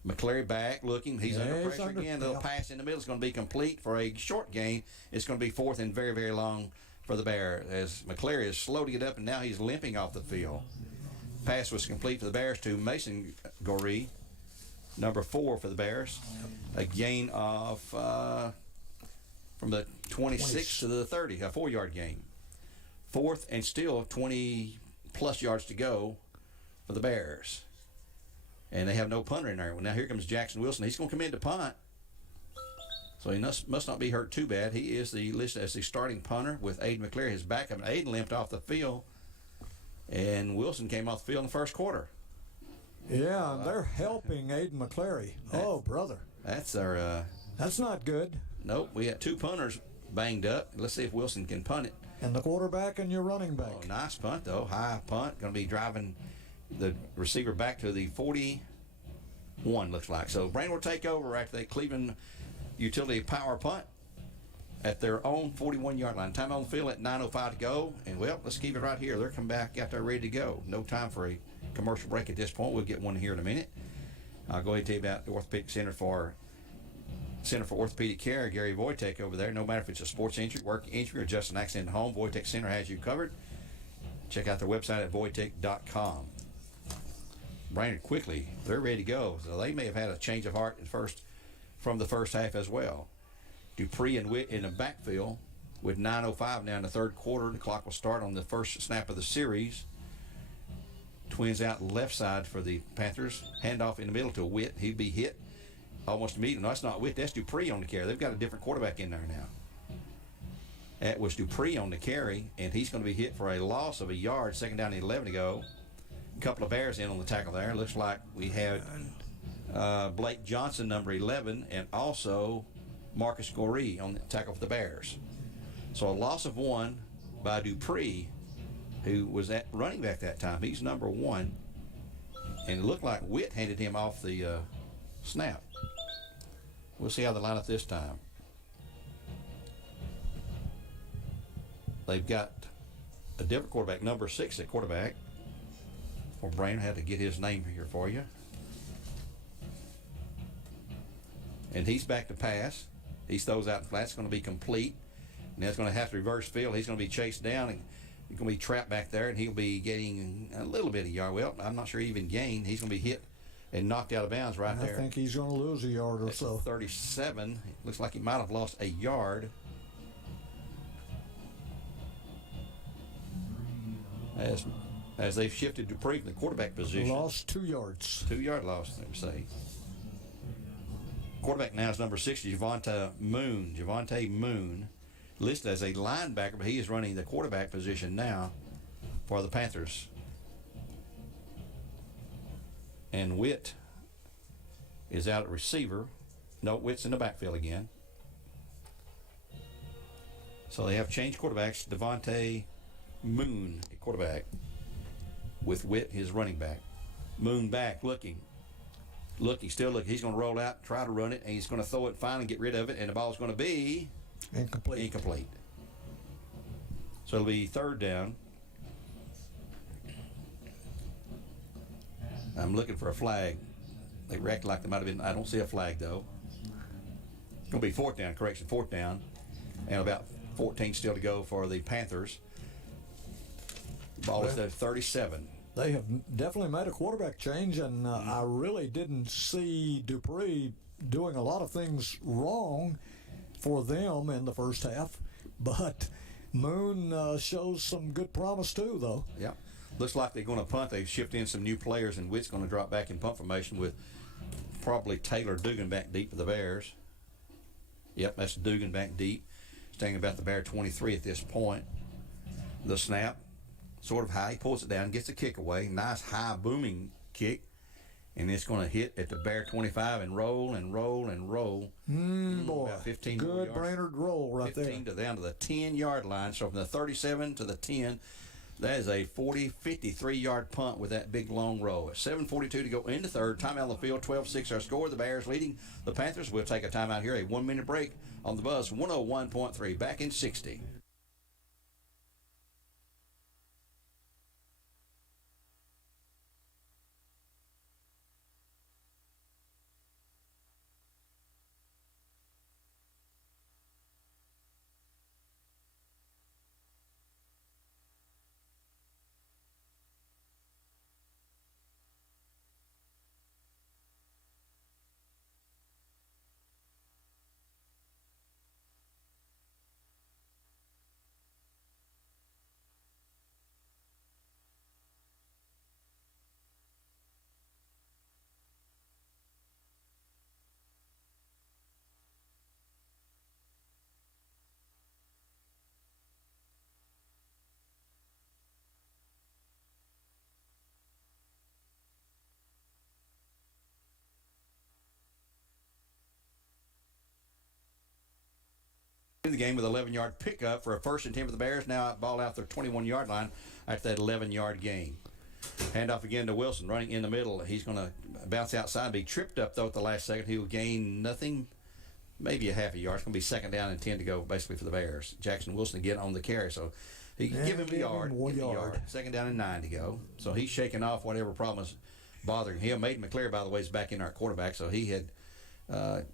McCleary back looking. He's under pressure again. The little pass in the middle is going to be complete for a short gain. It's going to be 4th and very, very long for the Bears as McCleary is slow to get up, and now he's limping off the field. Pass was complete for the Bears to Mason Goree, number 4 for the Bears. A gain of from the 26 to the 30, a 4-yard gain. 4th and still 20-plus yards to go for the Bears. And they have no punter in there. Well, now here comes Jackson Wilson. He's going to come in to punt. So he must not be hurt too bad. He is listed as the starting punter with Aiden McCleary, his backup. Aiden limped off the field, and Wilson came off the field in the first quarter. Yeah, and they're helping Aiden McCleary. Oh, brother. That's our... That's not good. Nope, we got 2 punters banged up. Let's see if Wilson can punt it. And the quarterback and your running back. Oh, nice punt, though. High punt. Going to be driving the receiver back to the 41, looks like. So Brainerd will take over after the Cleveland utility power punt at their own 41-yard line. Time on the field at 9:05 to go. And, well, let's keep it right here. They're coming back out there ready to go. No time for a commercial break at this point. We'll get one here in a minute. I'll go ahead and tell you about the Orthopedic Center for Orthopedic Care, Gary Wojtek over there. No matter if it's a sports injury, work injury, or just an accident at home, Wojtek Center has you covered. Check out their website at wojtek.com. Brainerd quickly, they're ready to go. So they may have had a change of heart from the first half as well. Dupree and Witt in the backfield with 9:05 now in the third quarter. The clock will start on the first snap of the series. Twins out left side for the Panthers. Handoff in the middle to Witt. He'd be hit almost immediately. No, that's not Witt. That's Dupree on the carry. They've got a different quarterback in there now. That was Dupree on the carry, and he's going to be hit for a loss of a yard. Second down and 11 to go. A couple of Bears in on the tackle there. Looks like we had Blake Johnson, number 11, and also Marcus Goree on the tackle for the Bears. So a loss of 1 by Dupree, who was at running back that time. He's number 1. And it looked like Witt handed him off the snap. We'll see how they line up this time. They've got a different quarterback, number 6 at quarterback. Or Brainerd had to get his name here for you. And he's back to pass. He throws out flat. It's going to be complete. And that's going to have to reverse field. He's going to be chased down and he's going to be trapped back there, and he'll be getting a little bit of yard. Well, I'm not sure he even gained. He's going to be hit and knocked out of bounds right there. I think he's going to lose a yard or so. 37. Looks like he might have lost a yard. As they've shifted Dupree from the quarterback position. Lost 2 yards. 2-yard loss, they would say. Quarterback now is number 60, Javonte Moon. Listed as a linebacker, but he is running the quarterback position now for the Panthers. And Witt is out at receiver. No, Witt's in the backfield again. So they have changed quarterbacks. Javonte Moon at quarterback with Witt, his running back. Moon back, looking, still looking. He's going to roll out, try to run it, and he's going to throw it finally, get rid of it, and the ball's going to be incomplete. So it'll be third down. I'm looking for a flag. They react like there might have been. I don't see a flag, though. It's going to be fourth down. And about 14 still to go for the Panthers. Ball is at 37. They have definitely made a quarterback change, and I really didn't see Dupree doing a lot of things wrong for them in the first half. But Moon shows some good promise, too, though. Yeah. Looks like they're going to punt. They've shifted in some new players, and Witt's going to drop back in punt formation with probably Taylor Dugan back deep for the Bears. Yep, that's Dugan back deep. Staying about the Bear 23 at this point. The snap, sort of high. He pulls it down, gets the kick away. Nice high booming kick. And it's going to hit at the Bear 25 and roll and roll and roll. Boy, about 15 good yards. Brainerd roll right 15 there. down to the 10-yard line. So from the 37 to the 10, that is a 53-yard punt with that big long roll. At 7:42 to go into third. Timeout on the field, 12-6 our score. The Bears leading the Panthers. We'll take a timeout here. A 1-minute break on the Buzz 101.3. Back in 60. in the game with 11-yard pickup for a 1st and 10 for the Bears. Now ball out their 21-yard line after that 11-yard gain. Handoff again to Wilson, running in the middle. He's going to bounce outside, be tripped up, though, at the last second. He will gain nothing, maybe a half a yard. It's going to be 2nd down and 10 to go, basically, for the Bears. Jackson Wilson again on the carry, so he can give him a yard. 1 yard. 2nd down and 9 to go. So he's shaking off whatever problem is bothering him. Maiden McCleary, by the way, is back in our quarterback, so he had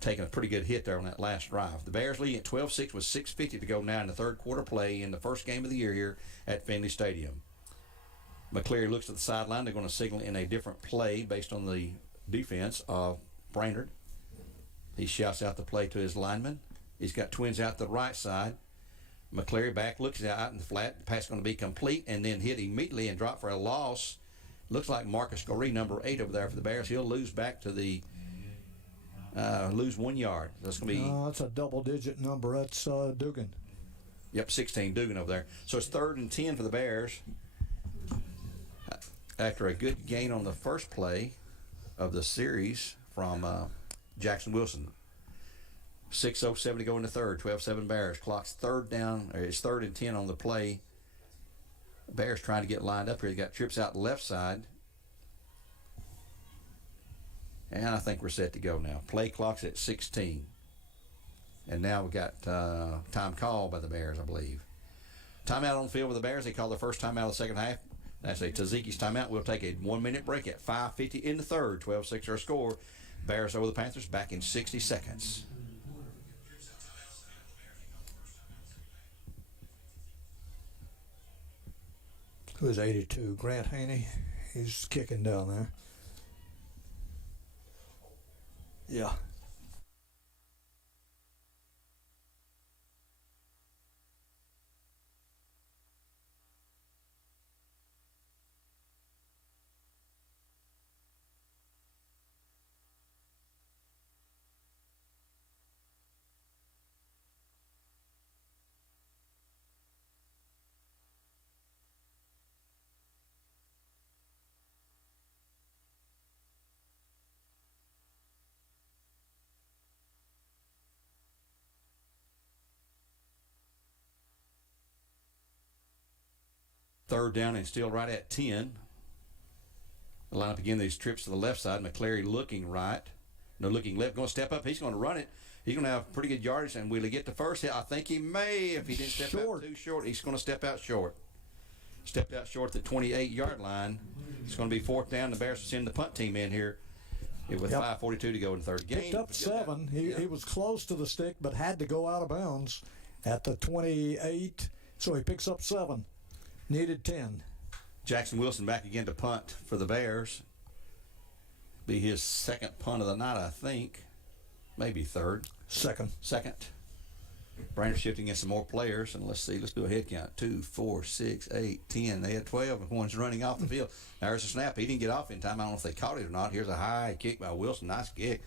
taken a pretty good hit there on that last drive. The Bears leading at 12-6 with 6:50 to go now in the third quarter play in the first game of the year here at Finley Stadium. McCleary looks at the sideline. They're going to signal in a different play based on the defense of Brainerd. He shouts out the play to his lineman. He's got twins out the right side. McCleary back, looks out in the flat. The pass is going to be complete and then hit immediately and drop for a loss. Looks like Marcus Goree, number 8 over there for the Bears. He'll lose back to the lose 1 yard. That's going to be. That's a double-digit number. That's Dugan. Yep, 16 Dugan over there. So it's 3rd and 10 for the Bears. After a good gain on the first play of the series from Jackson Wilson. 6:07 to go in the third. 12-7 Bears. Clock's 3rd down. It's 3rd and 10 on the play. Bears trying to get lined up here. They got trips out the left side. And I think we're set to go now. Play clock's at 16. And now we got time called by the Bears, I believe. Timeout on the field with the Bears. They call their first timeout of the second half. That's a Taziki's timeout. We'll take a 1-minute break at 5:50 in the third. 12-6 our score. Bears over the Panthers back in 60 seconds. Who is 82? Grant Haney. He's kicking down there. Yeah. Third down and still right at 10. The lineup again, these trips to the left side. McCleary looking right. No, looking left. Going to step up. He's going to run it. He's going to have pretty good yardage. And will he get to first? I think he may. If he didn't step out too short, he's going to step out short. Stepped out short at the 28-yard line. It's going to be 4th down. The Bears will send the punt team in here with 5:42 to go in the third game. Picked up 7. He was close to the stick, but had to go out of bounds at the 28. So he picks up 7. Needed 10. Jackson Wilson back again to punt for the Bears. Be his 2nd punt of the night, I think. Maybe 3rd. Second. Brainerd shifting in some more players, and let's see. Let's do a head count. 2, 4, 6, 8, 10. They had 12, and one's running off the field. Now there's a snap. He didn't get off in time. I don't know if they caught it or not. Here's a high kick by Wilson. Nice kick.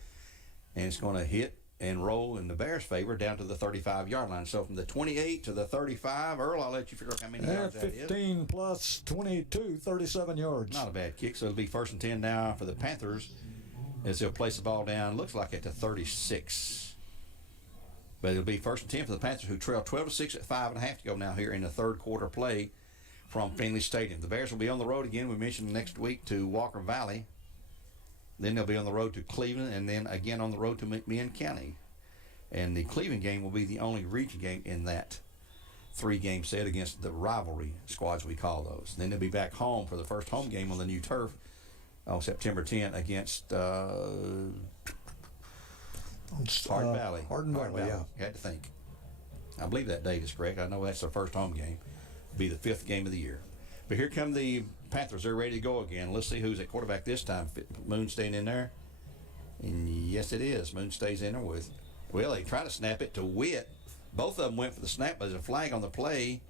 And it's going to hit and roll in the Bears' favor down to the 35-yard line. So from the 28 to the 35, Earl, I'll let you figure out how many yards that is. 15 plus 22, 37 yards. Not a bad kick. So it'll be 1st and 10 now for the Panthers as they'll place the ball down. Looks like at the 36. But it'll be 1st and 10 for the Panthers, who trail 12-6 at 5.5 to go now here in the third quarter play from Finley Stadium. The Bears will be on the road again. We mentioned next week to Walker Valley. Then they'll be on the road to Cleveland, and then again on the road to McMinn County. And the Cleveland game will be the only region game in that 3-game set against the rivalry squads, we call those. Then they'll be back home for the first home game on the new turf on September 10th against Hardin Valley. Hardin Valley, yeah. You had to think. I believe that date is correct. I know that's their first home game. It'll be the 5th game of the year. But here come the Panthers. They're ready to go again. Let's see who's at quarterback this time. Moon staying in there? And yes, it is. Moon stays in there with, well, they try to snap it to Witt. Both of them went for the snap, but there's a flag on the play.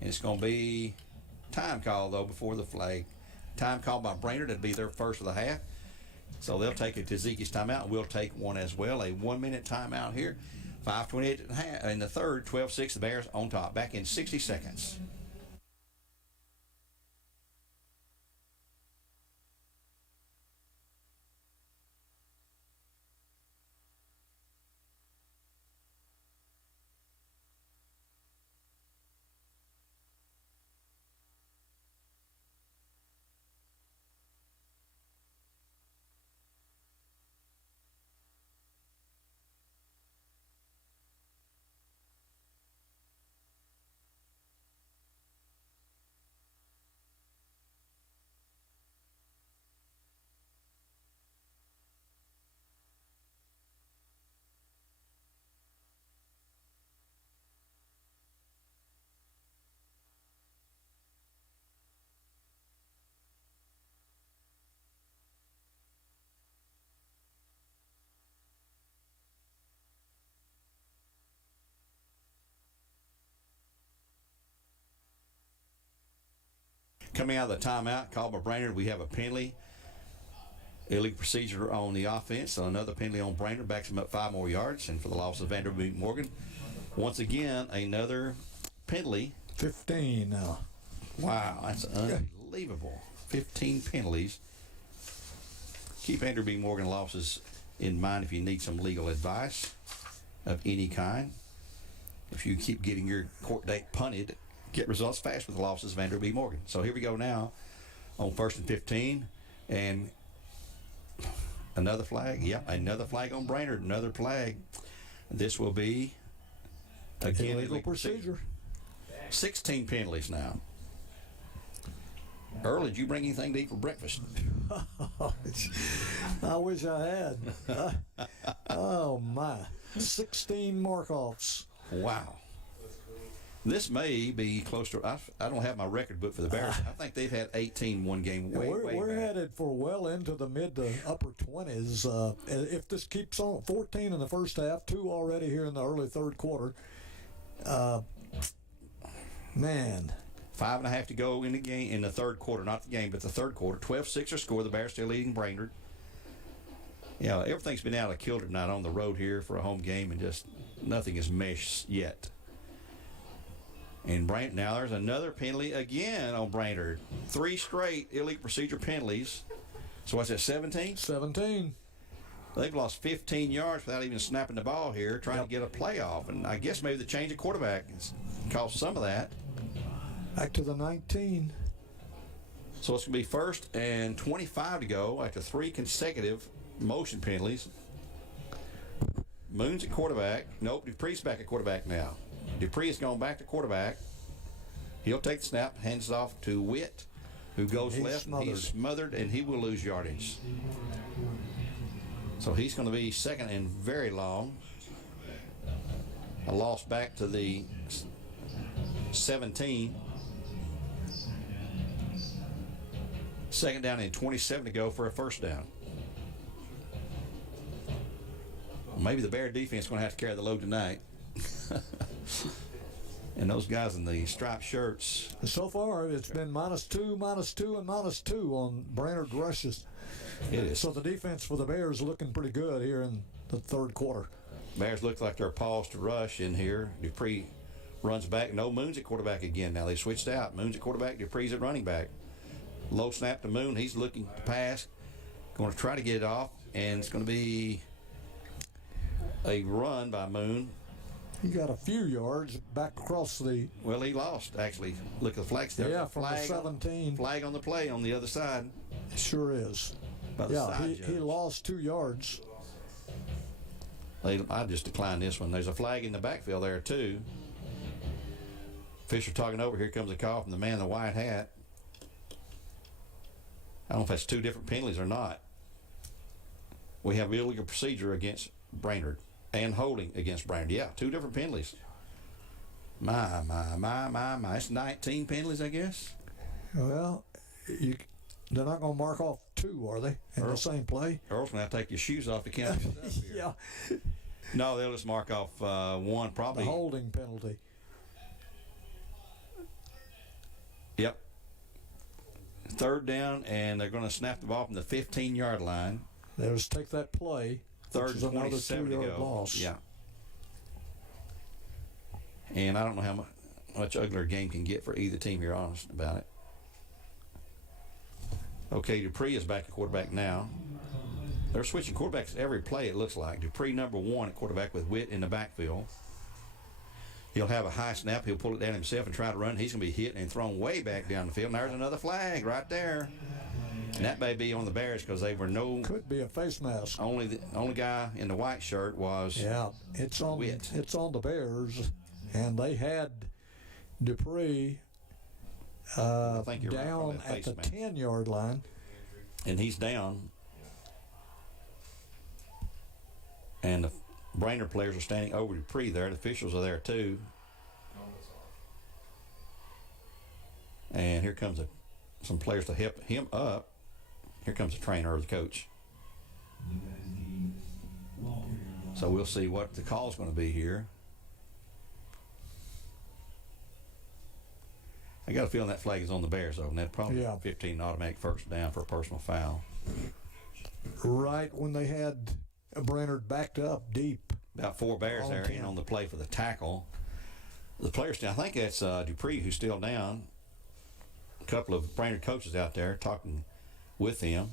And it's going to be time call, though, before the flag. Time call by Brainerd. It'll be their first of the half. So they'll take a Taziki's timeout, and we'll take one as well. A 1-minute timeout here. 5:28 in the third. 12-6, the Bears on top. Back in 60 seconds. Coming out of the timeout called by Brainerd, we have a penalty. Illegal procedure on the offense, so another penalty on Brainerd, backs him up 5 more yards. And for the loss of Vanderbilt Morgan, once again, another penalty. 15 now. Wow, that's unbelievable. 15 penalties. Keep Vanderbilt Morgan losses in mind if you need some legal advice of any kind. If you keep getting your court date punted, get results fast with the losses of Vanderbilt Morgan. So here we go now on 1st and 15, and another flag. Yep, another flag on Brainerd. Another flag. This will be again illegal procedure. 16 penalties now. Earl, did you bring anything to eat for breakfast? I wish I had. Oh my! 16 mark-offs. Wow. This may be close to. I don't have my record book for the Bears. I think they've had 18 one game. We're back. headed for well into the mid to upper 20s. If this keeps on, 14 in the first half, 2 already here in the early third quarter. Man. 5.5 to go in the game, in the third quarter, not the game, but the third quarter. 12-6 score. The Bears still leading Brainerd. Yeah, everything's been out of kilter tonight on the road here for a home game, and just nothing is meshed yet. And Brainerd, now there's another penalty again on Brainerd. 3 straight illegal procedure penalties. So what's that, 17? 17. They've lost 15 yards without even snapping the ball here, trying to get a playoff. And I guess maybe the change of quarterback has caused some of that. Back to the 19. So it's going to be 1st and 25 to go after 3 consecutive motion penalties. Moon's at quarterback. Nope, Dupree's back at quarterback now. Dupree has gone back to quarterback. He'll take the snap, hands it off to Witt, who goes left. He's smothered, and he will lose yardage. So he's going to be second and very long. A loss back to the 17. Second down and 27 to go for a first down. Maybe the Bear defense is going to have to carry the load tonight. And those guys in the striped shirts. So far, it's been -2, -2, and -2 on Brainerd rushes. It is. So the defense for the Bears looking pretty good here in the third quarter. Bears look like they're paused to rush in here. Dupree runs back. No, Moon's at quarterback again. Now they switched out. Moon's at quarterback. Dupree's at running back. Low snap to Moon. He's looking to pass. Going to try to get it off. And it's going to be a run by Moon. He got a few yards back across the... Well, he lost, actually. Look at the flags there. Yeah, from the 17. Flag on the play on the other side. It sure is. Yeah, he lost 2 yards. I just declined this one. There's a flag in the backfield there, too. Fisher talking over. Here comes a call from the man in the white hat. I don't know if that's 2 different penalties or not. We have illegal procedure against Brainerd and holding against Brainerd. Yeah, 2 different penalties. My. It's 19 penalties, I guess. Well, they're not going to mark off 2, are they, in the same play? Earl's going to have to take your shoes off to count this up here. Yeah. No, they'll just mark off 1 probably. The holding penalty. Yep. Third down, and they're going to snap the ball from the 15-yard line. They'll just take that play. Third and 27 to go. Loss. Yeah. And I don't know how much uglier a game can get for either team here, honest about it. Okay, Dupree is back at quarterback now. They're switching quarterbacks every play, it looks like. Dupree, number 1 at quarterback with Witt in the backfield. He'll have a high snap. He'll pull it down himself and try to run. He's going to be hit and thrown way back down the field. And there's another flag right there. And that may be on the Bears because they were Could be a face mask. The only guy in the white shirt was it's on Witt. It's on the Bears, and they had Dupree down at the 10-yard line. And he's down. And the Brainerd players are standing over Dupree there. The officials are there too. And here comes some players to help him up. Here comes the trainer or the coach. So we'll see what the call is going to be here. I got a feeling that flag is on the Bears, though, and that probably Yeah. 15 automatic first down for a personal foul. Right when they had Brainerd backed up deep. About 4 Bears there in on the play for the tackle. The players down, I think that's Dupree who's still down. A couple of Brainerd coaches out there talking with him.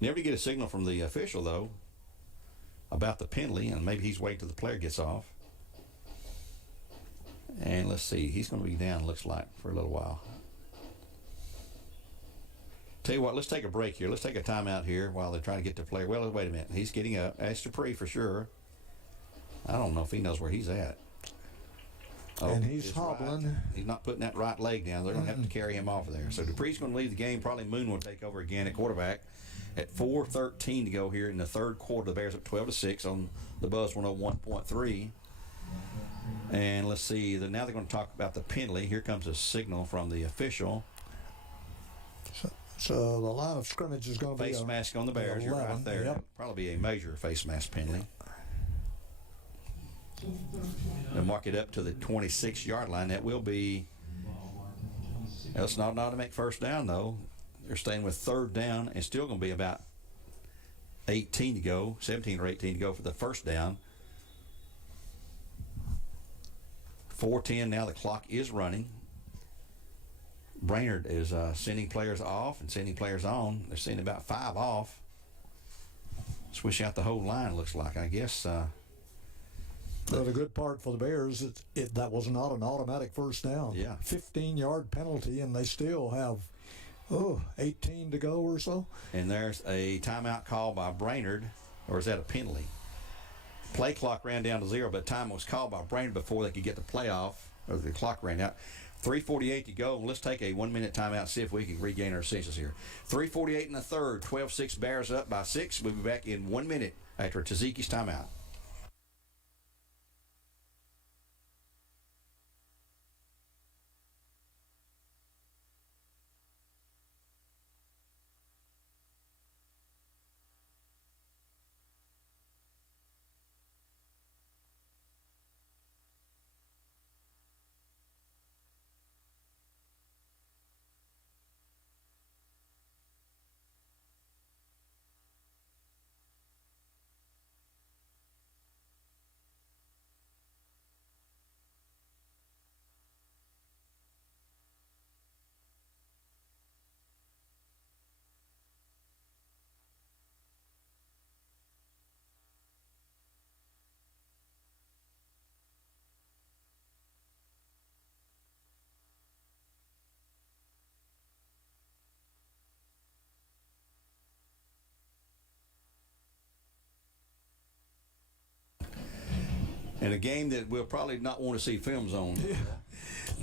Never to get a signal from the official, though, about the penalty, and maybe he's waiting till the player gets off. And let's see, he's going to be down, looks like, for a little while. Tell you what, let's take a break here. Let's take a timeout here while they're trying to get the player. Well, wait a minute. He's getting up. That's Dupree for sure. I don't know if he knows where he's at. Oh, And he's hobbling. Right. He's not putting that right leg down. They're going to have to carry him off of there. So Dupree's going to leave the game. Probably Moon will take over again at quarterback. At 4:13 to go here in the third quarter. The Bears up 12-6 on the Buzz 101.3. And let's see. Now they're going to talk about the penalty. Here comes a signal from the official. So the line of scrimmage is going to be Face mask on the Bears. You're right there. Yep. Probably be a major face mask penalty. They'll mark it up to the 26-yard line. That will be. That's not an automatic first down, though. They're staying with third down and still going to be about 18 to go, 17 or 18 to go for the first down. 4:10 now. The clock is running. Brainerd is sending players off and sending players on. They're sending about 5 off. Switch out the whole line, looks like. I guess. Well, the good part for the Bears is that was not an automatic first down. Yeah. 15-yard penalty, and they still have 18 to go or so. And there's a timeout call by Brainerd, or is that a penalty? Play clock ran down to 0, but time was called by Brainerd before they could get the playoff, or the clock ran out. 3:48 to go. Let's take a 1-minute timeout, see if we can regain our senses here. 3:48 in the third, 12-6 Bears up by 6. We'll be back in 1 minute after Taziki's timeout. In a game that we'll probably not want to see films on. Yeah.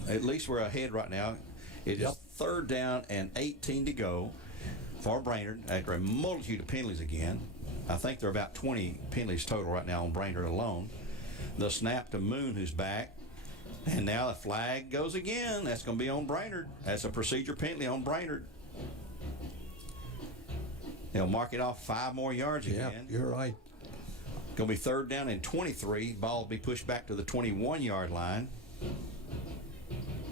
At least we're ahead right now. It is third down and 18 to go for Brainerd after a multitude of penalties again. I think there are about 20 penalties total right now on Brainerd alone. The snap to Moon, who's back. And now the flag goes again. That's going to be on Brainerd. That's a procedure penalty on Brainerd. They'll mark it off 5 more yards again. Yeah, you're right. Going to be third down and 23. Ball will be pushed back to the 21-yard line.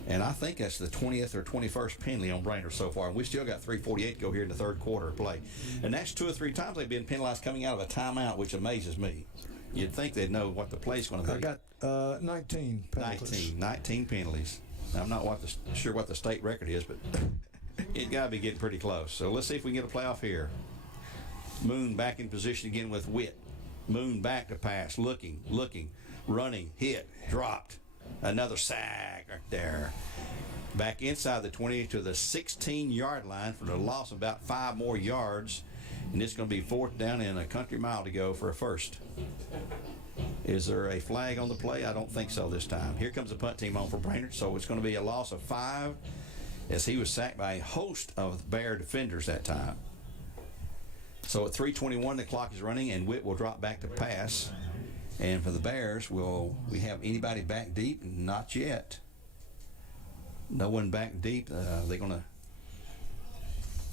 And I think that's the 20th or 21st penalty on Brainerd so far. And we still got 3:48 to go here in the third quarter of play. And that's 2 or 3 times they've been penalized coming out of a timeout, which amazes me. You'd think they'd know what the play's going to be. I got 19 penalties. 19 penalties. I'm not sure what the state record is, but it's got to be getting pretty close. So let's see if we can get a playoff here. Moon back in position again with Witt. Moon back to pass, looking, running, hit, dropped. Another sack right there. Back inside the 20 to the 16-yard line for the loss of about 5 more yards. And it's going to be fourth down and a country mile to go for a first. Is there a flag on the play? I don't think so this time. Here comes the punt team on for Brainerd. So it's going to be a loss of 5 as he was sacked by a host of Bear defenders that time. So at 3:21, the clock is running, and Witt will drop back to pass. And for the Bears, we have anybody back deep? Not yet. No one back deep. They're going to.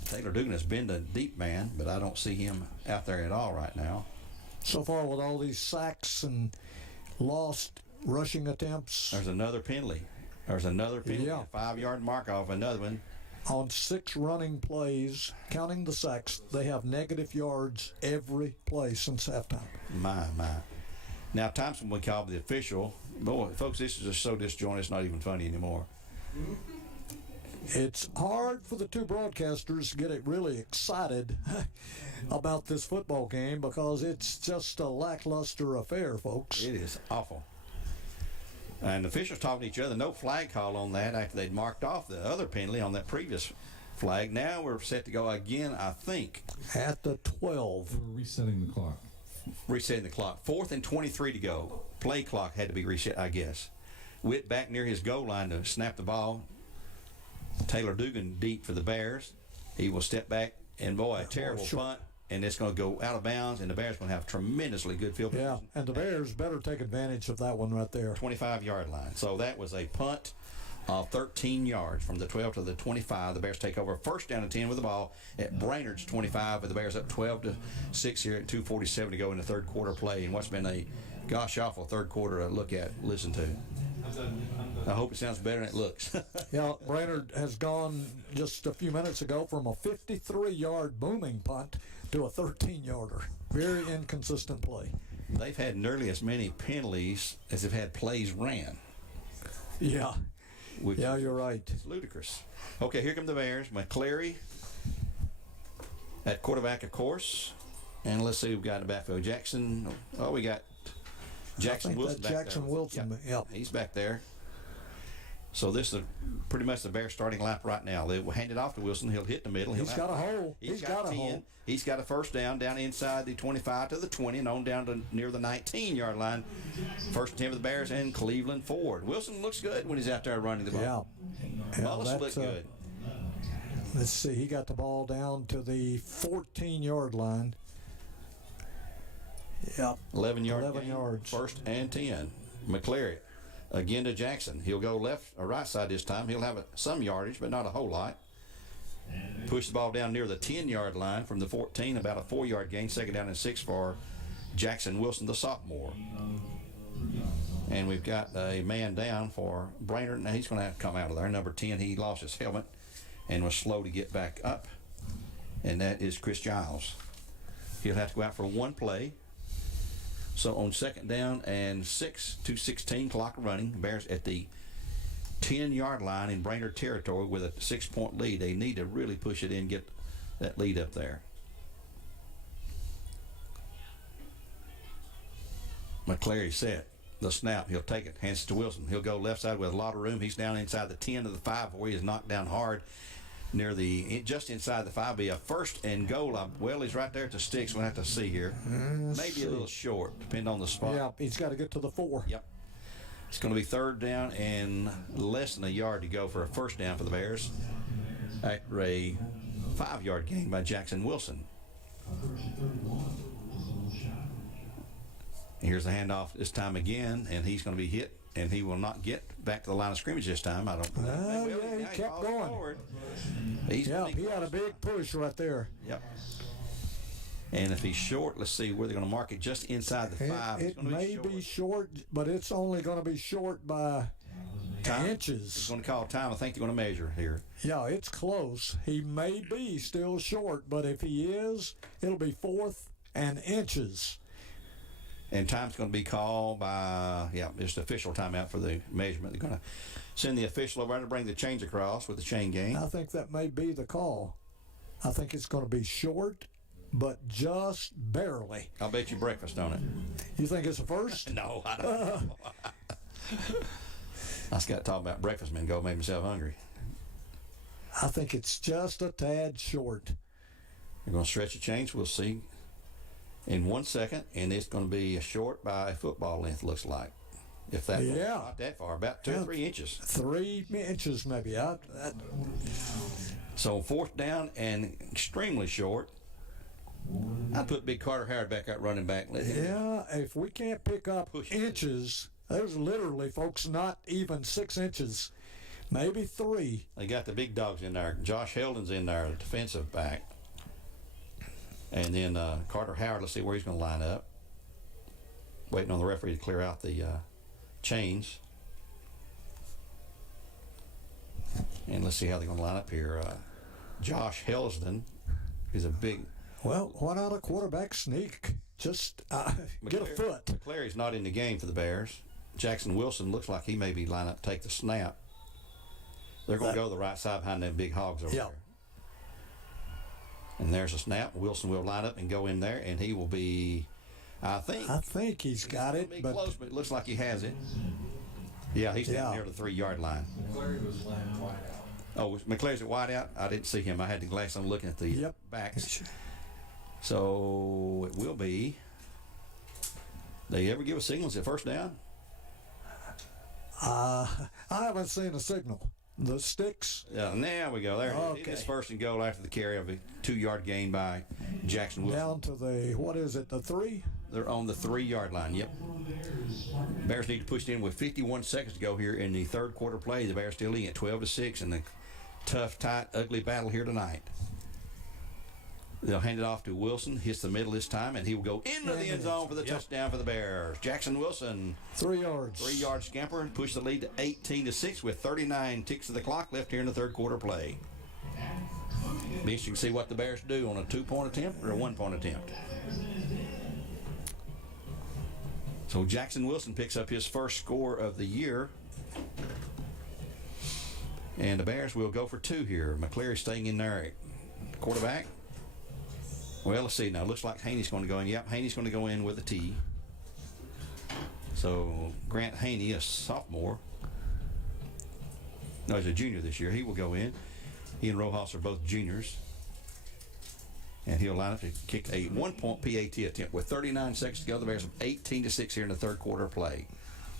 Taylor Dugan has been the deep man, but I don't see him out there at all right now. So far, with all these sacks and lost rushing attempts. There's another penalty. There's another penalty, Yeah. a 5-yard mark off another one. On 6 running plays, counting the sacks, they have negative yards every play since halftime. My. Now, Thompson would call the official. Boy, folks, this is just so disjointed, it's not even funny anymore. It's hard for the two broadcasters to get it really excited about this football game because it's just a lackluster affair, folks. It is awful. And the officials talking to each other. No flag call on that after they'd marked off the other penalty on that previous flag. Now we're set to go again, I think. At the 12. We're resetting the clock. Resetting the clock. 4th and 23 to go. Play clock had to be reset, I guess. Witt back near his goal line to snap the ball. Taylor Dugan deep for the Bears. He will step back, and boy, a terrible punt, and it's going to go out of bounds, and the Bears going to have tremendously good field position. Yeah, and the Bears better take advantage of that one right there. 25-yard line. So that was a punt of 13 yards from the 12 to the 25. The Bears take over 1st down and 10 with the ball at Brainerd's 25, with the Bears up 12-6 here at 2:47 to go in the third quarter play, and what's been a gosh awful third quarter to look at, listen to. I hope it sounds better than it looks. Yeah, Brainerd has gone just a few minutes ago from a 53-yard booming punt to a 13-yarder. Very inconsistent play. They've had nearly as many penalties as they've had plays ran. Yeah. Which Yeah, you're right. is ludicrous. Okay, here come the Bears. McCleary at quarterback, of course. And let's see, we've got the backfield. Jackson. Oh, we got Jackson Wilson back Jackson there. Wilson, yep. He's back there. So this is pretty much the Bears starting lap right now. They will hand it off to Wilson. He'll hit the middle. He's got a hole. He's got a hole. He's got a 1st down inside the 25 to the 20 and on down to near the 19-yard line. 1st and 10 for the Bears and Cleveland Ford. Wilson looks good when he's out there running the ball. Yeah. Mullis looked good. Let's see. He got the ball down to the 14-yard line. Yeah. 11 yards. 1st and 10. McCleary again to Jackson. He'll go left or right side this time. He'll have some yardage, but not a whole lot. Push the ball down near the 10-yard line from the 14, about a 4-yard gain. 2nd down and 6 for Jackson Wilson, the sophomore. And we've got a man down for Brainerd. Now he's going to have to come out of there. Number 10, he lost his helmet and was slow to get back up. And that is Chris Giles. He'll have to go out for one play. So on 2nd down and 6, 2:16, clock running. Bears at the 10-yard line in Brainerd territory with a 6-point lead. They need to really push it in, get that lead up there. McCleary set. The snap, he'll take it, hands it to Wilson. He'll go left side with a lot of room. He's down inside the 10 to the 5 where he is knocked down hard. Near the, just inside the 5, be a 1st and goal. Well, he's right there at the sticks. We'll have to see here. Maybe a little short, depending on the spot. Yeah, he's got to get to the 4. Yep. It's going to be 3rd down and less than a yard to go for a 1st down for the Bears. After a 5-yard gain by Jackson Wilson. Here's the handoff this time again, and he's going to be hit, and he will not get back to the line of scrimmage this time. I don't think. Yeah, he kept going. Forward. He had a big push right there. Yep. And if he's short, let's see where they're going to mark it. Just inside the 5. It may be short, but it's only going to be short by inches. It's going to call time. I think they're going to measure here. Yeah, it's close. He may be still short, but if he is, it'll be 4th and inches. And time's going to be called by, just official timeout for the measurement. They're going to send the official over to bring the chains across with the chain gang. I think that may be the call. I think it's going to be short, but just barely. I'll bet you breakfast on it. You think it's a 1st? No, I don't know. I just got to talk about breakfast men go, made myself hungry. I think it's just a tad short. They're going to stretch the chains. We'll see in 1 second, and it's going to be a short by a football length, looks like. If that not that far, about 2 or 3 inches. 3 inches maybe. So 4th down and extremely short. I'd put Big Carter Howard back out running back. If we can't pick up inches, there's literally, folks, not even 6 inches, maybe 3. They got the big dogs in there. Josh Heldon's in there, the defensive back. And then Carter Howard, let's see where he's going to line up. Waiting on the referee to clear out the chains. And let's see how they're going to line up here. Josh Helsden is a big. Well, why not a quarterback sneak? Just get a foot. McClary's not in the game for the Bears. Jackson Wilson looks like he may be lined up to take the snap. They're going to go the right side behind them big hogs over there. And there's a snap. Wilson will line up and go in there, and he will be, I think he's got it. But close, but it looks like he has it. Yeah, he's down near the 3-yard line. McClary was laying wide out. Oh, McClary's at wide out? I didn't see him. I had the glass on looking at the backs. So it will be. They ever give a signal? Is it first down? I haven't seen a signal. The sticks. Yeah, there we go. There it is. First and goal after the carry of a 2-yard gain by Jackson Wilson. Down to the 3? They're on the 3-yard line. Yep. Bears need to push it in with 51 seconds to go here in the third quarter play. The Bears still leading at 12-6 in the tough, tight, ugly battle here tonight. They'll hand it off to Wilson. Hits the middle this time, and he will go into the end zone for the touchdown for the Bears. Jackson Wilson. 3 yards. 3-yard scamper and push the lead to 18-6 with 39 ticks of the clock left here in the third quarter play. Be interesting to see what the Bears do on a 2-point attempt or a 1-point attempt. So Jackson Wilson picks up his first score of the year. And the Bears will go for 2 here. McClary staying in there. Quarterback. Well, let's see now. Looks like Haney's going to go in. Yep, Haney's going to go in with a T. So Grant Haney, a sophomore. No, he's a junior this year. He will go in. He and Rojas are both juniors. And he'll line up to kick a 1-point PAT attempt with 39 seconds to go. The Bears have 18-6 here in the third quarter play.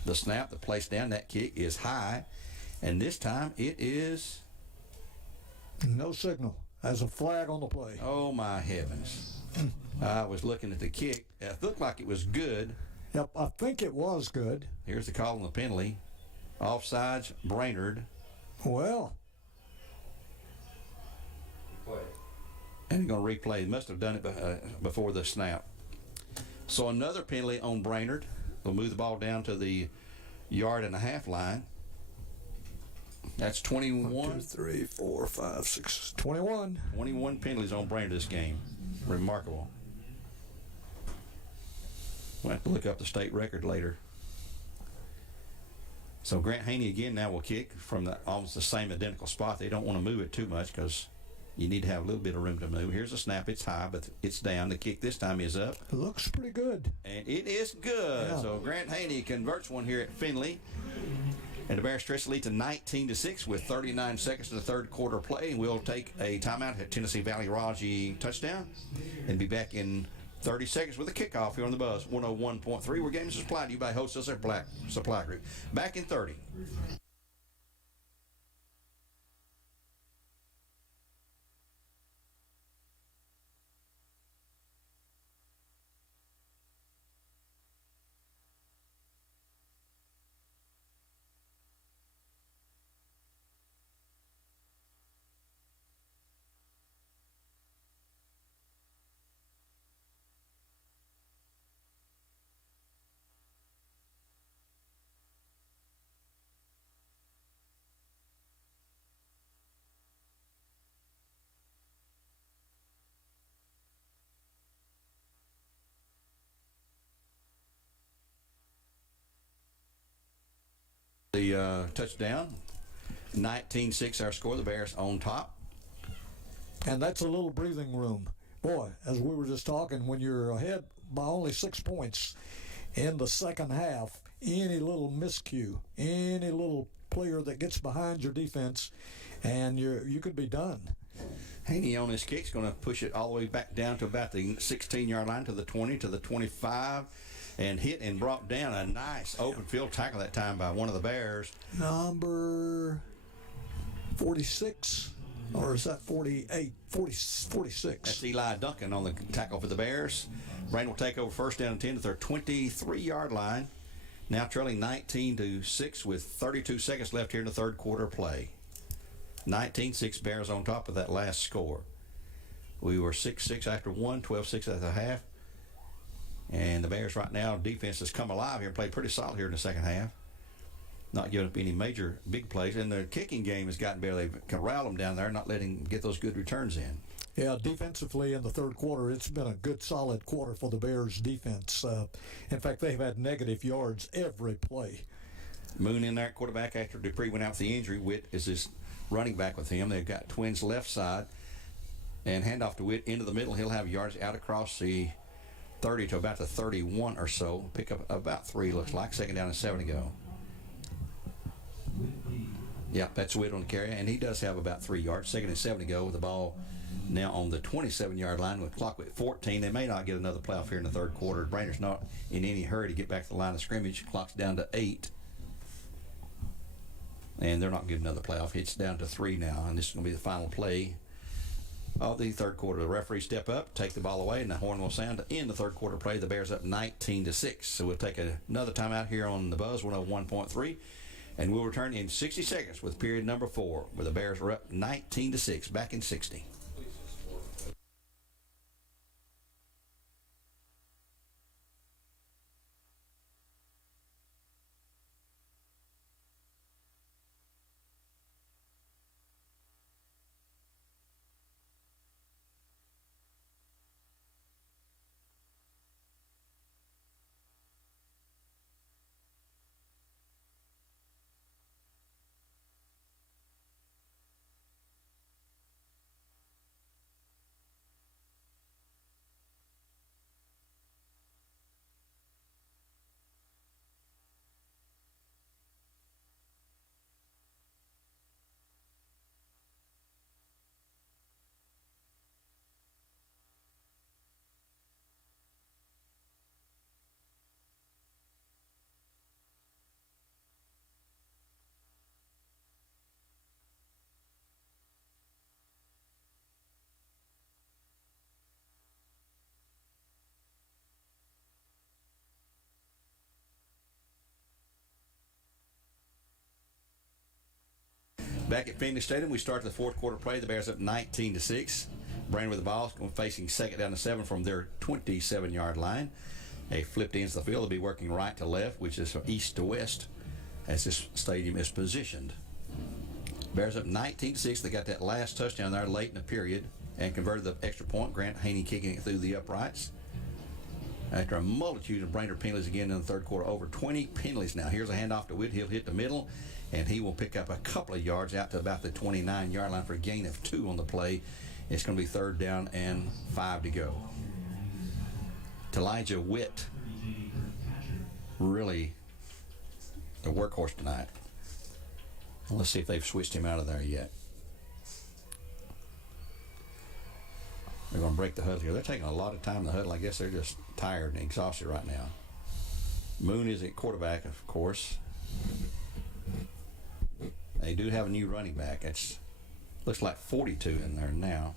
The snap, the place down, that kick is high. And this time it is... No signal. As a flag on the play. Oh, my heavens. I was looking at the kick. It looked like it was good. Yep, I think it was good. Here's the call on the penalty. Offsides, Brainerd. Well. And they're going to replay. They must have done it before the snap. So another penalty on Brainerd. They'll move the ball down to the 1.5-yard line. That's 21. 1, 2, 3, 4, 5, 6, 21. 21 penalties on Brainerd this game. Remarkable. We'll have to look up the state record later. So Grant Haney again now will kick from almost the same identical spot. They don't want to move it too much because you need to have a little bit of room to move. Here's a snap. It's high, but it's down. The kick this time is up. It looks pretty good. And it is good. Yeah. So Grant Haney converts one here at Finley. And the Bears stretch the lead to 19-6 with 39 seconds in the third quarter play. And we'll take a timeout at Tennessee Valley Raji touchdown and be back in 30 seconds with a kickoff here on the Buzz 101.3. Where games are supplied to you by Hostess Supply Group. Back in 30. The touchdown, 19-6 our score. The Bears on top. And that's a little breathing room. Boy, as we were just talking, when you're ahead by only 6 points in the second half, any little miscue, any little player that gets behind your defense, and you could be done. Haney on his kick is going to push it all the way back down to about the 16-yard line, to the 20, to the 25. And hit and brought down a nice open field tackle that time by one of the Bears. Number 46, or is that 48? 46. That's Eli Duncan on the tackle for the Bears. Brainerd will take over first down and 10 to their 23-yard line. Now trailing 19-6 with 32 seconds left here in the third quarter play. 19-6 Bears on top of that last score. We were 6-6 after one, 12-6 at the half. And the Bears right now, defense has come alive here and played pretty solid here in the second half. not giving up any major big plays. And the kicking game has gotten better. They've corralled them down there, not letting them get those good returns in. Yeah, defensively in the third quarter, it's been a good, solid quarter for the Bears defense. In fact, they've had negative yards every play. Moon in there at quarterback after Dupree went out with the injury. Witt is his running back with him. They've got Twins left side. And handoff to Witt into the middle. He'll have yards out across the 30 to about the 31 or so. Pick up about 3, looks like. Second down and 7 to go. Yeah, that's Witt on the carry. And he does have about 3 yards. Second and 7 to go with the ball now on the 27-yard line with clock at 14. They may not get another playoff here in the third quarter. Brainerd's not in any hurry to get back to the line of scrimmage. Clock's down to 8. And they're not getting another playoff. It's down to 3 now, and this is going to be the final play of the third quarter. The referee step up, take the ball away, and the horn will sound to end the third quarter play. The Bears up 19-6. So we'll take another timeout here on the Buzz 101.3, and we'll return in 60 seconds with period number 4, where the Bears are up 19-6, back in 60. Back at Finley Stadium, we start the fourth quarter play. The Bears up 19-6. Brainerd with the ball, facing second down and 7 from their 27-yard line. They flipped into the field. They'll be working right to left, which is from east to west, as this stadium is positioned. Bears up 19-6. They got that last touchdown there late in the period and converted the extra point. Grant Haney kicking it through the uprights. After a multitude of Brainerd penalties again in the third quarter, over 20 penalties now. Here's a handoff to Witt. He'll hit the middle, and he will pick up a couple of yards out to about the 29-yard line for a gain of 2 on the play. It's going to be third down and 5 to go. Elijah Witt, really the workhorse tonight. Let's see if they've switched him out of there yet. They're going to break the huddle here. They're taking a lot of time in the huddle. I guess they're just tired and exhausted right now. Moon is at quarterback, of course. They do have a new running back. It's looks like 42 in there now.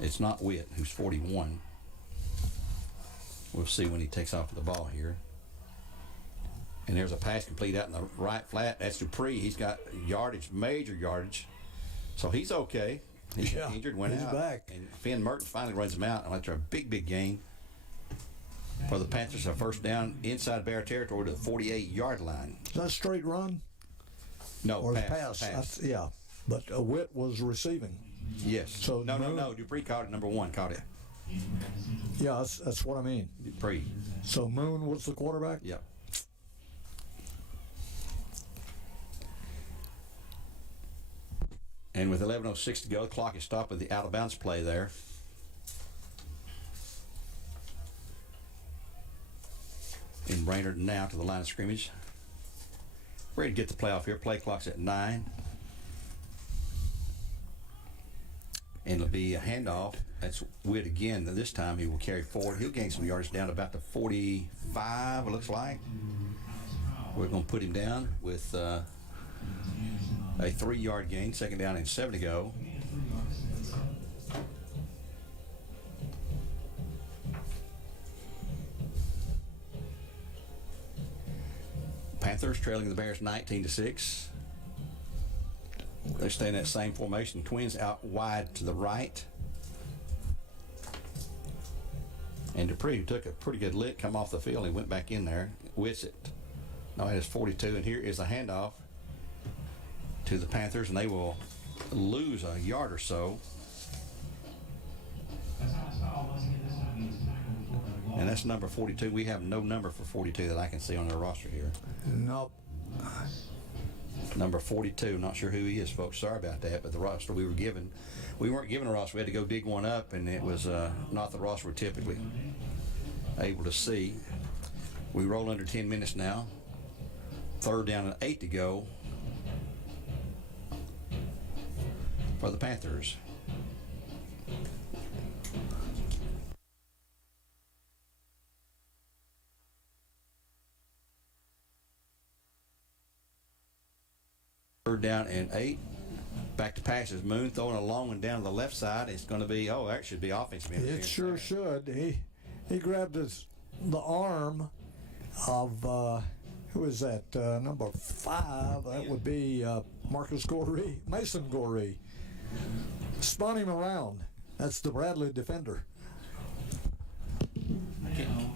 It's not Witt, who's 41. We'll see when he takes off with the ball here. And there's a pass complete out in the right flat. That's Dupree. He's got yardage, major yardage. So he's okay. He's injured, went out. Back. And Finn Merton finally runs him out. And after a big gain for the Panthers, a first down inside Bear territory to the 48-yard line. Is that a straight run? No, or pass. Yeah, but Witt was receiving. Yes. So No. Dupree caught it. Number 1 caught it. Yeah, that's what I mean. Dupree. So Moon was the quarterback? Yep. And with 11:06 to go, the clock is stopped with the out-of-bounds play there. In Brainerd now to the line of scrimmage. Ready to get the playoff here. Play clock's at 9. And it'll be a handoff. That's Witt again. This time he will carry forward. He'll gain some yards down to about the 45, it looks like. We're going to put him down with a 3-yard gain. Second down and 7 to go. Panthers trailing the Bears 19-6. They stay in that same formation. Twins out wide to the right. And Dupree, who took a pretty good lick, come off the field and went back in there. Witt's at No, it is 42, and here is a handoff to the Panthers, and they will lose a yard or so. And that's number 42. We have no number for 42 that I can see on their roster here. Nope. Number 42, not sure who he is, folks. Sorry about that, but the roster we weren't given a roster. We had to go dig one up, and it was not the roster we're typically able to see. We roll under 10 minutes now. 3rd down and 8 to go for the Panthers. Third down and 8. Back to passes. Moon throwing a long one down to the left side. It's going to be, that should be offensive. It sure should. He grabbed the arm of, who is that? Number 5. That would be Mason Goree. Spun him around. That's the Bradley defender.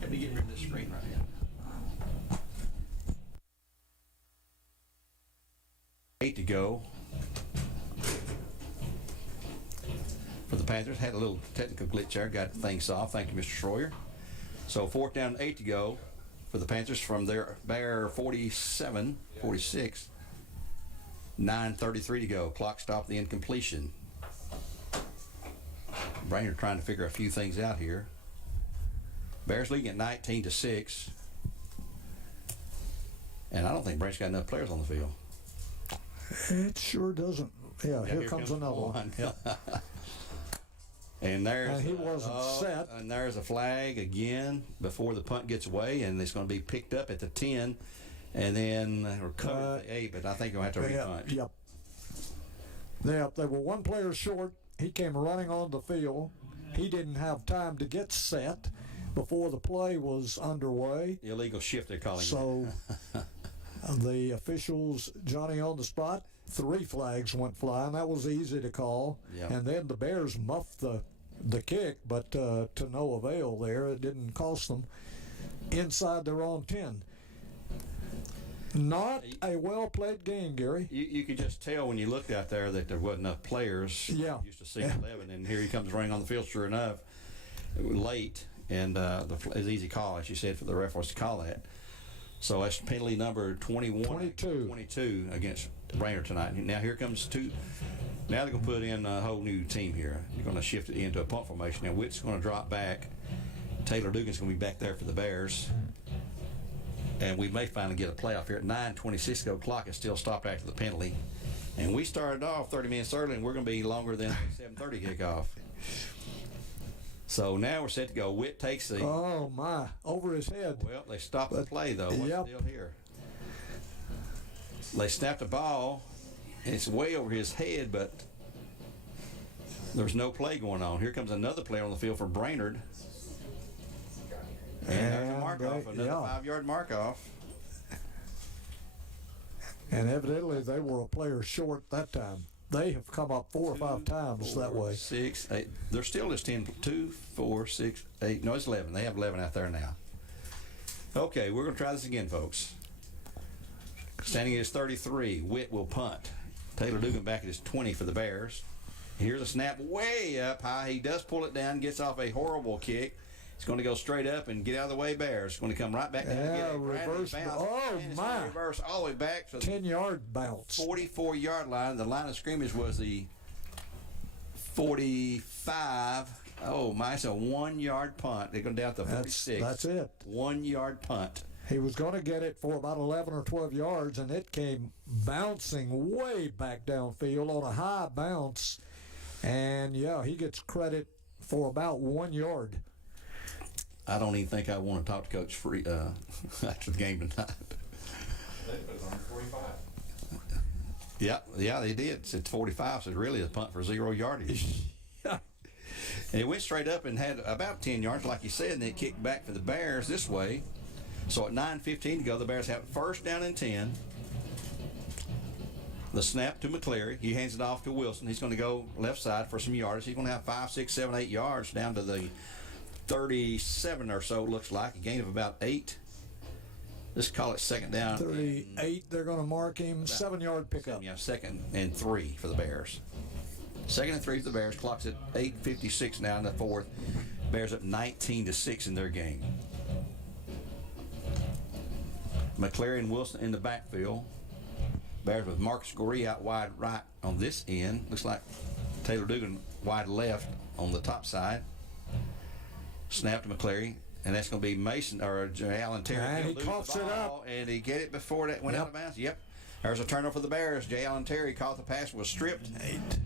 Let me get rid of this screen right here. Eight to go for the Panthers. Had a little technical glitch there. Got things off. Thank you, Mr. Shroyer. So 4th down and 8 to go for the Panthers from their Bear 47, 46. 9:33 to go. Clock stopped the incompletion. Brainerd trying to figure a few things out here. Bears leading at 19-6. And I don't think Brainerd's got enough players on the field. It sure doesn't. Yeah, here comes another one. And there's he wasn't set. And there's a flag again before the punt gets away, and it's going to be picked up at the 10, and then recovered at the 8. But I think they'll have to repunt. Yep. They were one player short. He came running on the field. He didn't have time to get set before the play was underway. Illegal shift, they're calling it. So the officials, Johnny on the spot, 3 flags went flying. That was easy to call. Yep. And then the Bears muffed the kick, but to no avail there. It didn't cost them. Inside their own 10. Not a well-played game, Gary. You could just tell when you looked out there that there wasn't enough players. Yeah. Used to see 11, and here he comes running on the field, sure enough, late. And it was an easy call, as you said, for the referees to call that. So that's penalty number 22 against Brainerd tonight. Now here comes 2. Now they're going to put in a whole new team here. They're going to shift it into a punt formation. Now Witt's going to drop back. Taylor Dugan's going to be back there for the Bears. And we may finally get a playoff here at 9:26 to go. Clock is still stopped after the penalty. And we started off 30 minutes early, and we're going to be longer than 7:30 kickoff. So now we're set to go. Witt takes the... Oh, my. Over his head. Well, they stopped the play, though. What's the deal here? They snapped the ball, and it's way over his head, but there's no play going on. Here comes another player on the field for Brainerd. And there's a mark-off, another 5-yard mark-off. And evidently they were a player short that time. They have come up 4 or 5 times that way. 6, 8. They're still just 10. 2, 4, 6, 8. No, it's 11. They have 11 out there now. Okay, we're going to try this again, folks. Standing at his 33. Witt will punt. Taylor Dugan back at his 20 for the Bears. Here's a snap way up high. He does pull it down, gets off a horrible kick. It's going to go straight up and get out of the way. Bears. It's going to come right back down and get a reverse bounce. Oh, my. Reverse all the way back to the 10-yard bounce. 44-yard line. The line of scrimmage was the 45. Oh, my. It's a 1-yard punt. They're going down to the 46. That's it. 1-yard punt. He was going to get it for about 11 or 12 yards, and it came bouncing way back downfield on a high bounce. And, he gets credit for about 1 yard. I don't even think I want to talk to Coach Free after the game tonight. They put it on 45. Yeah, they did. It's at 45, so it's really a punt for 0 yardage. And it went straight up and had about 10 yards, like you said, and then it kicked back for the Bears this way. So at 9:15 to go, the Bears have first down and 10. The snap to McCleary. He hands it off to Wilson. He's going to go left side for some yards. He's going to have 5, 6, 7, 8 yards down to the 37 or so, looks like. A gain of about 8. Let's call it second down. 38, they're going to mark him. 7-yard pickup. Yeah, 2nd and 3 for the Bears. 2nd and 3 for the Bears. Clock's at 8:56 now in the 4th. Bears up 19-6 in their game. McClary and Wilson in the backfield. Bears with Marcus Goree out wide right on this end. Looks like Taylor Dugan wide left on the top side. Snap to McClary. And that's going to be Mason or Allen Terry. And he coughs it up. And he get it before that went out of bounds. Yep. There's a turnover for the Bears. J. Allen Terry caught the pass, was stripped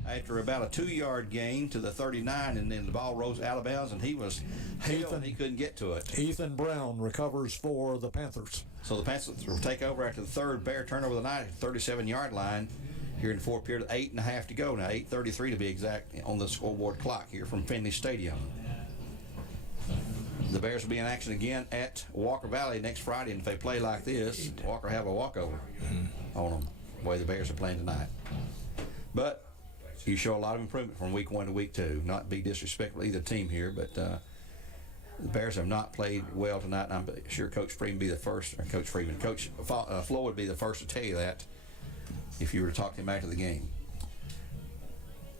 after about a 2-yard gain to the 39, and then the ball rose out of bounds, and he was held and he couldn't get to it. Ethan Brown recovers for the Panthers. So the Panthers will take over after the third Bear turnover of the night at the 37-yard line here in the 4th period. 8.5 to go now, 8:33 to be exact on the scoreboard clock here from Finley Stadium. The Bears will be in action again at Walker Valley next Friday, and if they play like this, Walker have a walkover on them, the way the Bears are playing tonight. But you show a lot of improvement from week 1 to week 2. Not be disrespectful to either team here, but the Bears have not played well tonight, and I'm sure Coach Freeman be the first, or Coach Freeman, Coach Floyd would be the first to tell you that if you were to talk to him after the game.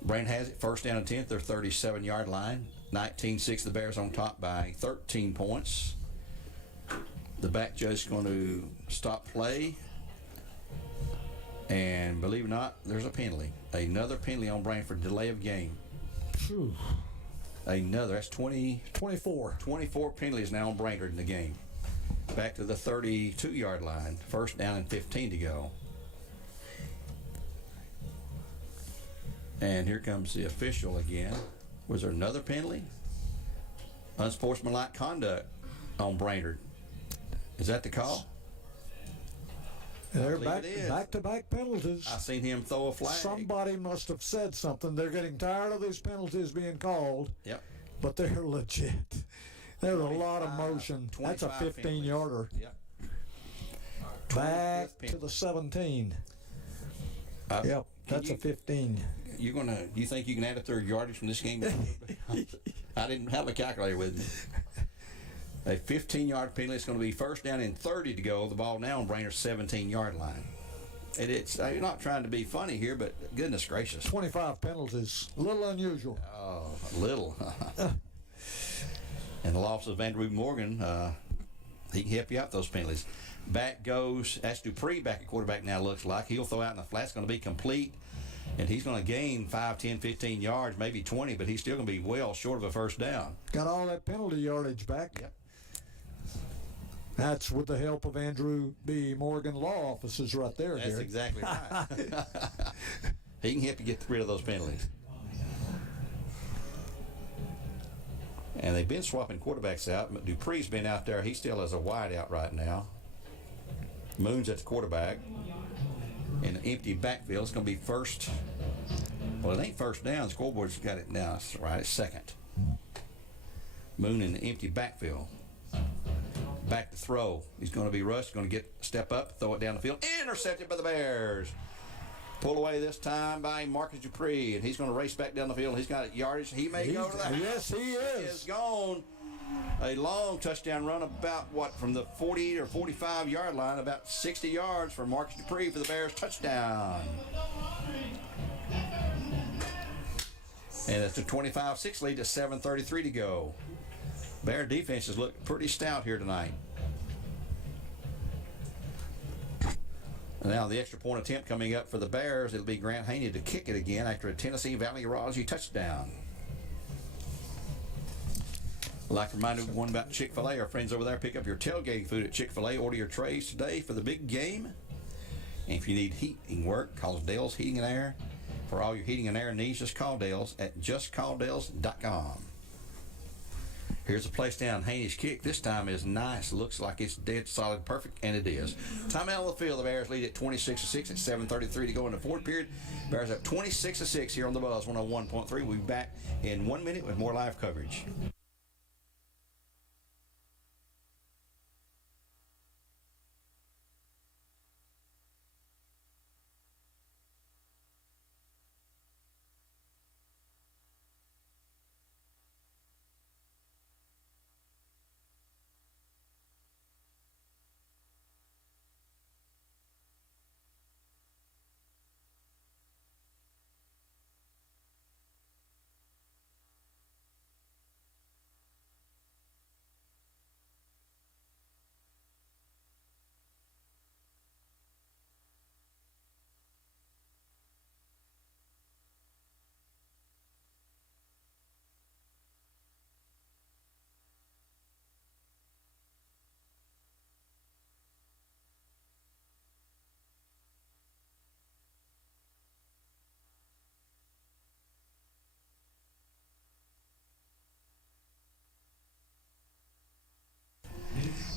Brainerd has it, 1st down and 10th, their 37-yard line. 19-6, the Bears on top by 13 points. The back judge is going to stop play. And believe it or not, there's a penalty. Another penalty on Brainerd for delay of game. Whew. Another, that's 24 penalties now on Brainerd in the game. Back to the 32-yard line. 1st down and 15 to go. And here comes the official again. Was there another penalty? Unsportsmanlike conduct on Brainerd. Is that the call? They're back-to-back penalties. I seen him throw a flag. Somebody must have said something. They're getting tired of these penalties being called. Yep. But they're legit. There's a lot of motion. That's a 15-yarder. Yep. Back to the 17. Yep, that's a 15. Do you think you can add up their yardage from this game? I didn't have a calculator with me. A 15-yard penalty. It's going to be 1st down and 30 to go. The ball now on Brainerd's 17-yard line. It's you're not trying to be funny here, but goodness gracious. 25 penalties. A little unusual. Oh, a little. And the loss of Andrew Morgan, he can help you out those penalties. Back goes, that's Dupree back at quarterback now, looks like. He'll throw out in the flat. It's going to be complete. And he's going to gain 5, 10, 15 yards, maybe 20, but he's still going to be well short of a 1st down. Got all that penalty yardage back. Yep. That's with the help of Andrew B. Morgan law offices right there, That's Gary. exactly right. He can help you get rid of those penalties. And they've been swapping quarterbacks out. But Dupree's been out there. He still has a wide out right now. Moon's at the quarterback. In an empty backfield. It's going to be first. Well, it ain't 1st down. The scoreboard's got it now. It's right. It's 2nd. Moon in the empty backfield. Back to throw. He's going to be rushed. Going to step up, throw it down the field. Intercepted by the Bears. Pull away this time by Marcus Dupree, and he's going to race back down the field. He's got yardage. He may go to the house. Yes, he is. He is gone. A long touchdown run about, from the 40 or 45-yard line, about 60 yards for Marcus Dupree for the Bears touchdown. And it's a 25-6 lead to 7:33 to go. Bear defenses look pretty stout here tonight. Now the extra point attempt coming up for the Bears. It'll be Grant Haney to kick it again after a Tennessee Valley Rossi touchdown. I'd like to remind everyone about Chick-fil-A. Our friends over there, pick up your tailgating food at Chick-fil-A. Order your trays today for the big game. And if you need heating work, call Dale's Heating and Air. For all your heating and air needs, just call Dale's at justcalldales.com. Here's a place down. Haney's kick this time is nice. Looks like it's dead solid, perfect, and it is. Timeout on the field. The Bears lead at 26-6 at 7:33 to go in the 4th period. Bears up 26-6 here on the Buzz 101.3. We'll be back in 1 minute with more live coverage.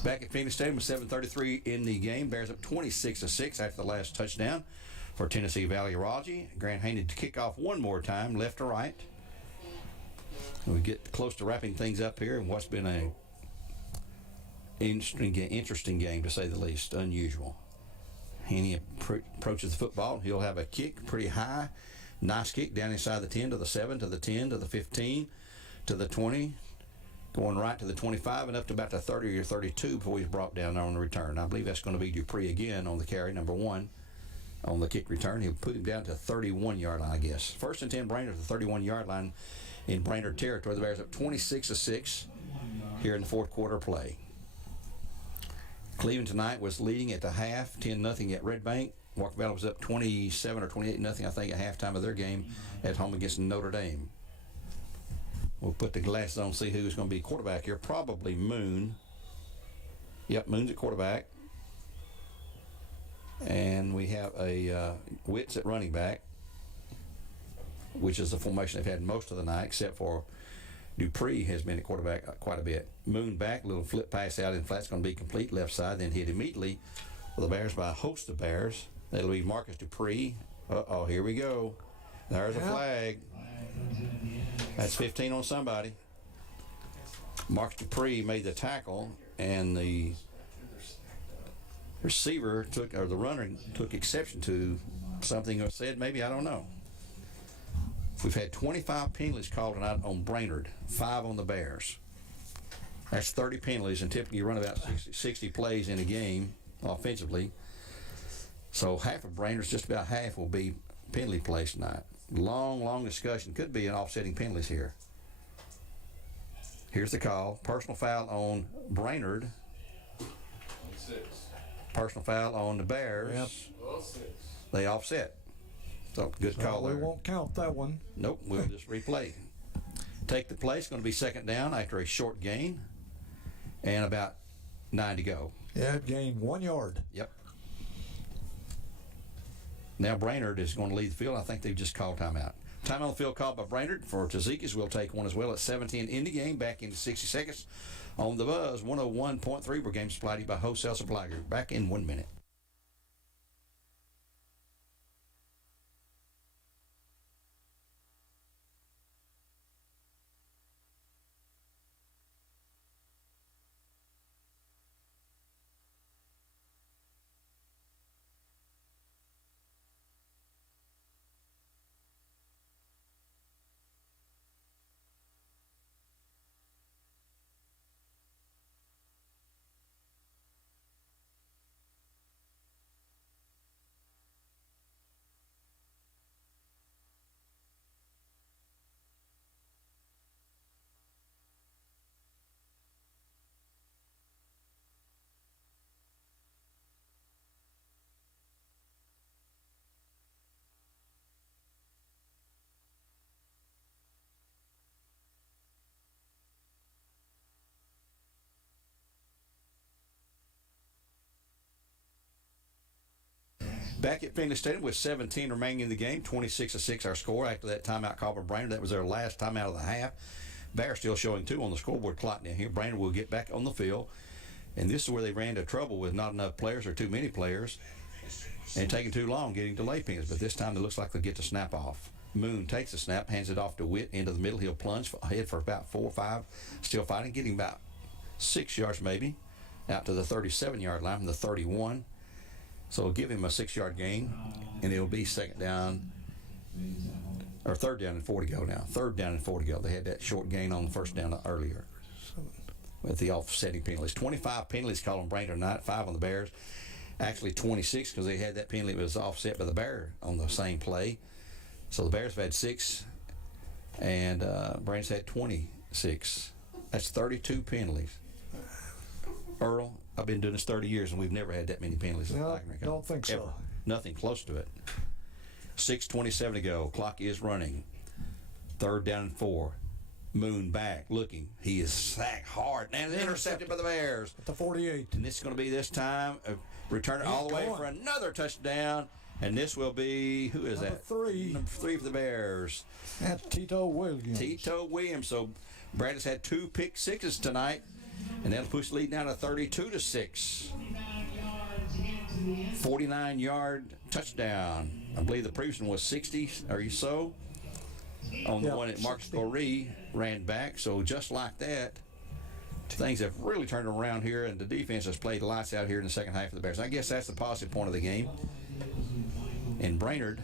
Back at Finley Stadium with 7:33 in the game. Bears up 26-6 after the last touchdown for Tennessee Valley Raji. Grant Haney to kick off one more time, left to right. We get close to wrapping things up here in what's been a interesting game, to say the least, unusual. Haney approaches the football. He'll have a kick pretty high. Nice kick down inside the 10 to the 7 to the 10 to the 15 to the 20. Going right to the 25 and up to about the 30 or 32 before he's brought down on the return. I believe that's going to be Dupree again on the carry, number 1. On the kick return, he'll put him down to the 31-yard line, I guess. 1st and 10, Brainerd at the 31-yard line in Brainerd territory. The Bears up 26-6 here in the fourth quarter play. Cleveland tonight was leading at the half, 10-0 at Red Bank. Walker Valley was up 27 or 28-0, I think, at halftime of their game at home against Notre Dame. We'll put the glasses on and see who's going to be quarterback here. Probably Moon. Yep, Moon's at quarterback. And we have a Witz at running back, which is the formation they've had most of the night, except for Dupree has been at quarterback quite a bit. Moon back, little flip pass out, and flat's going to be complete left side, then hit immediately for the Bears by a host of Bears. That'll be Marcus Dupree. Uh-oh, here we go. There's a flag. That's 15 on somebody. Marcus Dupree made the tackle, and the receiver the runner took exception to something or said, maybe, I don't know. We've had 25 penalties called tonight on Brainerd, 5 on the Bears. That's 30 penalties, and typically you run about 60 plays in a game offensively. So half of Brainerd's, just about half, will be penalty plays tonight. Long discussion. Could be an offsetting penalties here. Here's the call. Personal foul on Brainerd. 6. Personal foul on the Bears. Yep. Well, 6. They offset. So good call We there. won't count that one. Nope, we'll just replay. Take the play. It's going to be second down after a short gain and about 9 to go. Yeah, it gained 1 yard. Yep. Now Brainerd is going to lead the field. I think they've just called timeout. Time on the field called by Brainerd for Tzatzikas. We'll take one as well at 17 in the game. Back into 60 seconds on the Buzz. 101.3. Pregame supplied to you by Wholesale Supply Group. Back in 1 minute. Back at Finley Stadium with 17 remaining in the game, 26-6 our score after that timeout call by Brainerd. That was their last timeout of the half. Bears still showing 2 on the scoreboard clock down here. Brainerd will get back on the field, and this is where they ran into trouble with not enough players or too many players and taking too long getting delay pins. But this time it looks like they'll get the snap off. Moon takes the snap, hands it off to Witt into the middle. He'll plunge ahead for about 4 or 5, still fighting, getting about 6 yards maybe out to the 37-yard line from the 31. So we'll give him a 6-yard gain, and it'll be third down and 4 to go now. Third down and 4 to go. They had that short gain on the first down earlier with the offsetting penalties. 25 penalties called on Brainerd tonight, 5 on the Bears. Actually 26 because they had that penalty that was offset by the Bear on the same play. So the Bears have had 6, and Brainerd's had 26. That's 32 penalties. Earl, I've been doing this 30 years, and we've never had that many penalties. No, don't think so. Ever. Nothing close to it. 6:27 to go. Clock is running. Third down and 4. Moon back, looking. He is sacked hard and intercepted by the Bears. At the 48. And this is going to be this time. Return it all the way for another touchdown. And this will be, who is that? 3. Number 3 for the Bears. That's Tito Williams. Tito Williams. So Brad has had 2 pick sixes tonight. and that'll push the lead now to 32-6. 49-yard touchdown. I believe the previous one was 60 or so. On the one that Mark Scoree ran back. So just like that, things have really turned around here, and the defense has played lights out here in the second half of the Bears. I guess that's the positive point of the game. And Brainerd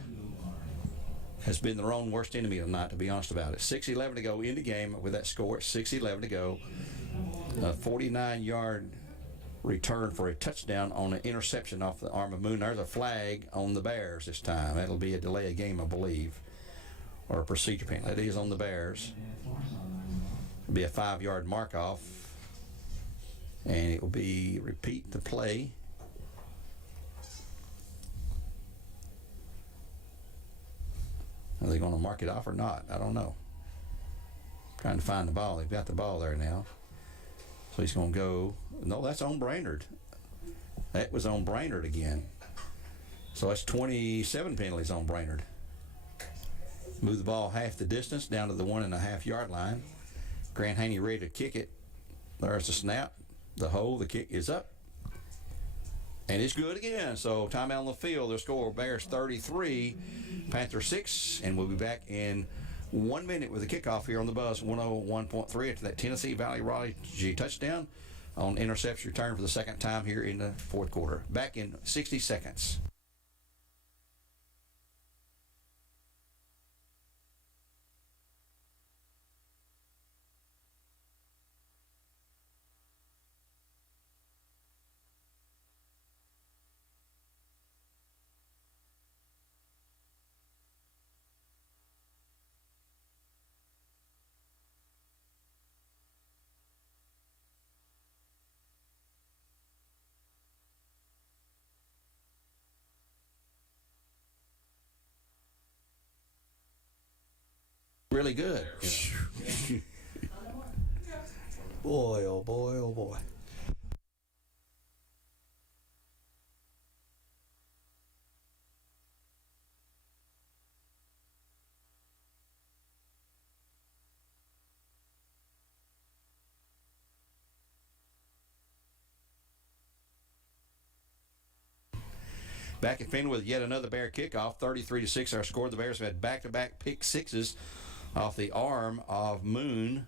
has been their own worst enemy tonight, to be honest about it. 6:11 to go in the game with that score. 6:11 to go. A 49-yard return for a touchdown on an interception off the arm of Moon. There's a flag on the Bears this time. That'll be a delay of game, I believe, or a procedure penalty. That is on the Bears. It'll be a 5-yard mark off, and it will be repeat the play. Are they going to mark it off or not? I don't know. Trying to find the ball. They've got the ball there now. So he's going to go. No, that's on Brainerd. That was on Brainerd again. So that's 27 penalties on Brainerd. Move the ball half the distance down to the 1.5 yard line. Grant Haney ready to kick it. There's the snap. The hole. The kick is up. And it's good again. So timeout on the field. Their score, Bears 33, Panthers 6. And we'll be back in 1 minute with a kickoff here on the Buzz 101.3 after that Tennessee Valley Raleigh touchdown on interception return for the second time here in the fourth quarter. Back in 60 seconds. Really good. Yeah. Boy, oh boy, oh boy. Back at Finley with yet another Bear kickoff, 33-6 our score. The Bears have had back-to-back pick sixes off the arm of Moon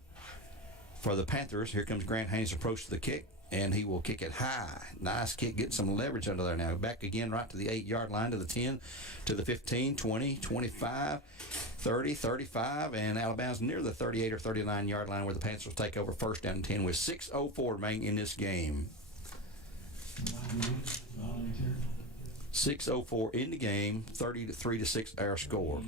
for the Panthers. Here comes Grant Haynes' approach to the kick, and he will kick it high. Nice kick, getting some leverage under there now. Back again right to the 8-yard line, to the 10, to the 15, 20, 25, 30, 35, and Alabama's near the 38 or 39-yard line where the Panthers will take over first down and 10 with 6:04 remaining in this game. 6:04 in the game, 33-6 our score.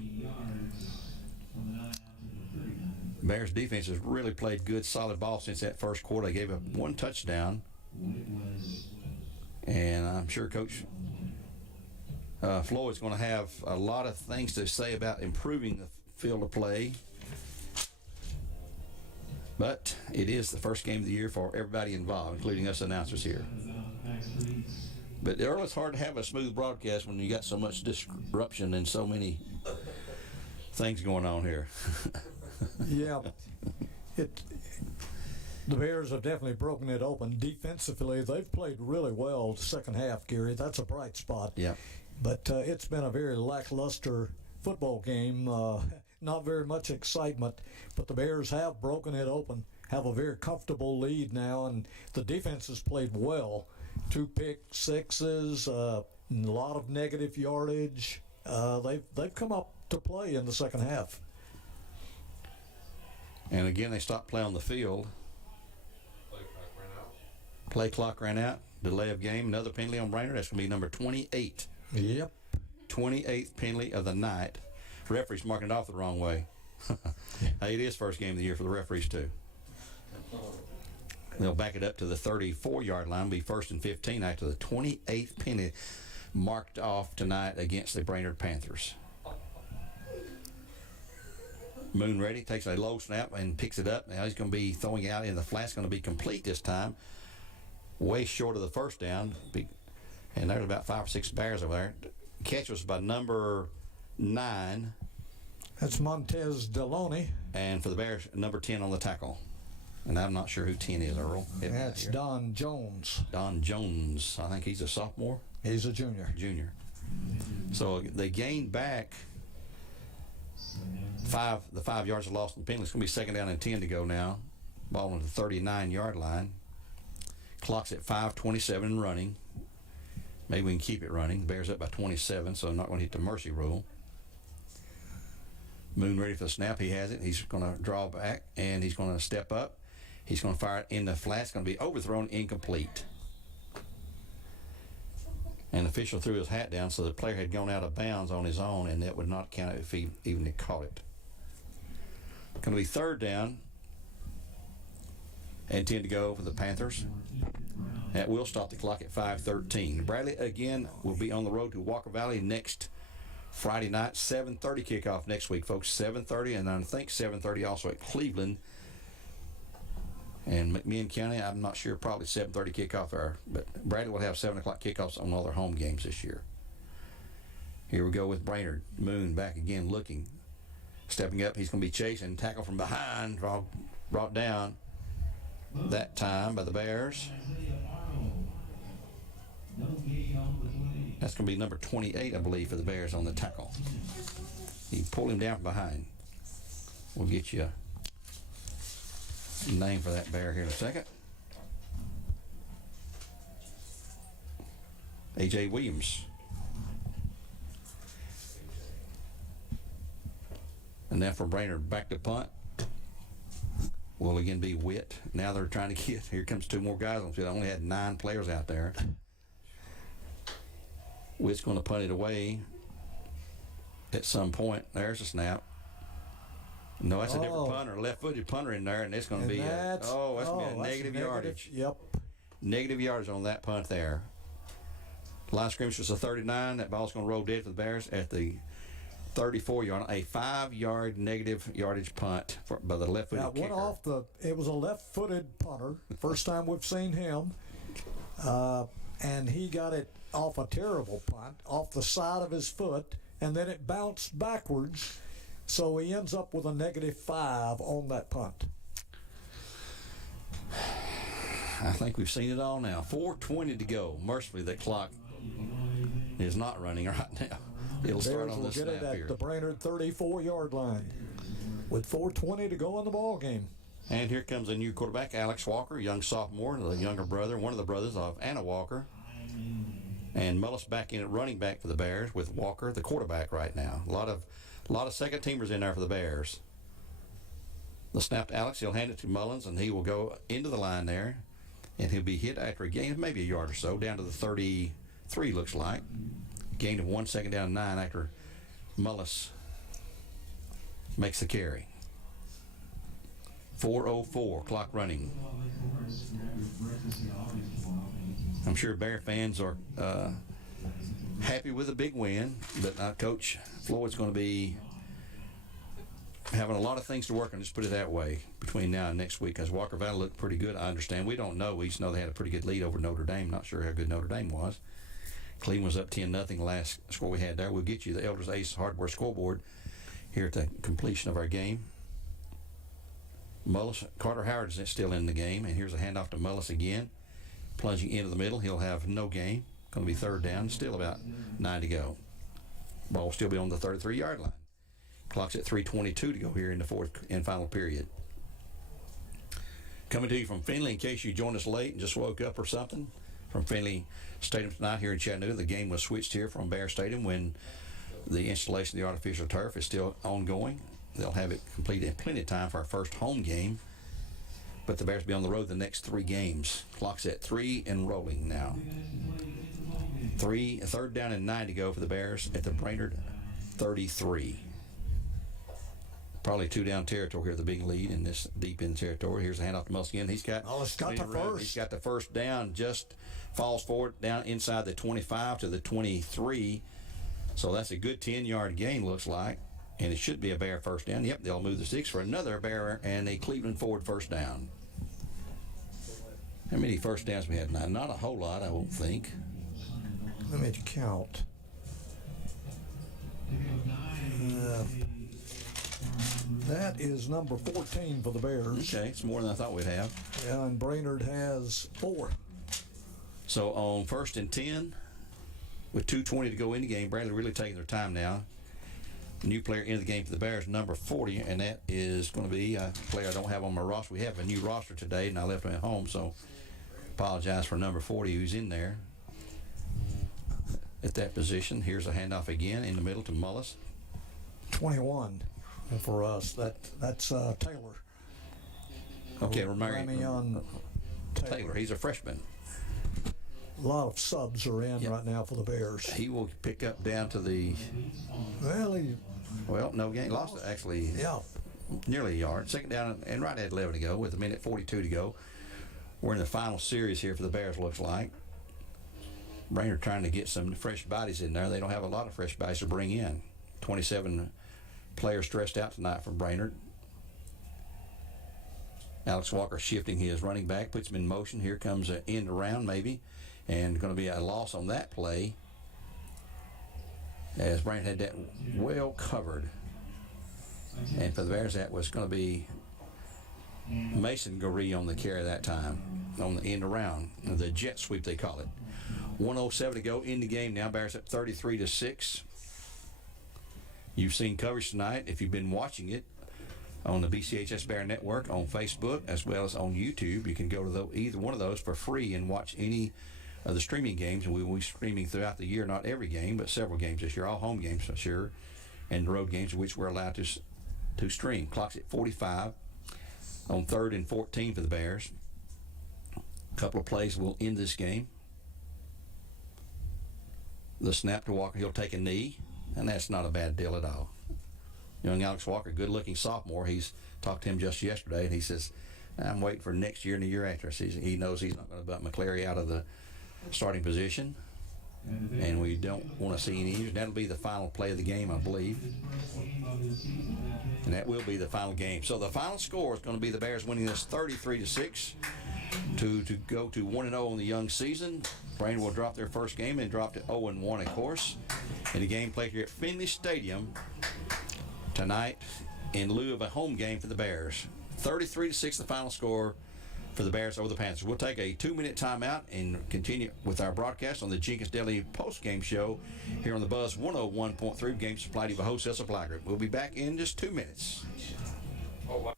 Bears defense has really played good, solid ball since that first quarter. They gave up one touchdown, and I'm sure Coach Floyd's going to have a lot of things to say about improving the field of play. But it is the first game of the year for everybody involved, including us announcers here. But Earl, it's hard to have a smooth broadcast when you got so much disruption and so many things going on here. Yeah, the Bears have definitely broken it open defensively. They've played really well the second half, Gary. That's a bright spot. Yeah. But it's been a very lackluster football game. Not very much excitement, but the Bears have broken it open, have a very comfortable lead now, and the defense has played well. 2 pick sixes, a lot of negative yardage. They've come up to play in the second half. And again, they stopped play on the field. Play clock ran out. Delay of game. Another penalty on Brainerd. That's going to be number 28. Yep. 28th penalty of the night. Referee's marking it off the wrong way. Hey, it is first game of the year for the referees, too. They'll back it up to the 34-yard line. Be first and 15 after the 28th penalty marked off tonight against the Brainerd Panthers. Moon ready, takes a low snap and picks it up. Now he's going to be throwing it out in the flat. It's going to be complete this time. Way short of the first down. And there's about 5 or 6 Bears over there. Catch was by number 9. That's Montez Deloney. And for the Bears, number 10 on the tackle. And I'm not sure who 10 is, Earl. That's Don Jones. Don Jones. I think he's a sophomore. He's a junior. Junior. So they gained back the 5 yards lost in the penalty. It's going to be second down and 10 to go now. Ball on the 39-yard line. Clock's at 5:27 and running. Maybe we can keep it running. The Bears up by 27, so I'm not going to hit the mercy rule. Moon ready for the snap. He has it. He's going to draw back, and he's going to step up. He's going to fire it in the flat. It's going to be overthrown, incomplete. And the official threw his hat down, so the player had gone out of bounds on his own, and that would not count if he even had caught it. Going to be third down and 10 to go for the Panthers. That will stop the clock at 5:13. Bradley, again, will be on the road to Walker Valley next Friday night. 7:30 kickoff next week, folks. 7:30, and I think 7:30 also at Cleveland. And McMinn County, I'm not sure, probably 7:30 kickoff there. But Bradley will have 7 o'clock kickoffs on all their home games this year. Here we go with Brainerd. Moon back again looking. Stepping up, he's going to be chasing. Tackle from behind, brought down that time by the Bears. That's going to be number 28, I believe, for the Bears on the tackle. He pulled him down from behind. We'll get you a name for that Bear here in a second. A.J. Williams. And now for Brainerd, back to punt. Will again be Witt. Now they're trying to get, here comes 2 more guys on the field. I only had 9 players out there. Witt's going to punt it away at some point. There's a snap. No, that's a different punter, left-footed punter in there, and it's going to be that's going to be a negative yardage. Yep. Negative yardage on that punt there. Line of scrimmage was a 39. That ball's going to roll dead for the Bears at the 34-yard, a 5-yard negative yardage punt by the left-footed kicker. It was a left-footed punter. First time we've seen him. And he got it off a terrible punt, off the side of his foot, and then it bounced backwards. So he ends up with a -5 on that punt. I think we've seen it all now. 4:20 to go. Mercifully, the clock is not running right now. It'll start on this snap here. Bears will get it at the Brainerd 34-yard line with 4:20 to go in the ball game. And here comes a new quarterback, Alex Walker, young sophomore, the younger brother, one of the brothers of Anna Walker. And Mullis back in at running back for the Bears with Walker, the quarterback right now. A lot of second teamers in there for the Bears. The snap to Alex, he'll hand it to Mullins, and he will go into the line there, and he'll be hit after a gain, maybe a yard or so, down to the 33, looks like. Gain of 1 second down 9 after Mullis makes the carry. 4:04, clock running. I'm sure Bear fans are happy with a big win, but Coach Floyd's going to be having a lot of things to work on, just put it that way, between now and next week, because Walker Valley looked pretty good. I understand. We don't know. We just know they had a pretty good lead over Notre Dame. Not sure how good Notre Dame was. Cleveland was up 10-0 the last score we had there. We'll get you the Elders Ace Hardware scoreboard here at the completion of our game. Carter Howard is still in the game, and here's a handoff to Mullis again. Plunging into the middle, he'll have no gain. Going to be third down, still about 9 to go. Ball will still be on the 33-yard line. Clock's at 3:22 to go here in the fourth and final period. Coming to you from Finley, in case you joined us late and just woke up or something, from Finley Stadium tonight here in Chattanooga. The game was switched here from Bear Stadium when the installation of the artificial turf is still ongoing. They'll have it completed in plenty of time for our first home game. But the Bears will be on the road the next 3 games. Clock's at 3 and rolling now. Third down and 9 to go for the Bears at the Brainerd 33. Probably 2 down territory here, the big lead in this deep in territory. Here's the handoff to Mullis again. He's got the first down, just falls forward down inside the 25 to the 23. So that's a good 10-yard gain, looks like. And it should be a Bear first down. Yep, they'll move the sticks for another Bear and a Cleveland Ford first down. How many first downs we had now? Not a whole lot, I won't think. Let me count. That is number 14 for the Bears. Okay, it's more than I thought we'd have. And Brainerd has 4. So on 1st and 10, with 2:20 to go in the game, Brainerd really taking their time now. New player into the game for the Bears, number 40, and that is going to be a player I don't have on my roster. We have a new roster today, and I left him at home, so apologize for number 40 who's in there at that position. Here's a handoff again in the middle to Mullis. 21 for us. That's Taylor. Okay, Taylor. Taylor. He's a freshman. A lot of subs are in right now for the Bears. He will pick up down to the... Well, no gain. Lost it, actually. Yeah. Nearly a yard. Second down and right at 11 to go with 1:42 to go. We're in the final series here for the Bears, looks like. Brainerd trying to get some fresh bodies in there. They don't have a lot of fresh bodies to bring in. 27 players stressed out tonight from Brainerd. Alex Walker shifting his running back, puts him in motion. Here comes an end around maybe, and going to be a loss on that play as Brainerd had that well covered. And for the Bears, that was going to be Mason Goree on the carry that time, on the end around, the jet sweep they call it. 1:07 to go in the game now. Bears up 33-6. You've seen coverage tonight, if you've been watching it, on the BCHS Bear Network, on Facebook, as well as on YouTube. You can go to either one of those for free and watch any of the streaming games. And we will be streaming throughout the year, not every game, but several games this year, all home games for sure, and the road games, which we're allowed to stream. Clock's at 45 on 3rd and 14 for the Bears. A couple of plays will end this game. The snap to Walker, he'll take a knee, and that's not a bad deal at all. Young Alex Walker, good-looking sophomore. He's talked to him just yesterday, and he says, I'm waiting for next year and the year after. He knows he's not going to butt McClary out of the starting position, and we don't want to see any injuries. That'll be the final play of the game, I believe, and that will be the final game. So the final score is going to be the Bears winning this 33-6 to go to 1-0 on the young season. Brainerd will drop their first game and drop to 0-1, of course. And the game played here at Finley Stadium tonight in lieu of a home game for the Bears. 33-6 the final score for the Bears over the Panthers. We'll take a 2-minute timeout and continue with our broadcast on the Jenkins Daily Postgame Show here on the Buzz 101.3 Game Supply Diva Wholesale Supply Group. We'll be back in just 2 minutes. Oh, wow.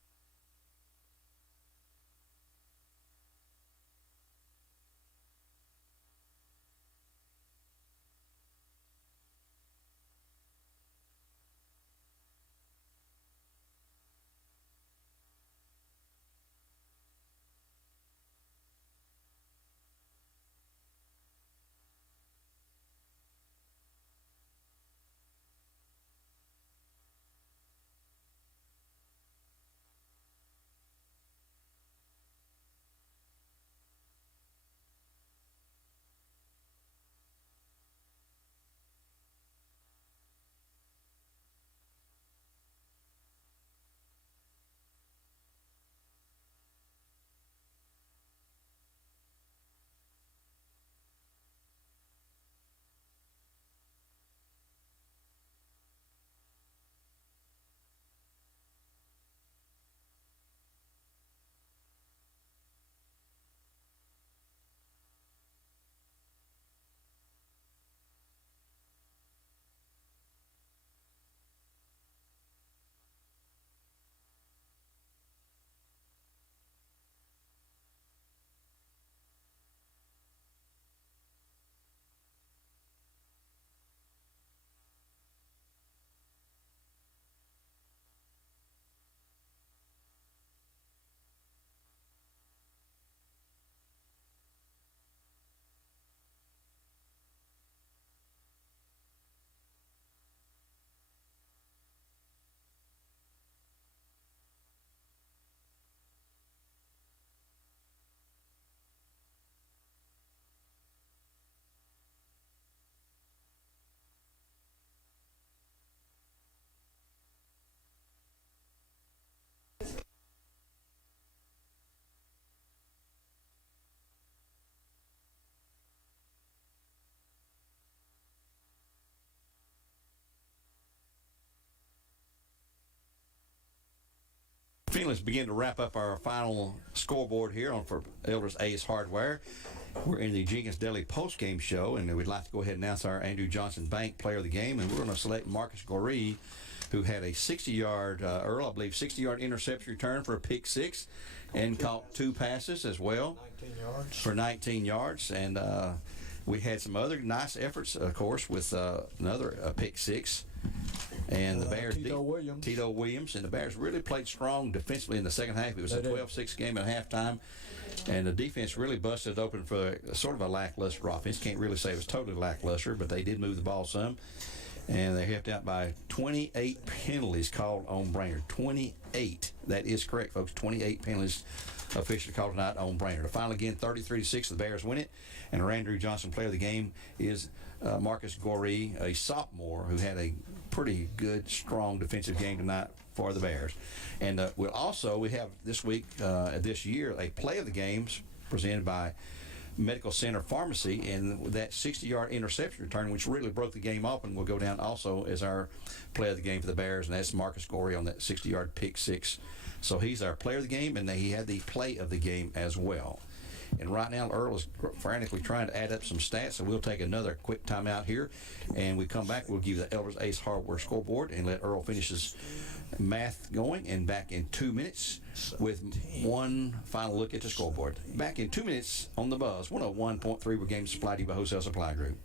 Finley, let's begin to wrap up our final scoreboard here on for Elders Ace Hardware. We're in the Jenkins Deli post-game show, and we'd like to go ahead and announce our Andrew Johnson Bank player of the game, and we're going to select Marcus Goree, who had a 60-yard, Earl, I believe, 60-yard interception return for a pick six, and caught 2 passes as well 19 yards. for 19 yards. And we had some other nice efforts, of course, with another pick six. And the Bears, Tito Williams, and the Bears really played strong defensively in the second half. It was a 12-6 game at halftime, and the defense really busted open for sort of a lackluster offense. Can't really say it was totally lackluster, but they did move the ball some, and they helped out by 28 penalties called on Brainerd. 28. That is correct, folks. 28 penalties officially called tonight on Brainerd. The final again, 33-6. The Bears win it, and our Andrew Johnson player of the game is Marcus Goree, a sophomore who had a pretty good, strong defensive game tonight for the Bears. And we have this week, this year, a play of the games presented by Medical Center Pharmacy, and that 60-yard interception return, which really broke the game up, and will go down also as our play of the game for the Bears, and that's Marcus Goree on that 60-yard pick six. So he's our player of the game, and he had the play of the game as well. And right now, Earl is frantically trying to add up some stats, so we'll take another quick timeout here. And we come back, we'll give you the Elders Ace Hardware scoreboard and let Earl finish his math going. And back in 2 minutes with one final look at the scoreboard. Back in 2 minutes on the Buzz, 101.3 Pregame supplied to you by Wholesale Supply Group.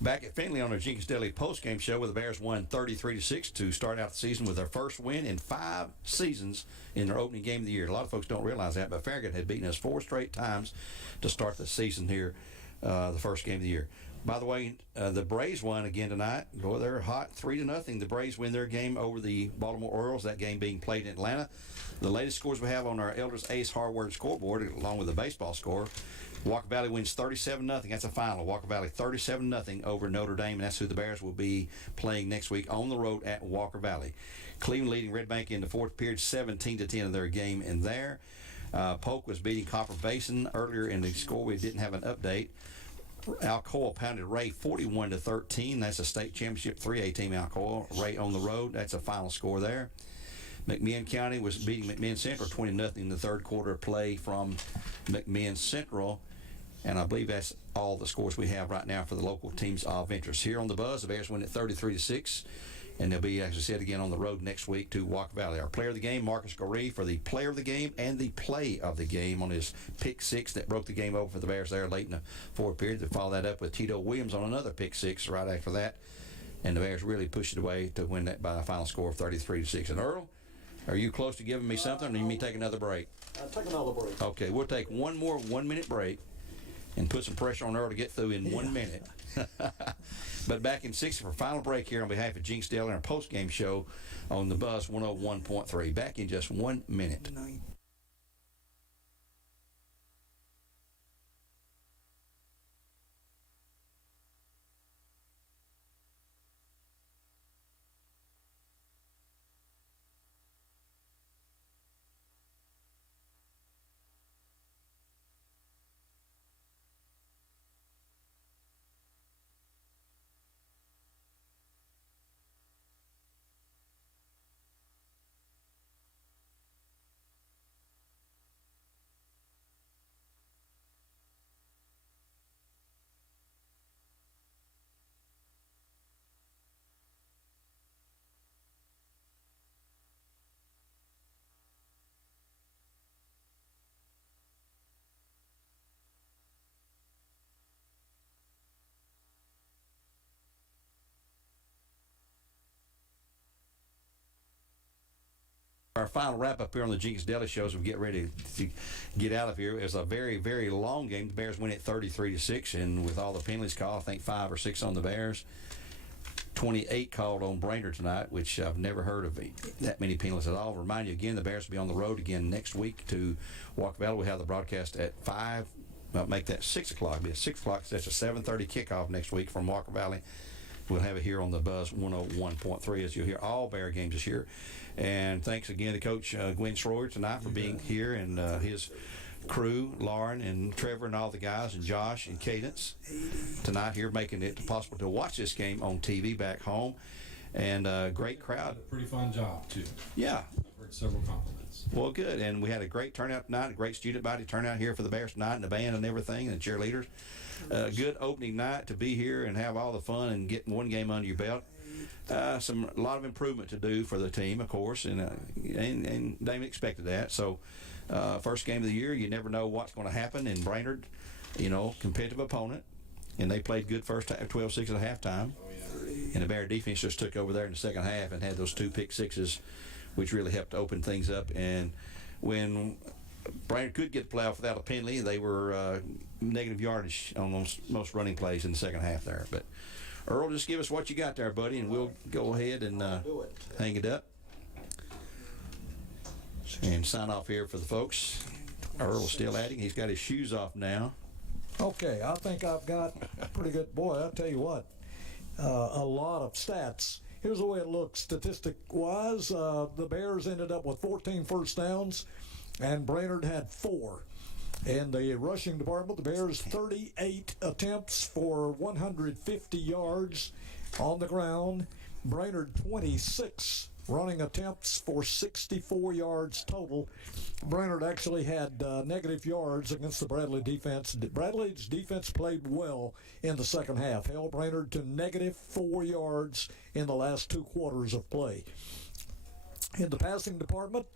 Back at Finley on our Jenkins Deli post-game show, where the Bears won 33-6 to start out the season with their first win in 5 seasons in their opening game of the year. A lot of folks don't realize that, but Farragut had beaten us 4 straight times to start the season here, the first game of the year. By the way, the Braves won again tonight. Boy, they're hot, 3-0. The Braves win their game over the Baltimore Orioles, that game being played in Atlanta. The latest scores we have on our Elders Ace Hardware scoreboard, along with the baseball score, Walker Valley wins 37-0. That's a final. Walker Valley 37-0 over Notre Dame, and that's who the Bears will be playing next week on the road at Walker Valley. Cleveland leading Red Bank in the fourth period, 17-10 of their game in there. Polk was beating Copper Basin earlier in the score. We didn't have an update. Alcoa pounded Ray 41-13. That's a state championship 3A team. Alcoa. Ray on the road. That's a final score there. McMinn County was beating McMinn Central 20-0 in the third quarter of play from McMinn Central. And I believe that's all the scores we have right now for the local teams of interest. Here on the Buzz, the Bears win at 33-6. And they'll be, as I said, again on the road next week to Walker Valley. Our player of the game, Marcus Goree, for the player of the game and the play of the game on his pick six that broke the game over for the Bears there late in the fourth period. They follow that up with Tito Williams on another pick six right after that. And the Bears really pushed it away to win that by a final score of 33-6. And Earl, are you close to giving me something, or do you mean take another break? Take another break. Okay, we'll take one more 1-minute break and put some pressure on Earl to get through in 1 minute. But back in 60 for a final break here on behalf of Jenkins Deli and our post-game show on the Buzz 101.3. Back in just 1 minute. our final wrap up here on the Jenkins Deli Show as we get ready to get out of here. It was a very, very long game. The Bears win it 33-6, and with all the penalties called, I think 5 or 6 on the Bears. 28 called on Brainerd tonight, which I've never heard of that many penalties at all. Remind you again, the Bears will be on the road again next week to Walker Valley. We have the broadcast at 5. Well, make that 6 o'clock. It'll be at 6 o'clock. So that's a 7:30 kickoff next week from Walker Valley. We'll have it here on the Buzz 101.3 as you'll hear all Bear games this year. And thanks again to Coach Gwen Shroyer tonight for being here, and his crew, Lauren and Trevor and all the guys, and Josh and Kadance tonight here, making it possible to watch this game on TV back home. And great crowd. Pretty fun job, too. Yeah. I've heard several compliments. Well, good. And we had a great turnout tonight, a great student body turnout here for the Bears tonight, and the band and everything, and the cheerleaders. Good opening night to be here and have all the fun and get one game under your belt. A lot of improvement to do for the team, of course, and they expected that. So, first game of the year, you never know what's going to happen. In Brainerd, competitive opponent, and they played good first half, 12-6 at halftime. And the Bear defense just took over there in the second half and had those 2 pick sixes, which really helped open things up. And when Brainerd could get the playoff without a penalty, they were negative yardage on most running plays in the second half there. But Earl, just give us what you got there, buddy, and we'll go ahead and hang it up and sign off here for the folks. Earl's still adding. He's got his shoes off now. Okay, I think I've got a pretty good, boy, I'll tell you what, a lot of stats. Here's the way it looks statistic-wise. The Bears ended up with 14 first downs, and Brainerd had 4. In the rushing department, the Bears 38 attempts for 150 yards on the ground. Brainerd 26 running attempts for 64 yards total. Brainerd actually had negative yards against the Bradley defense. Bradley's defense played well in the second half. Held Brainerd to negative 4 yards in the last 2 quarters of play. In the passing department,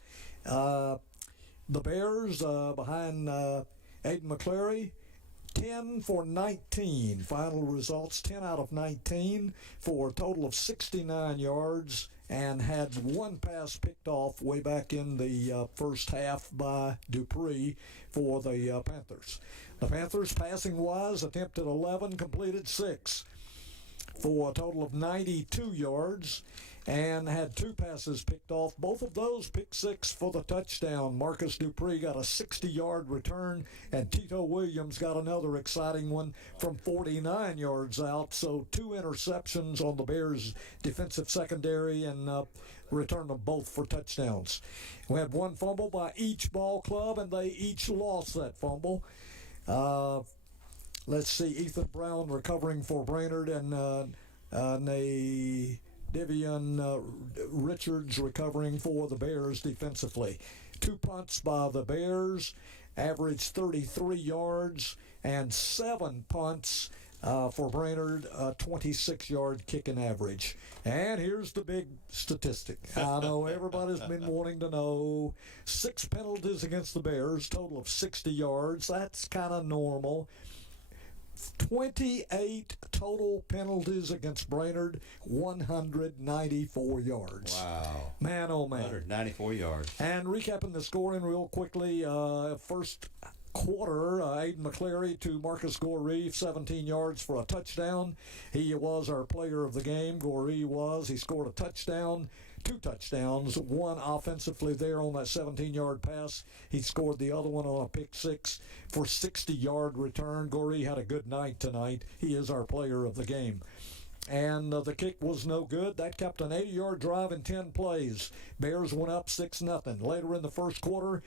the Bears, behind Aiden McCleary, 10 for 19. Final results, 10 out of 19 for a total of 69 yards, and had 1 pass picked off way back in the first half by Dupree for the Panthers. The Panthers, passing-wise, attempted 11, completed 6 for a total of 92 yards, and had 2 passes picked off. Both of those pick 6 for the touchdown. Marcus Dupree got a 60-yard return, and Tito Williams got another exciting one from 49 yards out. So 2 interceptions on the Bears' defensive secondary, and returned them both for touchdowns. We had 1 fumble by each ball club, and they each lost that fumble. Let's see, Ethan Brown recovering for Brainerd, and Devian Richards recovering for the Bears defensively. 2 punts by the Bears, averaged 33 yards, and 7 punts for Brainerd, 26-yard kicking average. And here's the big statistic. I know everybody's been wanting to know. 6 penalties against the Bears, total of 60 yards. That's kind of normal. 28 total penalties against Brainerd, 194 yards. Wow. Man, oh man. 194 yards. And recapping the scoring real quickly, first quarter, Aiden McCleary to Marcus Goree, 17 yards for a touchdown. He was our player of the game. Goree was. He scored a touchdown. 2 touchdowns, 1 offensively there on that 17-yard pass. He scored the other one on a pick 6 for 60-yard return. Goree had a good night tonight. He is our player of the game. And the kick was no good. That kept an 80-yard drive in 10 plays. Bears went up 6-0. Later in the first quarter,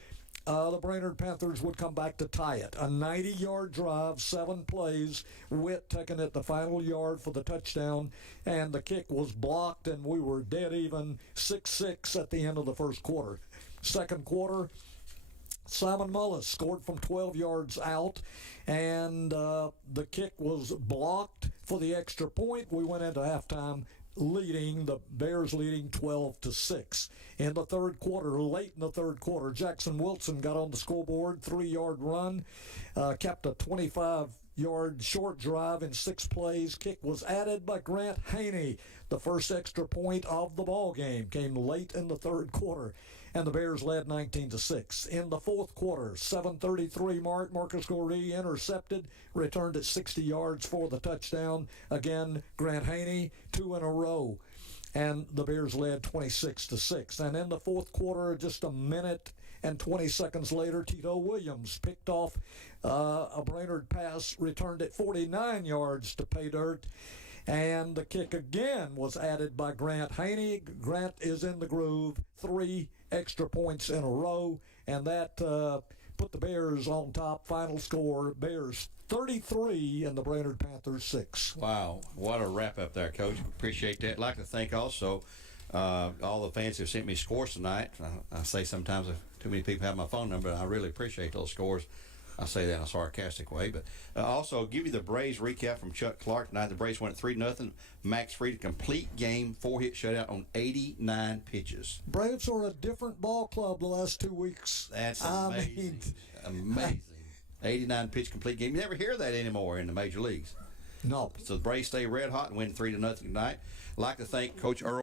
the Brainerd Panthers would come back to tie it. A 90-yard drive, 7 plays. Witt taking it the final yard for the touchdown, and the kick was blocked, and we were dead even, 6-6 at the end of the first quarter. Second quarter, Simon Mullis scored from 12 yards out, and the kick was blocked for the extra point. We went into halftime leading, the Bears leading 12-6. In the third quarter, late in the third quarter, Jackson Wilson got on the scoreboard, 3-yard run, kept a 25-yard short drive in 6 plays. Kick was added by Grant Haney. The first extra point of the ball game came late in the third quarter. and the Bears led 19-6. In the fourth quarter, 7:33 mark, Marcus Goree intercepted, returned at 60 yards for the touchdown. Again, Grant Haney, 2 in a row, and the Bears led 26-6. And in the fourth quarter, just a minute and 20 seconds later, Tito Williams picked off a Brainerd pass, returned at 49 yards to pay dirt. And the kick again was added by Grant Haney. Grant is in the groove, 3 extra points in a row, and that put the Bears on top. Final score, Bears 33 and the Brainerd Panthers 6. Wow, what a wrap-up there, Coach. Appreciate that. I'd like to thank also all the fans who sent me scores tonight. I say sometimes if too many people have my phone number, I really appreciate those scores. I say that in a sarcastic way. But also, give you the Braves recap from Chuck Clark tonight. The Braves went 3-0. Max Fried, complete game, 4-hit shutout on 89 pitches. Braves are a different ball club the last 2 weeks. That's amazing. Amazing. 89 pitch complete game. You never hear that anymore in the major leagues. No. So the Braves stay red hot and win 3-0 tonight. I'd like to thank Coach Earl.